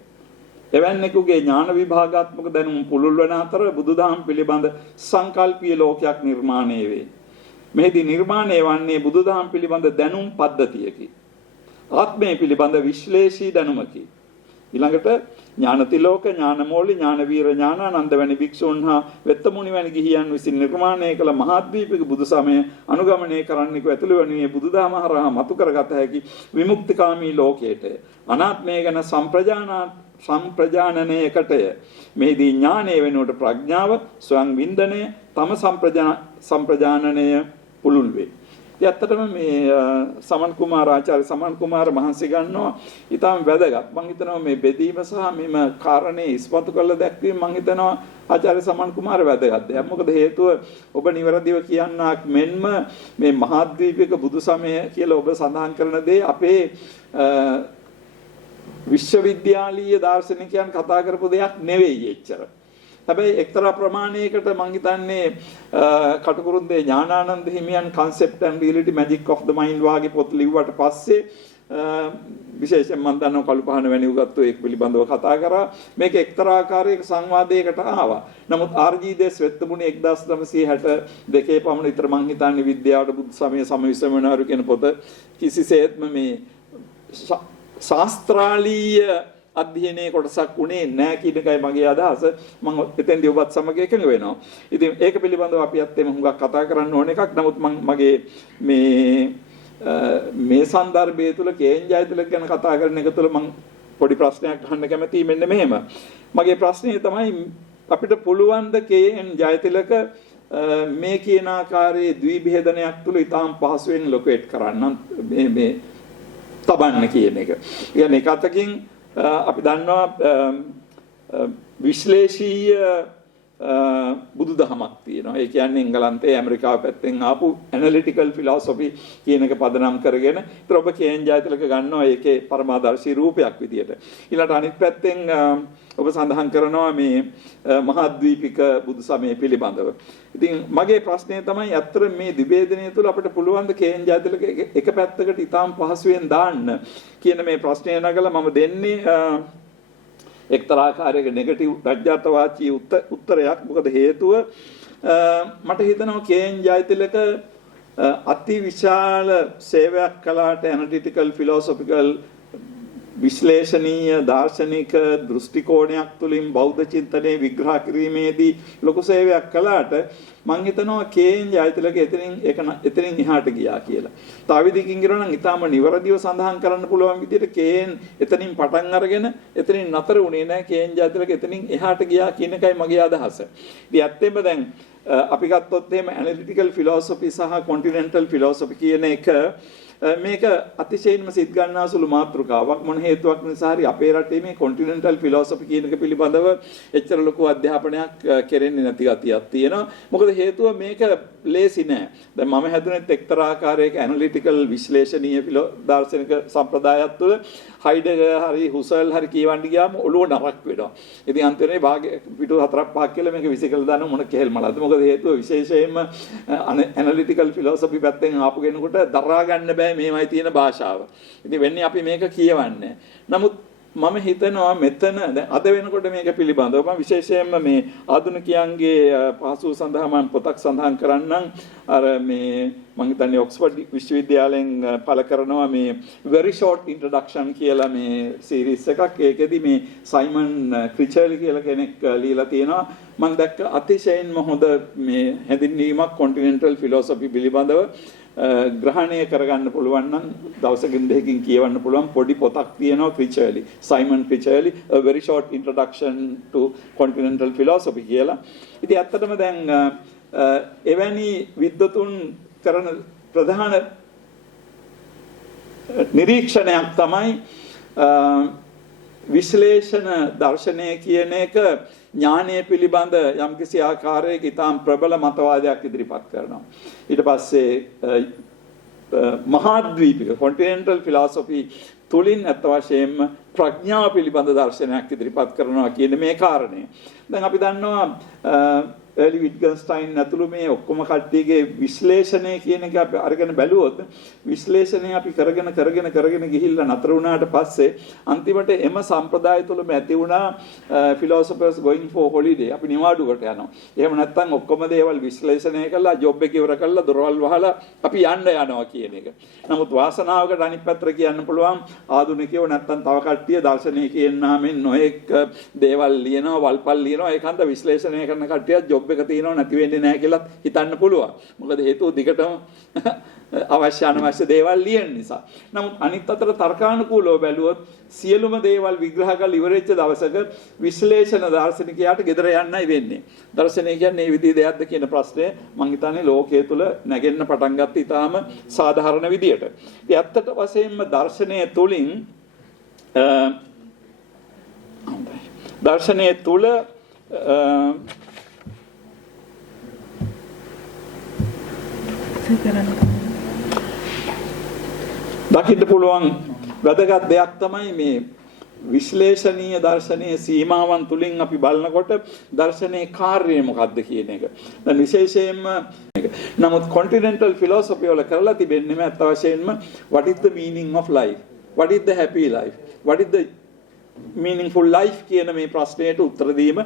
එවැන්නෙකුගේ ඥාන විභාගාත්මක දැනුම පුළුල් වන අතර බුදුදහම පිළිබඳ සංකල්පීය ලෝකයක් නිර්මාණය වේ. මෙහිදී නිර්මාණය වන්නේ බුදුදහම පිළිබඳ දැනුම් පද්ධතියකි. ආත්මය පිළිබඳ විශ්ලේෂී දැනුමකි. ඊළඟට ඥානතිලෝක, ඥානමෝලි, ඥානවීර, ඥානානන්ද වැනි භික්ෂුන් හා වෙත්තමුනි වැනි ගිහියන් විසින් නිර්මාණය කළ මහාද්වීපික බුදුසමය අනුගමනය කරන්නෙකු ඇතුළු වනුයේ බුදුදහම හරහා මතු කරගත හැකි විමුක්තිකාමී ලෝකයට අනාත්මය ගැන සම්ප්‍රජානනයකටය. මෙහිදී ඥානය වෙනුවට ප්‍රඥාව, ස්වයං වින්දනය, තම සම්ප්‍රජානනය පුළුල් වේ. ඇත්තටම මේ සමන් කුමාර ආචාර්ය සමන් කුමාර මහන්සි ගන්නවා ඊටම වැදගත්. මම හිතනවා මේ බෙදීම සහ මෙම කාරණේ ඉස්මතු කරලා දැක්වීම මම හිතනවා ආචාර්ය සමන් කුමාර වැදගත් දෙයක්. මොකද හේතුව ඔබ නිවැරදිව කියන්නක් මෙන්ම මේ මහාද්වීපික බුදුසමය කියලා ඔබ සඳහන් කරන දේ අපේ විශ්වවිද්‍යාලීය දාර්ශනිකයන් කතා කරපු දෙයක් නෙවෙයි එච්චර. හැබැයි එක්තරා ප්‍රමාණයකට මම හිතන්නේ කටුකුරුන්දේ ඥානානන්ද හිමියන් concept and reality magic of the mind වාගේ පොත් ලිව්වට පස්සේ විශේෂයෙන් මම දන්නවා කළුපහන වැනි උගත්තු ඒක පිළිබඳව කතා කරා මේක එක්තරා ආකාරයක සංවාදයකට ආවා. නමුත් ආර්.ජී. දේස් වෙත්තමුණි 1962 පමණ විතර මම හිතන්නේ විද්‍යාවට බුද්ධ සමය සමවිසමනාරු කියන පොත කිසිසේත්ම මේ ශාස්ත්‍රාලීය අධ්‍යයනයේ කොටසක් උනේ නැහැ කියන එකයි මගේ අදහස. මම එතෙන්දී ඔබත් සමග එකඟ වෙනවා. ඉතින් ඒක පිළිබඳව අපි අත්දැකීම් හුඟක් කතා කරන්න ඕන එකක්. නමුත් මගේ මේ සන්දර්භය තුළ කේන් ජයතිලක ගැන කතා කරන එක තුළ මම පොඩි ප්‍රශ්නයක් අහන්න කැමතියි මෙන්න මෙහෙම. මගේ ප්‍රශ්නේ තමයි අපිට පුළුවන් ද කේන් ජයතිලක මේ කියන ආකාරයේ ද්විභේදනයක් තුළ ඊටාම් පහසුවෙන් ලොකේට් කරන්න මේ තබන්න කියන එක. يعني එක අතකින් අපි දන්නවා විශ්ලේෂීය බුදුදහමක් තියෙනවා. ඒ කියන්නේ එංගලන්තයේ ඇමරිකාව පැත්තෙන් ආපු ඇනලිටිකල් ෆිලොසොෆි කියන එක පදනම් කරගෙන ඉතින් ඔබ කේන් ජයතිලක ගන්නවා ඒකේ පරමාදර්ශී රූපයක් විදියට. ඊළඟට අනිත් පැත්තෙන් ඔබ සඳහන් කරනවා මේ මහාද්වීපික බුදුසමය පිළිබඳව. ඉතින් මගේ ප්‍රශ්නය තමයි අතර මේ දිවේදනය තුළ අපිට පුළුවන් ද කේන් ජයතිලක එක පැත්තකට ඊටාම් පහසුවෙන් දාන්න කියන මේ ප්‍රශ්නය නගලා මම දෙන්නේ එක්තරා ආකාරයක නෙගටිව් රජ්‍යත්වවාදී උත්තරයක්. මොකද හේතුව මට හිතෙනවා කේන් ජයතිලක අති විශාල සේවයක් කළාට ඇනලිටිකල් ෆිලොසොෆිකල් විශ්ලේෂණීය දාර්ශනික දෘෂ්ටි කෝණයක් තුලින් බෞද්ධ චින්තනයේ විග්‍රහ කිරීමේදී ලොකු සේවයක් කළාට මම හිතනවා කේන් ජයතිලක එතනින් එහාට ගියා කියලා. තව විදිහකින් කියනවා නම් ඊටාම නිවැරදිව සඳහන් කරන්න පුළුවන් විදිහට කේන් එතනින් පටන් අරගෙන එතනින් නතර වුණේ නැහැ. කේන් ජයතිලක එතනින් එහාට ගියා කියන එකයි මගේ අදහස. ඉතින් ඇත්තෙම දැන් අපි ගත්තොත් එහෙම ඇනලිටිකල් ෆිලොසොෆි සහ කොන්ටිනෙන්ටල් ෆිලොසොෆි කියන එක මේක අතිශයින්ම සිත් ගන්නා සුළු මාතෘකාවක්. මොන හේතුවක් නිසා හරි අපේ රටේ මේ කොන්ටිනෙන්ටල් ෆිලොසොෆි කියන එක පිළිබඳව එච්චර ලොකු අධ්‍යාපනයක් කෙරෙන්නේ නැති ගතියක් තියෙනවා. මොකද හේතුව මේක ලේසි නෑ. දැන් මම හැදුනෙත් එක්තරා ආකාරයක ඇනලිටිකල් විශ්ලේෂණීය දාර්ශනික සම්ප්‍රදායක් තුළ හයිඩගර් හරි හුසල් හරි කියවන්න ගියාම ඔළුව නරක් වෙනවා. ඉතින් අන්තිමේ පිටු 4-5 කියලා මේක විසිකලා දාන මොන කෙහෙල් මලක්ද? මොකද හේතුව විශේෂයෙන්ම ඇනලිටිකල් ෆිලොසොෆි පැත්තෙන් ආපු කෙනෙකුට දරා ගන්න බෑ මේවයි තියෙන භාෂාව. ඉතින් වෙන්නේ අපි මේක කියවන්නේ. නමුත් මම හිතනවා මෙතන දැන් අද වෙනකොට මේක පිළිබඳව මම විශේෂයෙන්ම මේ ආධුනිකයන්ගේ පහසු සඳහා මම පොතක් සඳහන් කරන්නම්. අර මේ මම හිතන්නේ ඔක්ස්ෆර්ඩ් විශ්වවිද්‍යාලයෙන් පළ කරනවා මේ very short introduction කියලා මේ සීරීස් එකක්. ඒකෙදි මේ සයිමන් ක්‍රිචර්ලි කියලා කෙනෙක් ලියලා තියෙනවා. මම දැක්ක අතිශයින්ම හොඳ මේ හැඳින්වීමක් කොන්ටිනෙන්ටල් ෆිලොසොෆි පිළිබඳව ග්‍රහණය කරගන්න පුළුවන් නම් දවසකින් දෙකකින් කියවන්න පුළුවන් පොඩි පොතක් තියෙනවා ක්‍රිචර්ලි Simon ක්‍රිචර්ලි a very short introduction to continental philosophy කියලා. ඉතින් ඇත්තටම දැන් එවැනි විද්වතුන් කරන ප්‍රධාන නිරීක්ෂණයක් තමයි විශ්ලේෂණ දර්ශනය කියන එක ඥානය පිළිබඳ යම්කිසි ආකාරයක ඉතාම ප්‍රබල මතවාදයක් ඉදිරිපත් කරනවා. ඊට පස්සේ මහාද්වීපික කොන්ටිනෙන්ටල් ෆිලොසොෆි තුලින් අත් වශයෙන්ම ප්‍රඥාව පිළිබඳ දර්ශනයක් ඉදිරිපත් කරනවා කියන මේ කාරණය. දැන් අපි දන්නවා එලි විට්ගන්ස්ටයින් ඇතුළු මේ ඔක්කොම කට්ටියගේ විශ්ලේෂණය කියන එක අපි අරගෙන බැලුවොත් විශ්ලේෂණය අපි කරගෙන ගිහිල්ලා නතර වුණාට පස්සේ අන්තිමට එම සම්ප්‍රදාය තුළම ඇති වුණා philosophers going for holiday. අපි නිවාඩුවට යනවා. එහෙම නැත්නම් ඔක්කොම දේවල් විශ්ලේෂණය කළා ජොබ් එක ඉවර කළා දොරවල් වහලා අපි යනවා කියන එක. නමුත් වාසනාවකට අනිත් පැත්තට කියන්න පුළුවන් ආධුනිකයෝ නැත්නම් තව කට්ටිය දර්ශනය කියන නාමයෙන් නොඑක් දේවල් ලියනවා වල්පල් ලියනවා ඒකන්ත විශ්ලේෂණය කරන කට්ටිය ජොබ් එක තියෙනව නැති වෙන්නේ නැහැ කියලා හිතන්න පුළුවන්. මොකද හේතුව දිගටම අවශ්‍ය දේවල් ලියන නිසා. නමුත් අනිත් අතට තර්කානුකූලව බැලුවොත් සියලුම දේවල් විග්‍රහ කරලා ඉවරෙච්ච දවසක විශ්ලේෂණ දාර්ශනිකයාට ගෙදර යන්නයි වෙන්නේ. දර්ශනය කියන්නේ මේ විදිහේ දෙයක්ද කියන ප්‍රශ්නය මම හිතන්නේ ලෝකයේ තුල නැගෙන්න පටන් ගත්ත ඉතාලම සාධාරණ විදියට. ඉතින් ඇත්තට වශයෙන්ම දර්ශනය තුලින් දර්ශනය තුල දකින්න පුළුවන් වැදගත් දෙයක් තමයි මේ විශ්ලේෂණීය දර්ශනීය සීමාවන් තුලින් අපි බලනකොට දර්ශනයේ කාර්යය මොකක්ද කියන එක. දැන් විශේෂයෙන්ම නමුත් continental philosophy වල කරලා තිබෙන්නේ අත් වශයෙන්ම what is the meaning of life? What is the happy life? What is the meaningful life කියන මේ ප්‍රශ්නයට උත්තර දීම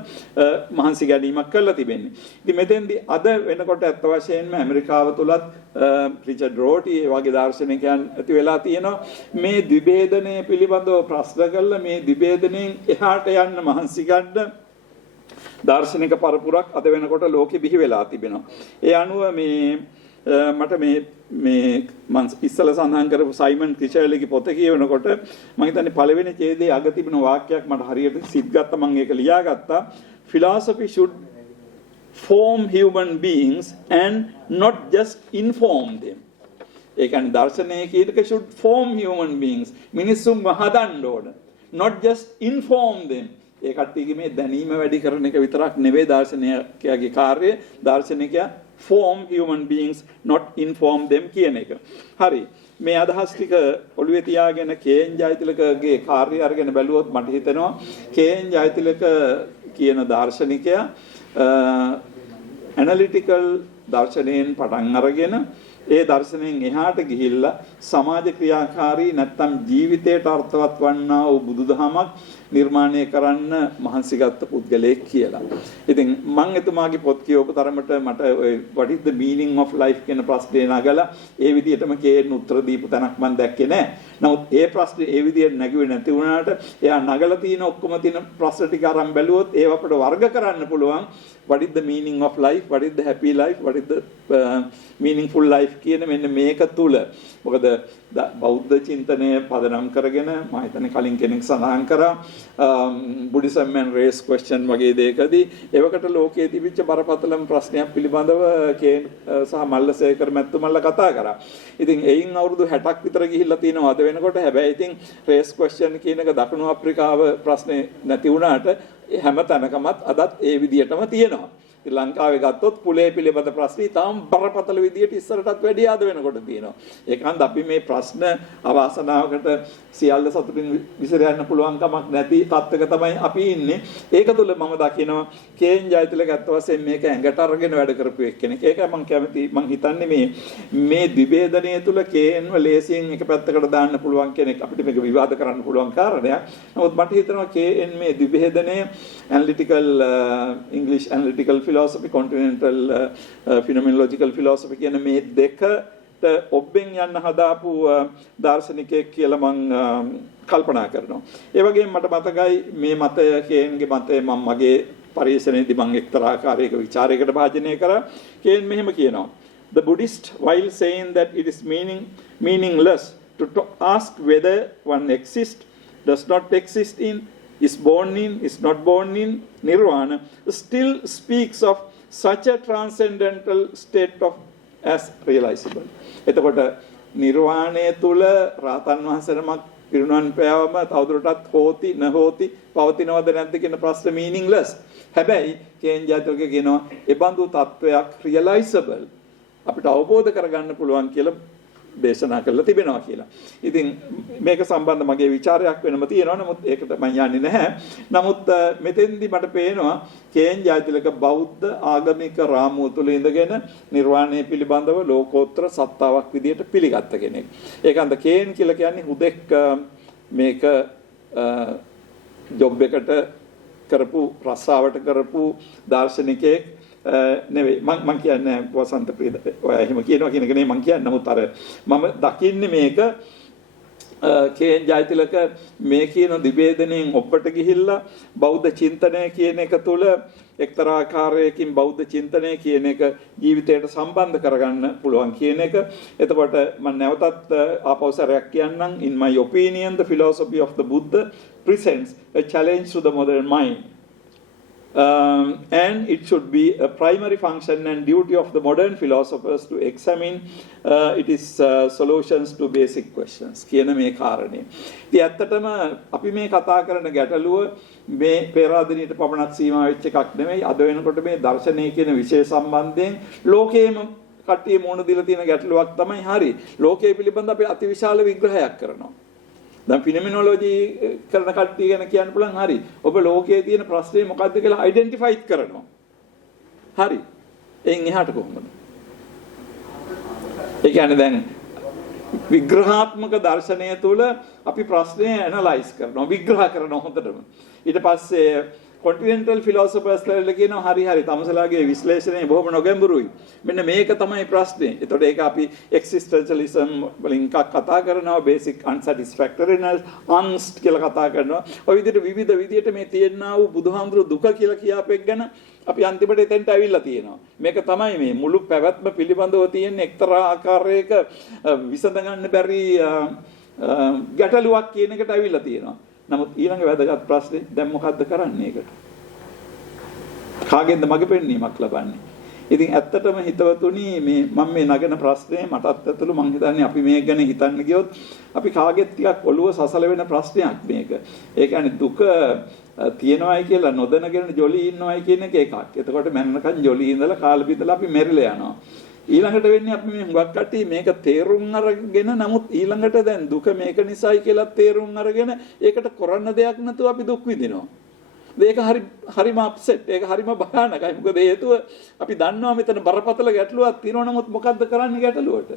මහන්සි ගැනීමක් කරලා තිබෙන්නේ. ඉතින් මෙතෙන්දී අද වෙනකොට අත් වශයෙන්ම ඇමරිකාව තුලත් රිචඩ් රෝටි වගේ දාර්ශනිකයන් ඇති වෙලා තියෙනවා මේ ද්විභේදනය පිළිබඳව ප්‍රශ්න කළා මේ ද්විභේදනයෙන් එහාට යන්න මහන්සි ගන්න දාර්ශනික පරපුරක් අද වෙනකොට ලෝකෙ බිහි වෙලා තිබෙනවා. ඒ අනුව මට මේ මම ඉස්සලා සඳහන් කරපු සයිමන් ක්‍රිචර්ලිගේ පොත කියවනකොට මම හිතන්නේ පළවෙනි ඡේදයේ අග තිබෙන වාක්‍යයක් මට හරියට සිත් ගත්තා මම ඒක ලියාගත්තා philosophy should form human beings and not just inform them. ඒ කියන්නේ දර්ශනය කියන එක should form human beings මිනිස්සුන්ව හදන්න ඕන not just inform them. ඒ කට්ටියගේ මේ දැනීම වැඩි කරන එක විතරක් නෙවෙයි දාර්ශනිකයාගේ කාර්යය. දාර්ශනිකයා form human beings not inform them කියන එක. හරි. මේ අදහස් ටික ඔළුවේ තියාගෙන කේන් ජයතිලකගේ කාර්යය අරගෙන බැලුවොත් මට හිතෙනවා කේන් ජයතිලක කියන දාර්ශනිකයා ඇනලිටිකල් දර්ශනයෙන් පටන් අරගෙන ඒ දර්ශනයෙන් එහාට ගිහිල්ලා සමාජ ක්‍රියාකාරී නැත්තම් ජීවිතයට අර්ථවත් වන්නා වූ බුදුදහමක් නිර්මාණය කරන්න මහන්සි ගත්ත පුද්ගලයෙක් කියලා. ඉතින් මම එතුමාගේ පොත් කියවපු තරමට මට what is the meaning of life කියන ප්‍රශ්නේ නගලා ඒ විදිහටම කේන් උත්තර දීපු තැනක් මම දැක්කේ නැහැ. නමුත් ඒ ප්‍රශ්නේ ඒ විදිහට නැගුවේ නැති වුණාට එයා නගලා තියෙන ඔක්කොම තියෙන ප්‍රශ්න ටික අරන් බැලුවොත් ඒව අපිට වර්ග කරන්න පුළුවන්. what is the meaning of life, what is the happy life, what is the meaningful life කියන මෙන්න මේක තුල මොකද බෞද්ධ චින්තනය පදනම් කරගෙන මම හිතන්නේ කලින් කෙනෙක් සඳහන් කරා බුද්දිසම් and race question වගේ දෙයකදී එවකට ලෝකයේ තිබිච්ච බරපතලම ප්‍රශ්නයක් පිළිබඳව කේන් සහ මල්ලසේකර මැතිතුමන්ලා කතා කරා. ඉතින් එයින් අවුරුදු 60ක් විතර ගිහිල්ලා තිනවා අද වෙනකොට. හැබැයි ඉතින් race question කියන එක දකුණු අප්‍රිකාව ප්‍රශ්නේ නැති වුණාට හැම තැනකමත් අදත් ඒ විදියටම තියෙනවා. ශ්‍රී ලංකාවේ ගත්තොත් කුලයේ පිළිබඳ ප්‍රශ්න තාම බරපතල විදියට ඉස්සරටත් වැඩි ආද වෙනකොට තියෙනවා. ඒකන්ද අපි මේ ප්‍රශ්න අවාසනාවකට සියල්ල සතුටින් විසර යන්න පුළුවන් කමක් නැති තත්ත්වයක තමයි අපි ඉන්නේ. ඒක තුළ මම දකිනවා කේන් ජයතිලක අත් වශයෙන් මේක ඇඟට අරගෙන වැඩ කරපු එක්කෙනෙක්. ඒකයි මම කැමති මම හිතන්නේ මේ විභේදනය තුළ කේන්ව ලේසියෙන් එක පැත්තකට දාන්න පුළුවන් කෙනෙක් අපිට මේක විවාද කරන්න පුළුවන් කාරණයක්. නමුත් මට හිතෙනවා කේන් මේ විභේදනය analytical English analytical philosophy, continental phenomenological philosophy කියන මේ දෙකට ඔබෙන් යන්න හදාපු දාර්ශනිකයෙක් කියලා මම කල්පනා කරනවා. ඒ වගේම මට මතකයි මේ මතය කේන්ගේ මතය මම මගේ පරිශ්‍රණයේදී මම එක්තරා ආකාරයක ਵਿਚාරයකට භාජනය කරා. කේන් මෙහෙම කියනවා. The Buddhist, while saying that it is meaningless to ask whether one exists, does not exist in, is born in, is not born in nirvana, still speaks of such a transcendental state of as realizable. එතකොට නිර්වාණය තුල රාතන් වහන්සේනමක් පිරුණන් පෑවම තවදුරටත් හෝති නහෝති පවතිනවද නැද්ද කියන ප්‍රශ්න meaningless. හැබැයි කේන් ජාතකයේ කියනවා ඒ බඳු තත්වයක් realizable අපිට අවබෝධ කරගන්න පුළුවන් කියලා දේශනා කරලා තිබෙනවා කියලා. ඉතින් මේක සම්බන්ධ මගේ ਵਿਚාරයක් වෙනම තියෙනවා. නමුත් ඒකට මම යන්නේ නැහැ. නමුත් මෙතෙන්දි මට පේනවා කේන් ජයතිලක බෞද්ධ ආගමික රාමුව තුළ ඉඳගෙන නිර්වාණය පිළිබඳව ලෝකෝත්තර සත්‍තාවක් විදියට පිළිගත්ත කෙනෙක්. ඒකන්ද කේන් කියලා කියන්නේ හුදෙක් මේක ජොබ් එකට කරපු රස්සාවට කරපු දාර්ශනිකයෙක් නෙවෙයි මම කියන්නේ වසන්ත ප්‍රීත ඔය එහෙම කියනවා කියන එක නෙවෙයි මම කියන්නේ. නමුත් අර මම දකින්නේ මේක කේන් ජයතිලක මේ කියන දිවේදනයෙන් ඔබට ගිහිල්ලා බෞද්ධ චින්තනය කියන එක තුළ එක්තරා ආකාරයකින් බෞද්ධ චින්තනය කියන එක ජීවිතයට සම්බන්ධ කරගන්න පුළුවන් කියන එක. එතකොට මම නැවතත් ආපහු සැරයක් කියන්නම්. In my opinion, the philosophy of the Buddha presents a challenge to the modern mind. And it should be a primary function and duty of the modern philosophers to examine its solutions to basic questions. කියන මේ කාරණේ. ඉතින් ඇත්තටම අපි මේ කතා කරන ගැටලුව මේ පෙරාදෙනියට පමණක් සීමා වෙච්ච එකක් නෙමෙයි. අද වෙනකොට මේ දර්ශනය කියන විෂය සම්බන්ධයෙන් ලෝකයේම කට්ටිය මුණ දීලා තියෙන ගැටලුවක් තමයි හරි. ලෝකයේ පිළිබඳ අපි අතිවිශාල විග්‍රහයක් කරනවා. දැන් ෆිනොමිනොලොජි කරන කට්ටිය ගැන කියන්න පුළුවන් හරි. ඔබ ලෝකයේ තියෙන ප්‍රශ්නේ මොකක්ද කියලා අයිඩෙන්ටිෆයිත් කරනවා. හරි. එයින් එහාට කොහොමද? ඒ කියන්නේ දැන් විග්‍රහාත්මක දර්ශනය තුළ අපි ප්‍රශ්නේ ඇනලයිස් කරනවා, විග්‍රහ කරනවා හොඳටම. ඊට පස්සේ continental philosophers ලා කියනවා හරි තමසලාගේ විශ්ලේෂණය බොහොම නොගැඹුරුයි. මෙන්න මේක තමයි ප්‍රශ්නේ. ඒතකොට ඒක අපි existentialism වලින් කතා කරනවා, basic unsatisfactoriness, angst කියලා කතා කරනවා. ඔය විදිහට විවිධ විදිහට මේ තියෙනා වූ බුදුහාමුදුරු දුක කියලා කියාපෙක් ගැන අපි අන්තිමට එතෙන්ට ඇවිල්ලා තියෙනවා. මේක තමයි මේ මුළු පැවැත්ම පිළිබඳව තියෙන එක්තරා ආකාරයක විසඳ ගන්න බැරි ගැටලුවක් කියන එකට ඇවිල්ලා තියෙනවා. නමුත් ඊළඟ වැදගත් ප්‍රශ්නේ දැන් මොකද්ද කරන්නේ ඒකට? කාගෙන්ද මග පෙන්වීමක් ලබන්නේ? ඉතින් ඇත්තටම හිතවතුනි මේ මම මේ නගන ප්‍රශ්නේ මටත් ඇතුළු මම හිතන්නේ අපි මේක ගැන හිතන්න ගියොත් අපි කාගෙත් ටිකක් ඔළුව සසල වෙන ප්‍රශ්නයක් මේක. ඒ කියන්නේ දුක තියෙනවායි කියලා නොදැනගෙන ජොලි ඉන්නවායි කියන එක එකක්. එතකොට මැන්නකන් ජොලි ඉඳලා කාල බිඳලා අපි මෙරිලා යනවා. ඊළඟට වෙන්නේ අපි මේ හුඟක් කට්ටිය මේක තේරුම් අරගෙන නමුත් ඊළඟට දැන් දුක මේක නිසායි කියලා තේරුම් අරගෙන ඒකට කරන්න දෙයක් නැතුව අපි දුක් විඳිනවා. ඒක හරිම අප්සෙට්. ඒක හරිම භයානකයි. මොකද හේතුව අපි දන්නවා මෙතන බරපතල ගැටලුවක් තියෙනවා. නමුත් මොකද්ද කරන්නේ ගැටලුවට?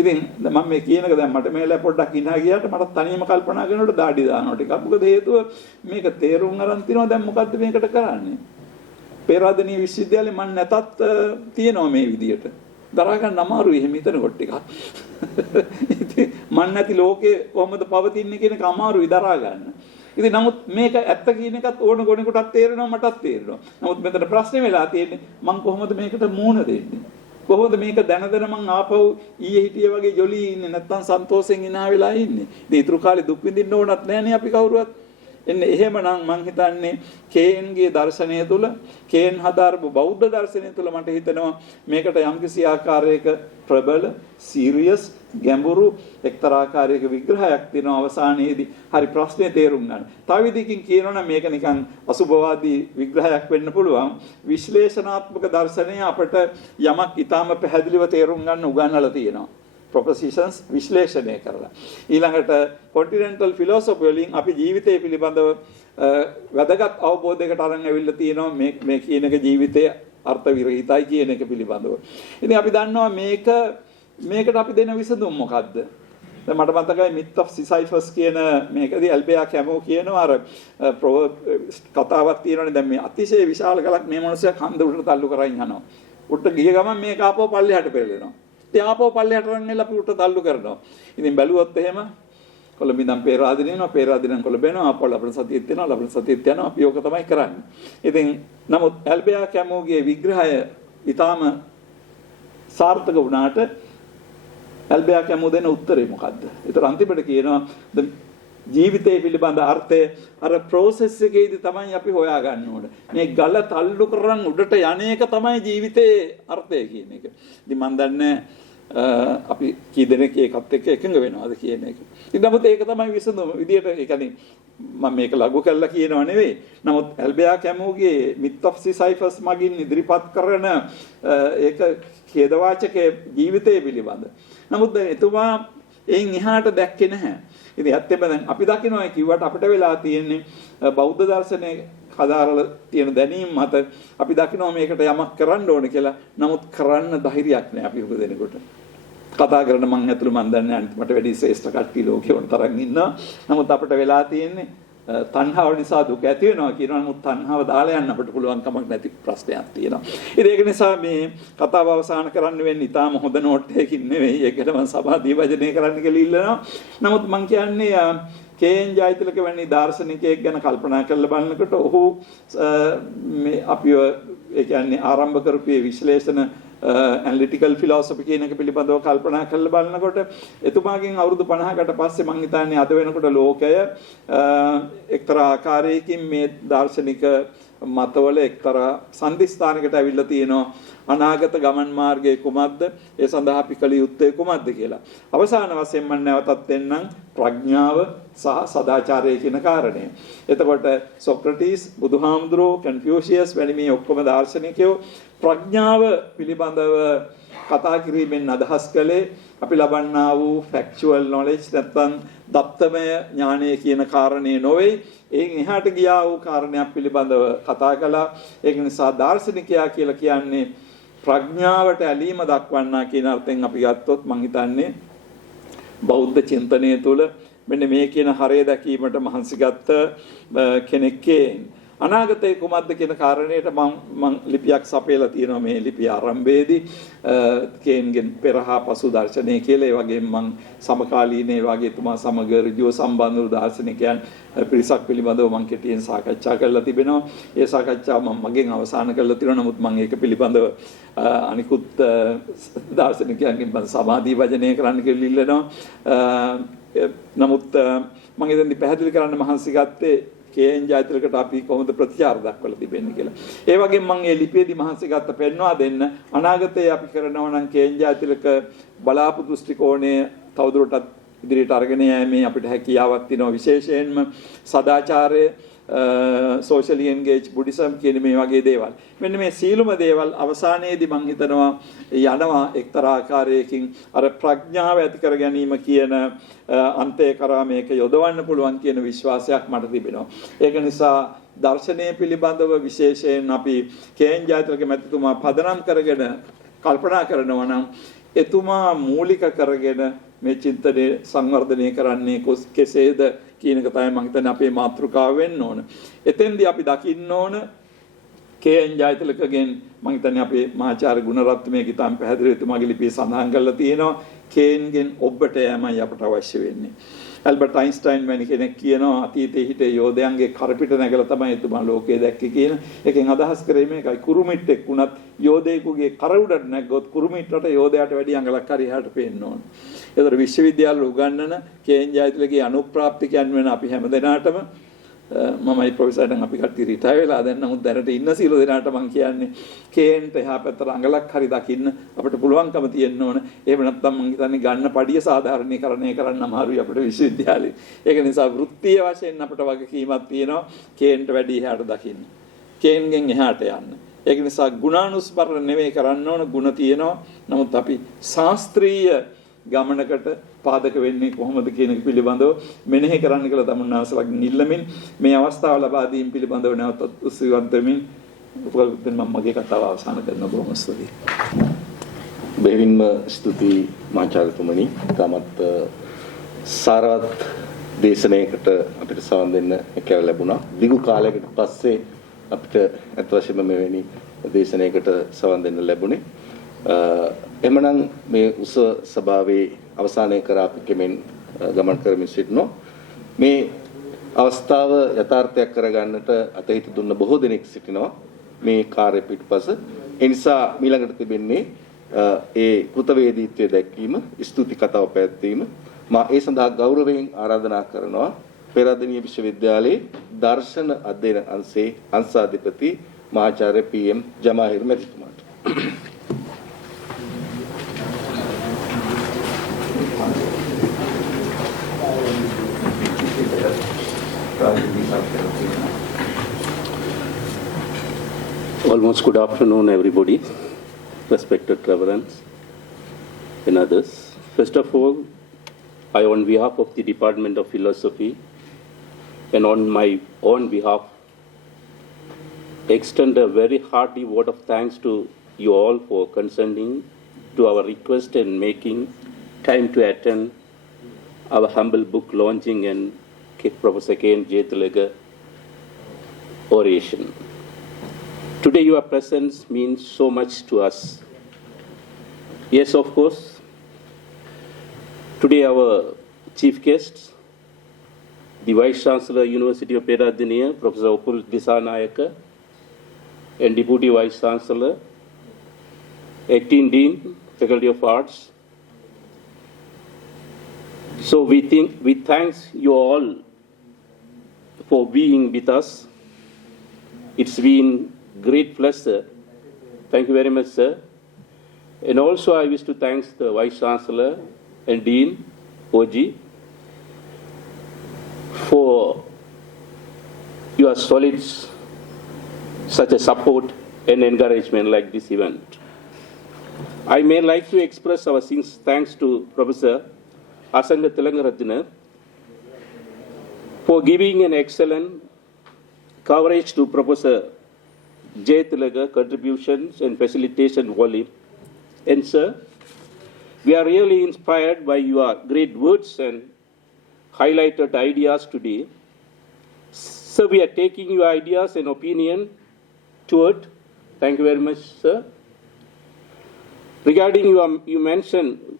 ඉතින් මම මේ කියනක දැන් මට මේලා පොඩ්ඩක් ඉනා ගියාට මට තනියම කල්පනා කරනකොට දාඩි දානවා ටිකක්. මොකද හේතුව මේක තේරුම් අරන් තිනවා දැන් මොකද්ද මේකට කරන්නේ? පෙරාදෙණිය විශ්වවිද්‍යාලේ මම නැතත් තියෙනවා මේ විදියට. දරා ගන්න අමාරුයි එහෙම හිතනකොට ටිකක්. ඉතින් මම නැති ලෝකේ කොහොමද පවතින්නේ කියන එක අමාරුයි දරා ගන්න. ඉතින් නමුත් මේක ඇත්ත කියන එකත් ඕන ගොනෙකුටත් තේරෙනවා මටත් තේරෙනවා. නමුත් මෙතන ප්‍රශ්නේ වෙලා තියෙන්නේ මම කොහොමද මේකට මූණ දෙන්නේ? කොහොමද මේක දැන මං ආපහු ඊයේ හිටියේ වගේ ජොලි ඉන්නේ නැත්තම් සන්තෝෂෙන් ඉනා වෙලා ඉන්නේ. ඉතින් ඊතුරු කාලේ දුක් විඳින්න ඕනත් නැහනේ අපි කවුරුවත්. එන්නේ එහෙමනම් මං හිතන්නේ කේන්ගේ දර්ශනය තුල කේන් හදාරපු බෞද්ධ දර්ශනය තුල මට හිතෙනවා මේකට යම්කිසි ආකාරයක ප්‍රබල සීරියස් ගැඹුරු එක්තරා ආකාරයක විග්‍රහයක් තියෙනවා අවසානයේදී හරි ප්‍රශ්නේ තේරුම් ගන්න. තව විදිහකින් කියනවනම් මේක නිකන් අසුභවාදී විග්‍රහයක් වෙන්න පුළුවන්. විශ්ලේෂණාත්මක දර්ශනය අපට යමක් ඊටාම පැහැදිලිව තේරුම් ගන්න උගන්වලා තියෙනවා. propositions විශ්ලේෂණය කරලා. ඊළඟට continental philosophy වලින් අපි ජීවිතය පිළිබඳව වැදගත් අවබෝධයකට අරන් ඇවිල්ලා තියෙනවා මේ කියන එක ජීවිතයේ අර්ථ විරහිතයි කියන එක පිළිබඳව. ඉතින් අපි දන්නවා මේකට අපි දෙන විසඳුම මොකද්ද? දැන් මට මතකයි myth of Sisyphus කියන මේකදී ඇල්බෙයා කැමෝ කියනවා අර කතාවක් තියෙනවානේ දැන් මේ අතිශය විශාල ගලක් මේ මිනිස්සයා කන්ද උඩට තල්ලු කරන් යනවා. උඩට ගිය ගමන් මේක ආපහු පල්ලෙහාට පෙරලෙනවා. ඉතින් ආපහු පල්ලෙහාට රන්නෙලා අපි උඩට තල්ලු කරනවා. ඉතින් බැලුවොත් එහෙම කොළඹ ඉඳන් පේරාදෙන එනවා පේරාදෙන් කොළඹ එනවා ආපහු ලබන සතියෙත් එනවා ලබන සතියෙත් යනවා අපි ඕක තමයි කරන්නේ. ඉතින් නමුත් ඇල්බෙයා කැමෝගේ විග්‍රහය ඊටාම සාර්ථක වුණාට ඇල්බෙයා කැමෝ දෙන උත්තරේ මොකද්ද? ඒතර අන්තිමට කියනවා ජීවිතය පිළිබඳ අර්ථය අර process එකේදී තමයි අපි හොයාගන්න ඕනේ. මේ ගල තල්ලු කරන් උඩට යන්නේක තමයි ජීවිතයේ අර්ථය කියන එක. ඉතින් මම දන්නේ අපි කී දෙනෙක් ඒකත් එක්ක එකඟ වෙනවද කියන එක. ඉතින් නමුත් ඒක තමයි විසඳුම විදියට ඒ කියන්නේ මම මේක ලඝු කරලා කියනව නෙවෙයි. නමුත් ඇල්බෙයා කැමෝගේ myth of Sisyphus මගින් ඉදිරිපත් කරන ඒක ඛේදවාචකයේ ජීවිතය පිළිබඳ. නමුත් එතුමා එයින් එහාට දැක්කේ නැහැ. ඉතින් ඇත්තෙම දැන් අපි දකිනවා කිව්වට අපිට වෙලා තියෙන්නේ බෞද්ධ දර්ශනයේ හදාරලා තියෙන දැනීම මත අපි දකිනවා මේකට යමක් කරන්න ඕන කියලා. නමුත් කරන්න ධෛර්යයක් නැහැ අපි උග දෙනකොට. කතා කරන මං ඇතුළු මන් දන්නේ අන්තිමට වැඩි ශ්‍රේෂ්ඨ කට්ටිය ලෝකේ වුණ තරම් ඉන්නවා. නමුත් අපිට වෙලා තියෙන්නේ තණ්හාව නිසා දුක ඇති වෙනවා කියනවා. නමුත් තණ්හාව දාලා යන්න අපිට පුළුවන් කමක් නැති ප්‍රශ්නයක් තියෙනවා. ඉතින් ඒක නිසා මේ කතාව අවසන් කරන්න වෙන්නේ ඊටාම හොඳ නෝට් එකකින් නෙවෙයි. ඒකට මම සභාදී වචනය කරන්න කියලා ඉල්ලනවා. නමුත් මං කියන්නේ කේන් ජයතිලක වැනි දාර්ශනිකයෙක් ගැන කල්පනා කරලා බලනකොට ඔහු මේ අපිව ඒ කියන්නේ ආරම්භ කරපු විශ්ලේෂණ analytical philosophy කියන එක පිළිබඳව කල්පනා කරලා බලනකොට එතුමාගෙන් අවුරුදු 50කට පස්සේ මම හිතන්නේ අද වෙනකොට ලෝකය එක්තරා ආකාරයකින් මේ දාර්ශනික මතවල එක්තරා සම්දිස්ථානයකට ඇවිල්ලා තියෙනවා. අනාගත ගමන් මාර්ගයේ කුමක්ද? ඒ සඳහා අපි කළ යුත්තේ කුමක්ද කියලා. අවසාන වශයෙන් මම නැවතත් එන්නම් ප්‍රඥාව සහ සදාචාරය කියන කාරණය. එතකොට සොක්‍රටිස්, බුදුහාමුදුරුවෝ, කන්ෆියුසියස් වැනි මේ ඔක්කොම දාර්ශනිකයෝ ප්‍රඥාව පිළිබඳව කතා කිරීමෙන් අදහස් කළේ අපි ලබන්නා වූ factual knowledge නැත්නම් දත්තමය ඥානය කියන කාරණේ නොවේ. ඒන් එහාට ගියා වූ කාරණයක් පිළිබඳව කතා කළා. ඒක නිසා දාර්ශනිකයා කියලා කියන්නේ ප්‍රඥාවට ඇලීම දක්වන්නා කියන අර්ථයෙන් අපි ගත්තොත් මම හිතන්නේ බෞද්ධ චින්තනය තුළ මෙන්න මේ කියන හරය දැකීමට මහන්සි ගත්ත කෙනෙක්ගේ අනාගතයේ කුමක්ද කියන කාරණේට මම ලිපියක් සපයලා තියෙනවා මේ ලිපිය ආරම්භයේදී කේන්ගෙන් පෙරහා පසු දර්ශනය කියලා. ඒ වගේම මම සමකාලීන ඒ වගේ තුමා සමග ඍජුව සම්බන්ධ වූ දාර්ශනිකයන් පිරිසක් පිළිබඳව මම කෙටියෙන් සාකච්ඡා කරලා තිබෙනවා. ඒ සාකච්ඡාව මම මගෙන් අවසන් කරලා තියෙනවා. නමුත් මම ඒක පිළිබඳව අනිකුත් දාර්ශනිකයන්ගෙන් සමාධි වචනය කරන්න කියලා ඉල්ලනවා. නමුත් මම ඉතින් පැහැදිලි කරන්න මහන්සි ගත්තේ කේන් ජයතිලකට අපි කොහොමද ප්‍රතිචාර දක්වලා තිබෙන්නේ කියලා. ඒ වගේම මම මේ ලිපියේදී මහන්සි ගත්ත පෙන්වා දෙන්න අනාගතයේ අපි කරනවා නම් කේන් ජයතිලක බලාපොරොත්තු දෘෂ්ටි කෝණය තවදුරටත් ඉදිරියට අරගෙන යෑමේ අපිට හැකියාවක් තියෙනවා. විශේෂයෙන්ම සදාචාරය, socially engaged Buddhism කියන මේ වගේ දේවල්. මෙන්න මේ සීලුම දේවල් අවසානයේදී මම හිතනවා යනවා එක්තරා ආකාරයකින් අර ප්‍රඥාව ඇති කර ගැනීම කියන අන්තය කරා මේක යොදවන්න පුළුවන් කියන විශ්වාසයක් මට තිබෙනවා. ඒක නිසා දර්ශනය පිළිබඳව විශේෂයෙන් අපි කේන් ජයතිලක මැතිතුමා පදනම් කරගෙන කල්පනා කරනවා නම් එතුමා මූලික කරගෙන මේ චින්තනය සංවර්ධනය කරන්නේ කෙසේද කියන එක තමයි මම හිතන්නේ අපේ මාතෘකාව වෙන්න ඕන. එතෙන්දී අපි දකින්න ඕන කේ.එන්. ජයතිලකගෙන් මම හිතන්නේ අපේ මහාචාර්ය ගුණරත්න මේක ඉතාම පැහැදිලිව එතුමාගේ ලිපියේ සඳහන් කරලා තියෙනවා. කේන්ගෙන් ඔබට යෑමයි අපට අවශ්‍ය වෙන්නේ. ඇල්බර්ට් අයින්ස්ටයින් වැනි කෙනෙක් කියනවා අතීතයේ හිටිය යෝධයන්ගේ කරපිට නැගලා තමයි එතුමා ලෝකය දැක්කේ කියන. එකෙන් අදහස් කරේ මේකයි කුරුමිට්ටෙක් වුණත් යෝධයෙකුගේ කර උඩට නැග්ගොත් කුරුමිට්ටට යෝධයාට වැඩි අඟලක් හරි එහාට පේන්න ඕන. ඒතර විශ්වවිද්‍යාල උගන්වන කේ.එන්. ජයතිලගේ අනුප්‍රාප්තිකයන් වෙන අපි හැමදෙනාටම මමයි ප්‍රොෆෙසර්ෙන් අපි කට්ටිය රිටයර් වෙලා දැන් නමුත් දැනට ඉන්න සීල දෙනාට මම කියන්නේ කේන්ට එහා පැත්තට අඟලක් හරි දකින්න අපිට පුළුවන්කම තියෙන්න ඕන. එහෙම නැත්නම් මම හිතන්නේ ගන්න පඩිය සාධාරණීකරණය කරන්න අමාරුයි අපිට විශ්වවිද්‍යාලේ. ඒක නිසා වෘත්තීය වශයෙන් අපිට වගකීමක් තියෙනවා කේන්ට වැඩි එහාට දකින්න. කේන්ගෙන් එහාට යන්න. ඒක නිසා ගුණානුස්මරණ නෙවෙයි කරන්න ඕන ಗುಣ තියෙනවා. නමුත් අපි ශාස්ත්‍රීය ගමනකට පාදක වෙන්නේ කොහොමද කියන එක පිළිබඳව මෙනෙහි කරන්න කියලා තමුන්නාසලකින් ඉල්ලමින් මේ අවස්ථාව ලබා දීම පිළිබඳව නැවතත් උත්සාහවත් වෙමින් උපකල්පෙන් මම මගේ කතාව අවසන් කරන බොහොම ස්තුතියි. බෙහෙවින්ම ස්තුතියි මාචාර්යතුමනි. තමත් සාරවත් දේශනාවකට අපිට සවන් දෙන්න කැව ලැබුණා. දිගු කාලයකට පස්සේ අපිට අත් වශයෙන්ම මෙවැනි දේශනාවකට සවන් දෙන්න ලැබුණේ. එමනම් මේ උස සභාවේ අවසානයේ කර අපි කෙමෙන් ගමන් කරමින් සිටිනවා. මේ අවස්ථාව යථාර්ථයක් කරගන්නට අතහිත දුන්න බොහෝ දෙනෙක් සිටිනවා මේ කාර්ය පිටුපස. ඒ නිසා ඊළඟට තිබෙන්නේ ඒ කෘතවේදීත්වය දැක්වීම, ස්තුති කතාව පැවැත්වීම. මා ඒ සඳහා ගෞරවයෙන් ආරාධනා කරනවා පෙරදෙණිය විශ්වවිද්‍යාලයේ දර්ශන අධ්‍යයන අංශයේ අංශාධිපති මහාචාර්ය පී.එම්. ජමාහිර් මැතිතුමාට. Almost good afternoon, everybody, respected reverends and others. First of all, I, on behalf of the Department of Philosophy and on my own behalf, extend a very hearty vote of thanks to you all for consenting to our request and making time to attend our humble book launching and Professor K.N. Jayatilaga oration. Today your presence means so much to us. Yes, of course, today our chief guests, the Vice Chancellor, University of Peradeniya, Professor Uppul Disanayaka, and Deputy Vice Chancellor, Acting Dean, Faculty of Arts. So we thank you all for being with us. It's been great pleasure. Thank you very much, sir. And also I wish to thank the Vice Chancellor and Dean, OG, for your solid such a support and encouragement like this event. I may like to express our thanks to Professor Asanga Telangaratne for giving an excellent coverage to Professor Jayatilaga contributions and facilitation volume. And sir, we are really inspired by your great words and highlighted ideas today. So we are taking your ideas and opinion to it. Thank you very much, sir. Regarding you mentioned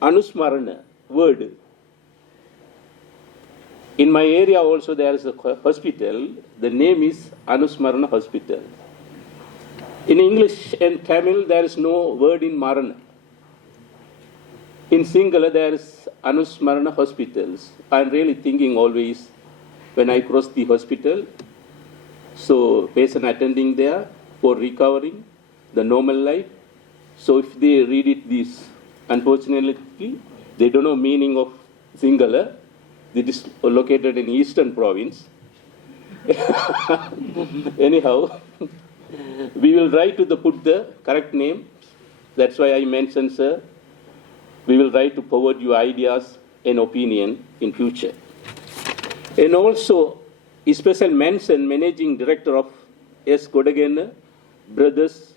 Anusmarana word. In my area also there is a hospital. The name is Anusmarana Hospital. In English and Tamil there is no word in Marana. In singular there is Anusmarana Hospitals. I am really thinking always when I cross the hospital. So patient attending there for recovering the normal life. So if they read it this, unfortunately they don't know meaning of singular. It is located in Eastern Province. Anyhow, we will try to put the correct name. That's why I mentioned, sir. We will try to forward your ideas and opinion in future. And also, a special mention, Managing Director of S. Godagena Brothers,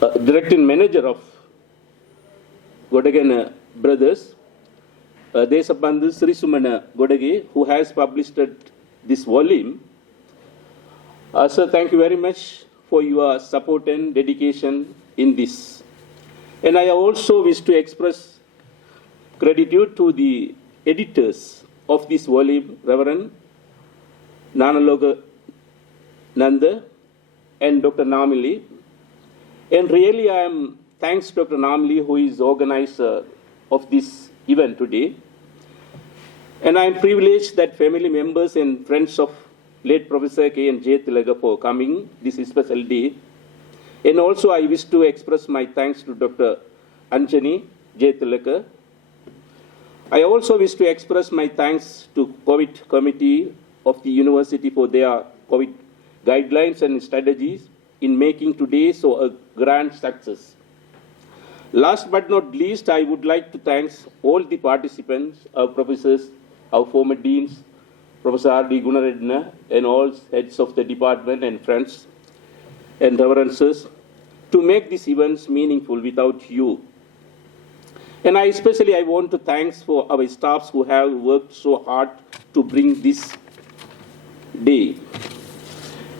Director and Manager of Godagena Brothers, Desabandhu Sri Sumana Godage, who has published this volume Sir, thank you very much for your support and dedication in this. And I also wish to express gratitude to the editors of this volume, Reverend Nanaloga Nanda and Dr. Namili. And really I am thanks to Dr. Namili, who is organizer of this event today. And I am privileged that family members and friends of late Professor K.N. Jayathilaga for coming this special day. And also I wish to express my thanks to Dr. Anjani Jayathilaga. I also wish to express my thanks to COVID committee of the university for their COVID guidelines and strategies in making today so a grand success. Last but not least, I would like to thank all the participants, our professors, our former deans, Professor R.D. Gunaredna, and all heads of the department and friends and reverences to make these events meaningful without you. And I want to thank for our staffs who have worked so hard to bring this day.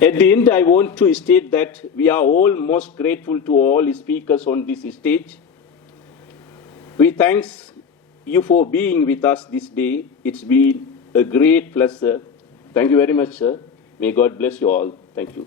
At the end, I want to state that we are all most grateful to all speakers on this stage. We thank you for being with us this day. It's been a great pleasure. Thank you very much, sir. May God bless you all. Thank you.